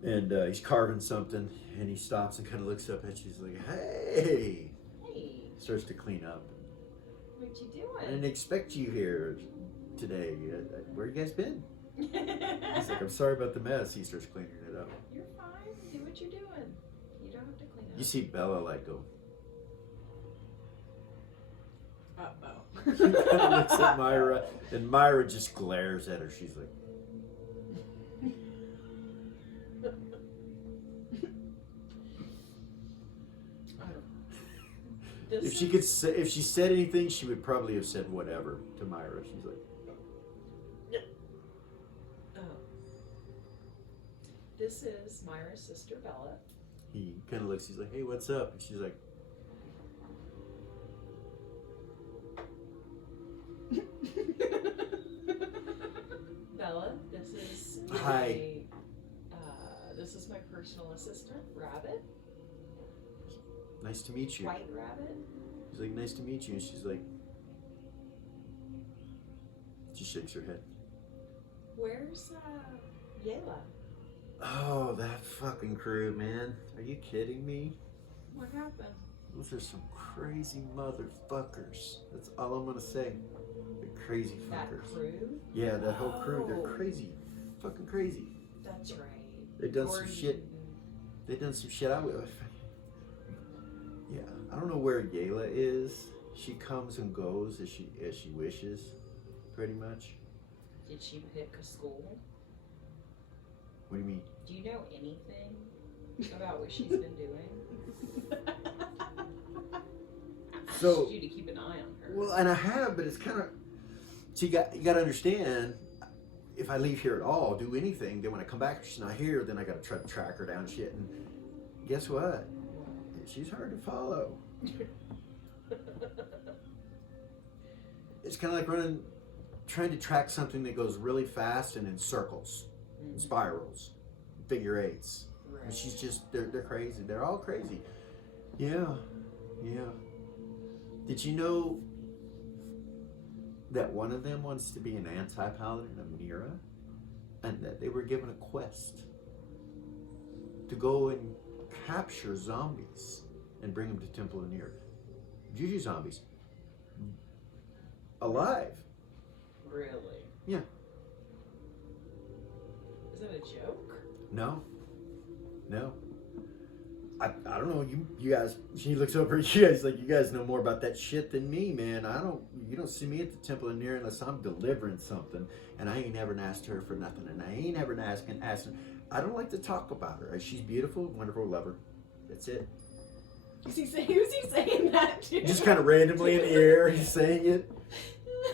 And he's carving something, and he stops and kind of looks up at you. He's like, "Hey!" Hey, Starts to clean up. what you "I doing? didn't expect you here today. Where you guys been?" He's like, "I'm sorry about the mess." He starts cleaning it up. You're fine. Do what you're doing. You don't have to clean up. You see Bella like go. Uh-oh. She kind of looks at Myra, and Myra just glares at her. She's like, if she could say, if she said anything, she would probably have said whatever to Myra. She's like, Oh. This is Myra's sister Bella. he kind of looks. He's like, "Hey, what's up?" And she's like, Bella, this is Hi. this is my personal assistant, Rabbit. "Nice to meet you." White Rabbit. He's like, "Nice to meet you." And she's like, she shakes her head. Where's Yela? "Oh, that fucking crew, man. Are you kidding me? What happened? Those are some crazy motherfuckers. That's all I'm gonna say. They're crazy That fuckers." crew? Yeah, that whole crew. They're Oh. crazy. Fucking crazy. That's right. They done some Gordon. shit. They done some shit I would. Yeah, I don't know where Yela is. She comes and goes as she wishes, pretty much. Did she pick a school? What do you mean? Do you know anything about what she's been doing? asked you to keep an eye on her. Well, and I have, but it's kind of. So you got to understand. If I leave here at all, do anything, then when I come back, she's not here. Then I got to try to track her down, shit. And guess what? She's hard to follow. It's kind of like trying to track something that goes really fast and in circles, and spirals, figure eights. Right. And she's just, they're crazy. They're all crazy. Yeah. Did you know that one of them wants to be an anti-paladin of Mira? And that they were given a quest to go and capture zombies and bring them to Temple of Nira. Juju zombies. Alive. Really? Yeah. Is that a joke? No. I don't know, you guys, she looks over at you guys like, you guys know more about that shit than me, man. You don't see me at the Temple of Nira unless I'm delivering something, and I ain't never asked her for nothing, and I ain't ever asking. I don't like to talk about her. She's beautiful, wonderful, love her. That's it. Who's he saying that to? Just kind of randomly in the air, he's saying it.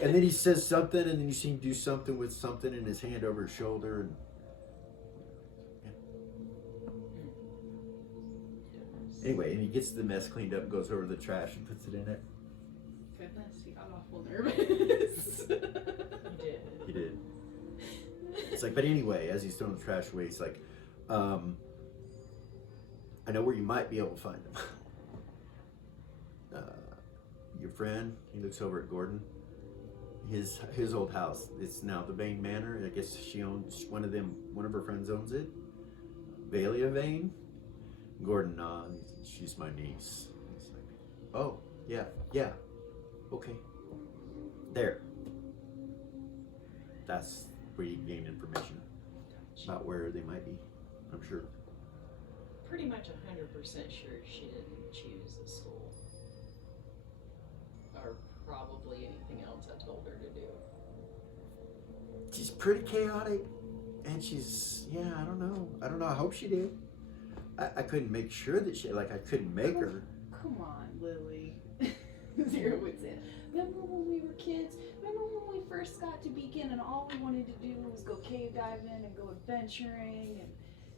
And then he says something, and then you see him do something with something in his hand over his shoulder, and anyway, and he gets the mess cleaned up, goes over the trash, and puts it in it. Goodness, he got awful nervous. He did. It's like, but anyway, as he's throwing the trash away, he's like, I know where you might be able to find him. Your friend, he looks over at Gordon. His old house. It's now the Vane Manor. I guess she owns one of her friends owns it. Valia Vane. Gordon nods. She's my niece. He's like, oh, yeah, okay. There. That's where you can gain information about where they might be, I'm sure. Pretty much 100% sure she didn't choose the school. Or probably anything else I told her to do. She's pretty chaotic, and I don't know. I hope she did. I couldn't make sure that I couldn't make her. Come on, Lily. Zero would say, remember when we were kids? Remember when we first got to Beacon and all we wanted to do was go cave diving and go adventuring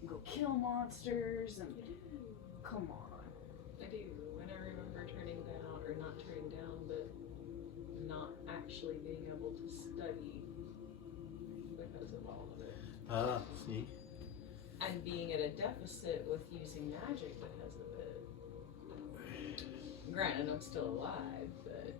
and go kill monsters and... Come on. I do. And I remember turning down, or not turning down, but not actually being able to study because of all of it. See? And being at a deficit with using magic because of it. Granted, I'm still alive, but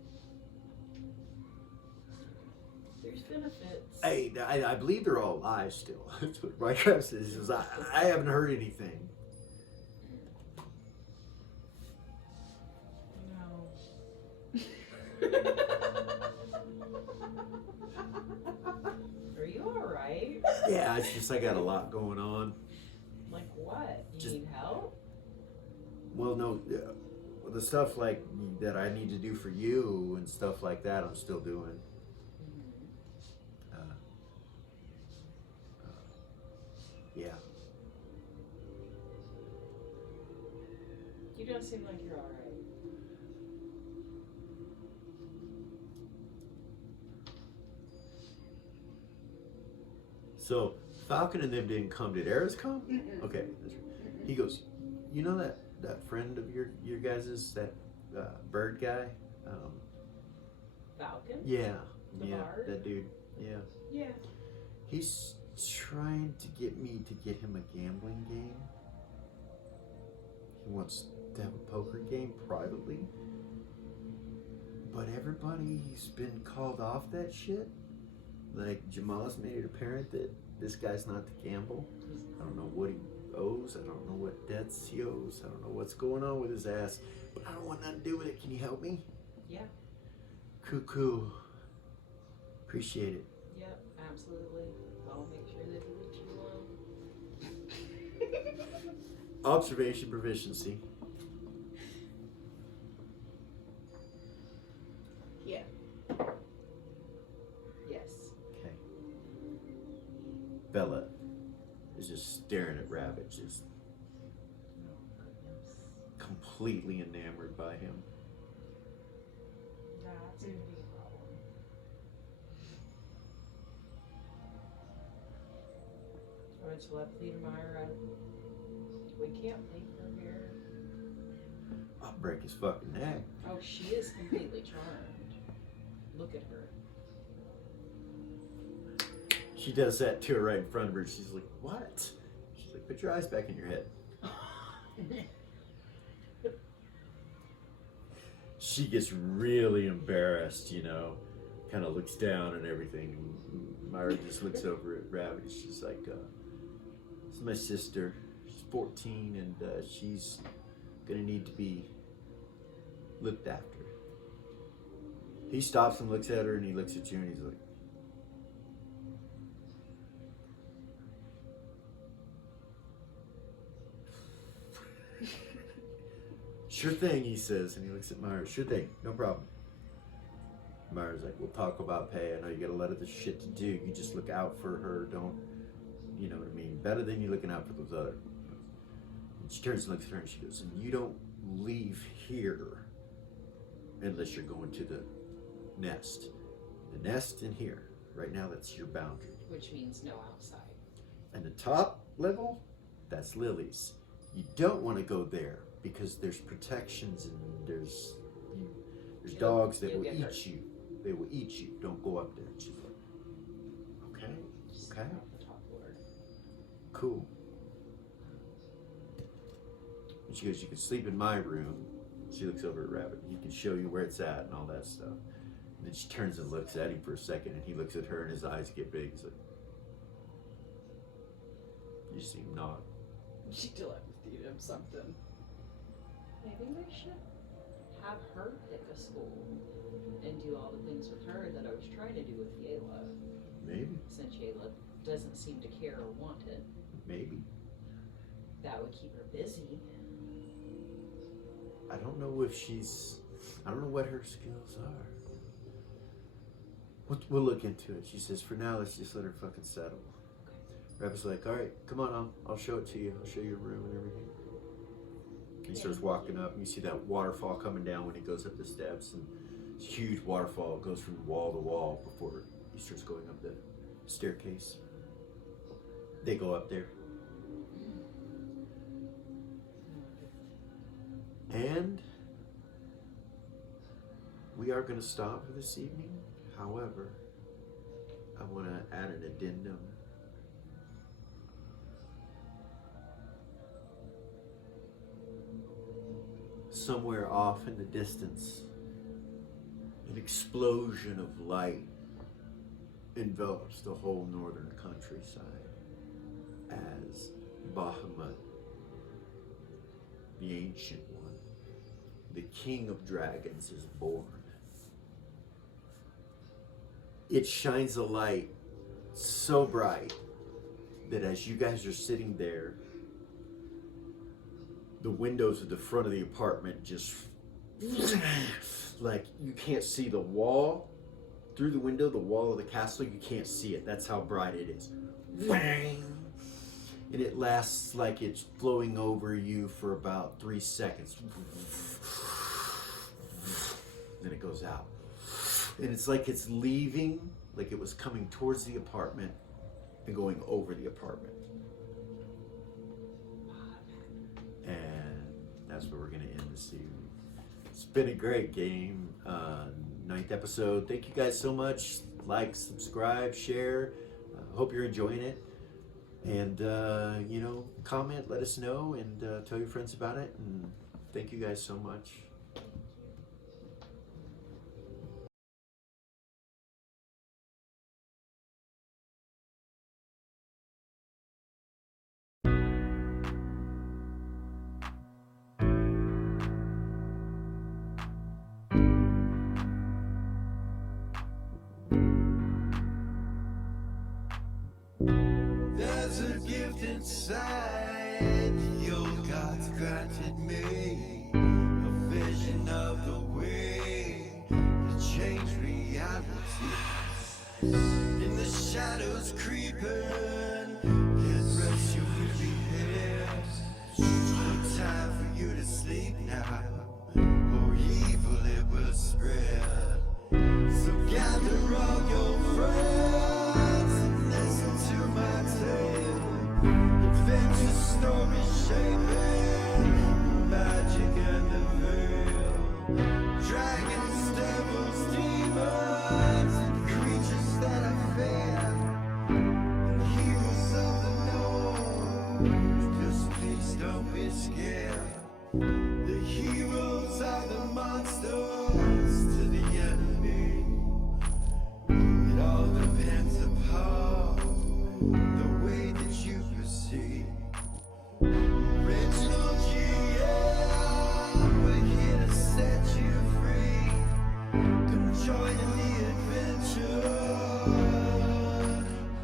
there's benefits. Hey, I believe they're all alive still. That's what my crap says. I haven't heard anything. No. Are you alright? Yeah, it's just I got a lot going on. Like what? You need help? Well, no, the stuff like that I need to do for you and stuff like that, I'm still doing. Yeah. You don't seem like you're alright. So Falcon and them didn't come. Did Eris come? Okay. He goes, you know that friend of your guys's, that bird guy? Falcon? Yeah. The bard? That dude. Yeah. Yeah. He's trying to get me to get him a gambling game. He wants to have a poker game privately. But everybody's been called off that shit. Like, Jamal's made it apparent that this guy's not to gamble. I don't know what he owes. I don't know what debts he owes. I don't know what's going on with his ass. But I don't want nothing to do with it. Can you help me? Yeah. Cuckoo. Appreciate it. Yep, absolutely. I'll make sure that he leaves you alone. Observation proficiency. Yeah. Yes. Okay. Bella is just staring at Rabbit, just Oh, goodness. completely enamored by him. telepathy to Myra. We can't leave her here. I'll break his fucking neck. Oh, she is completely charmed. Look at her. She does that to her right in front of her. She's like, what? She's like, put your eyes back in your head. She gets really embarrassed, you know, kind of looks down and everything. And Myra just looks over at Rabbit. She's like, this is my sister. She's 14 and she's gonna need to be looked after. He stops and looks at her and he looks at you and he's like, sure thing, he says, and he looks at Myra. Sure thing, no problem. Myra's like, we'll talk about pay. I know you got a lot of this shit to do. You just look out for her. Don't, you know what I mean? Better than you looking out for those other. And she turns and looks at her and she goes, and you don't leave here unless you're going to the nest. The nest in here. Right now, that's your boundary. Which means no outside. And the top level, that's Lily's. You don't want to go there because there's protections and there's dogs that will eat you. They will eat you. Don't go up there. She's like, okay, okay, The top floor. cool. And she goes, you can sleep in my room. She looks over at Rabbit. He can show you where it's at and all that stuff. And then she turns and looks at him for a second, and he looks at her, and his eyes get big. He's like, you see him nod. She telepathied him something. Maybe we should have her pick a school and do all the things with her that I was trying to do with Yayla. Maybe, Since Yayla doesn't seem to care or want it. maybe. That would keep her busy. I don't know if she's, I don't know what her skills are. We'll look into it. She says, for now, let's just let her fucking settle. Rabbit's like, all right, come on, I'll show it to you. I'll show you your room and everything. He starts walking up, and you see that waterfall coming down when he goes up the steps, and this huge waterfall goes from wall to wall before he starts going up the staircase. They go up there. And we are going to stop for this evening. However, I want to add an addendum. Somewhere off in the distance, an explosion of light envelops the whole northern countryside as Bahamut, the Ancient One, the King of Dragons, is born. It shines a light so bright that as you guys are sitting there, the windows at the front of the apartment just, like, you can't see the wall through the window, the wall of the castle, you can't see it. That's how bright it is. And it lasts like it's flowing over you for about 3 seconds. Then it goes out. And it's like it's leaving, like it was coming towards the apartment and going over the apartment. And that's where we're going to end this evening. It's been a great game. 9th episode. Thank you guys so much. Like, subscribe, share. Hope you're enjoying it. And, you know, comment, let us know, and tell your friends about it. And thank you guys so much. There's a gift inside the old gods granted me, a vision of the way to change reality. In the shadows creeping, can't rest your weary head. No time for you to sleep now, or evil it will spread. So gather all your friends and listen to my tale.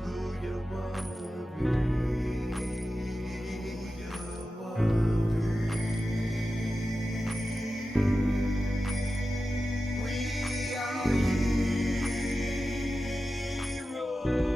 who you wanna be. Who you wanna be. We are heroes.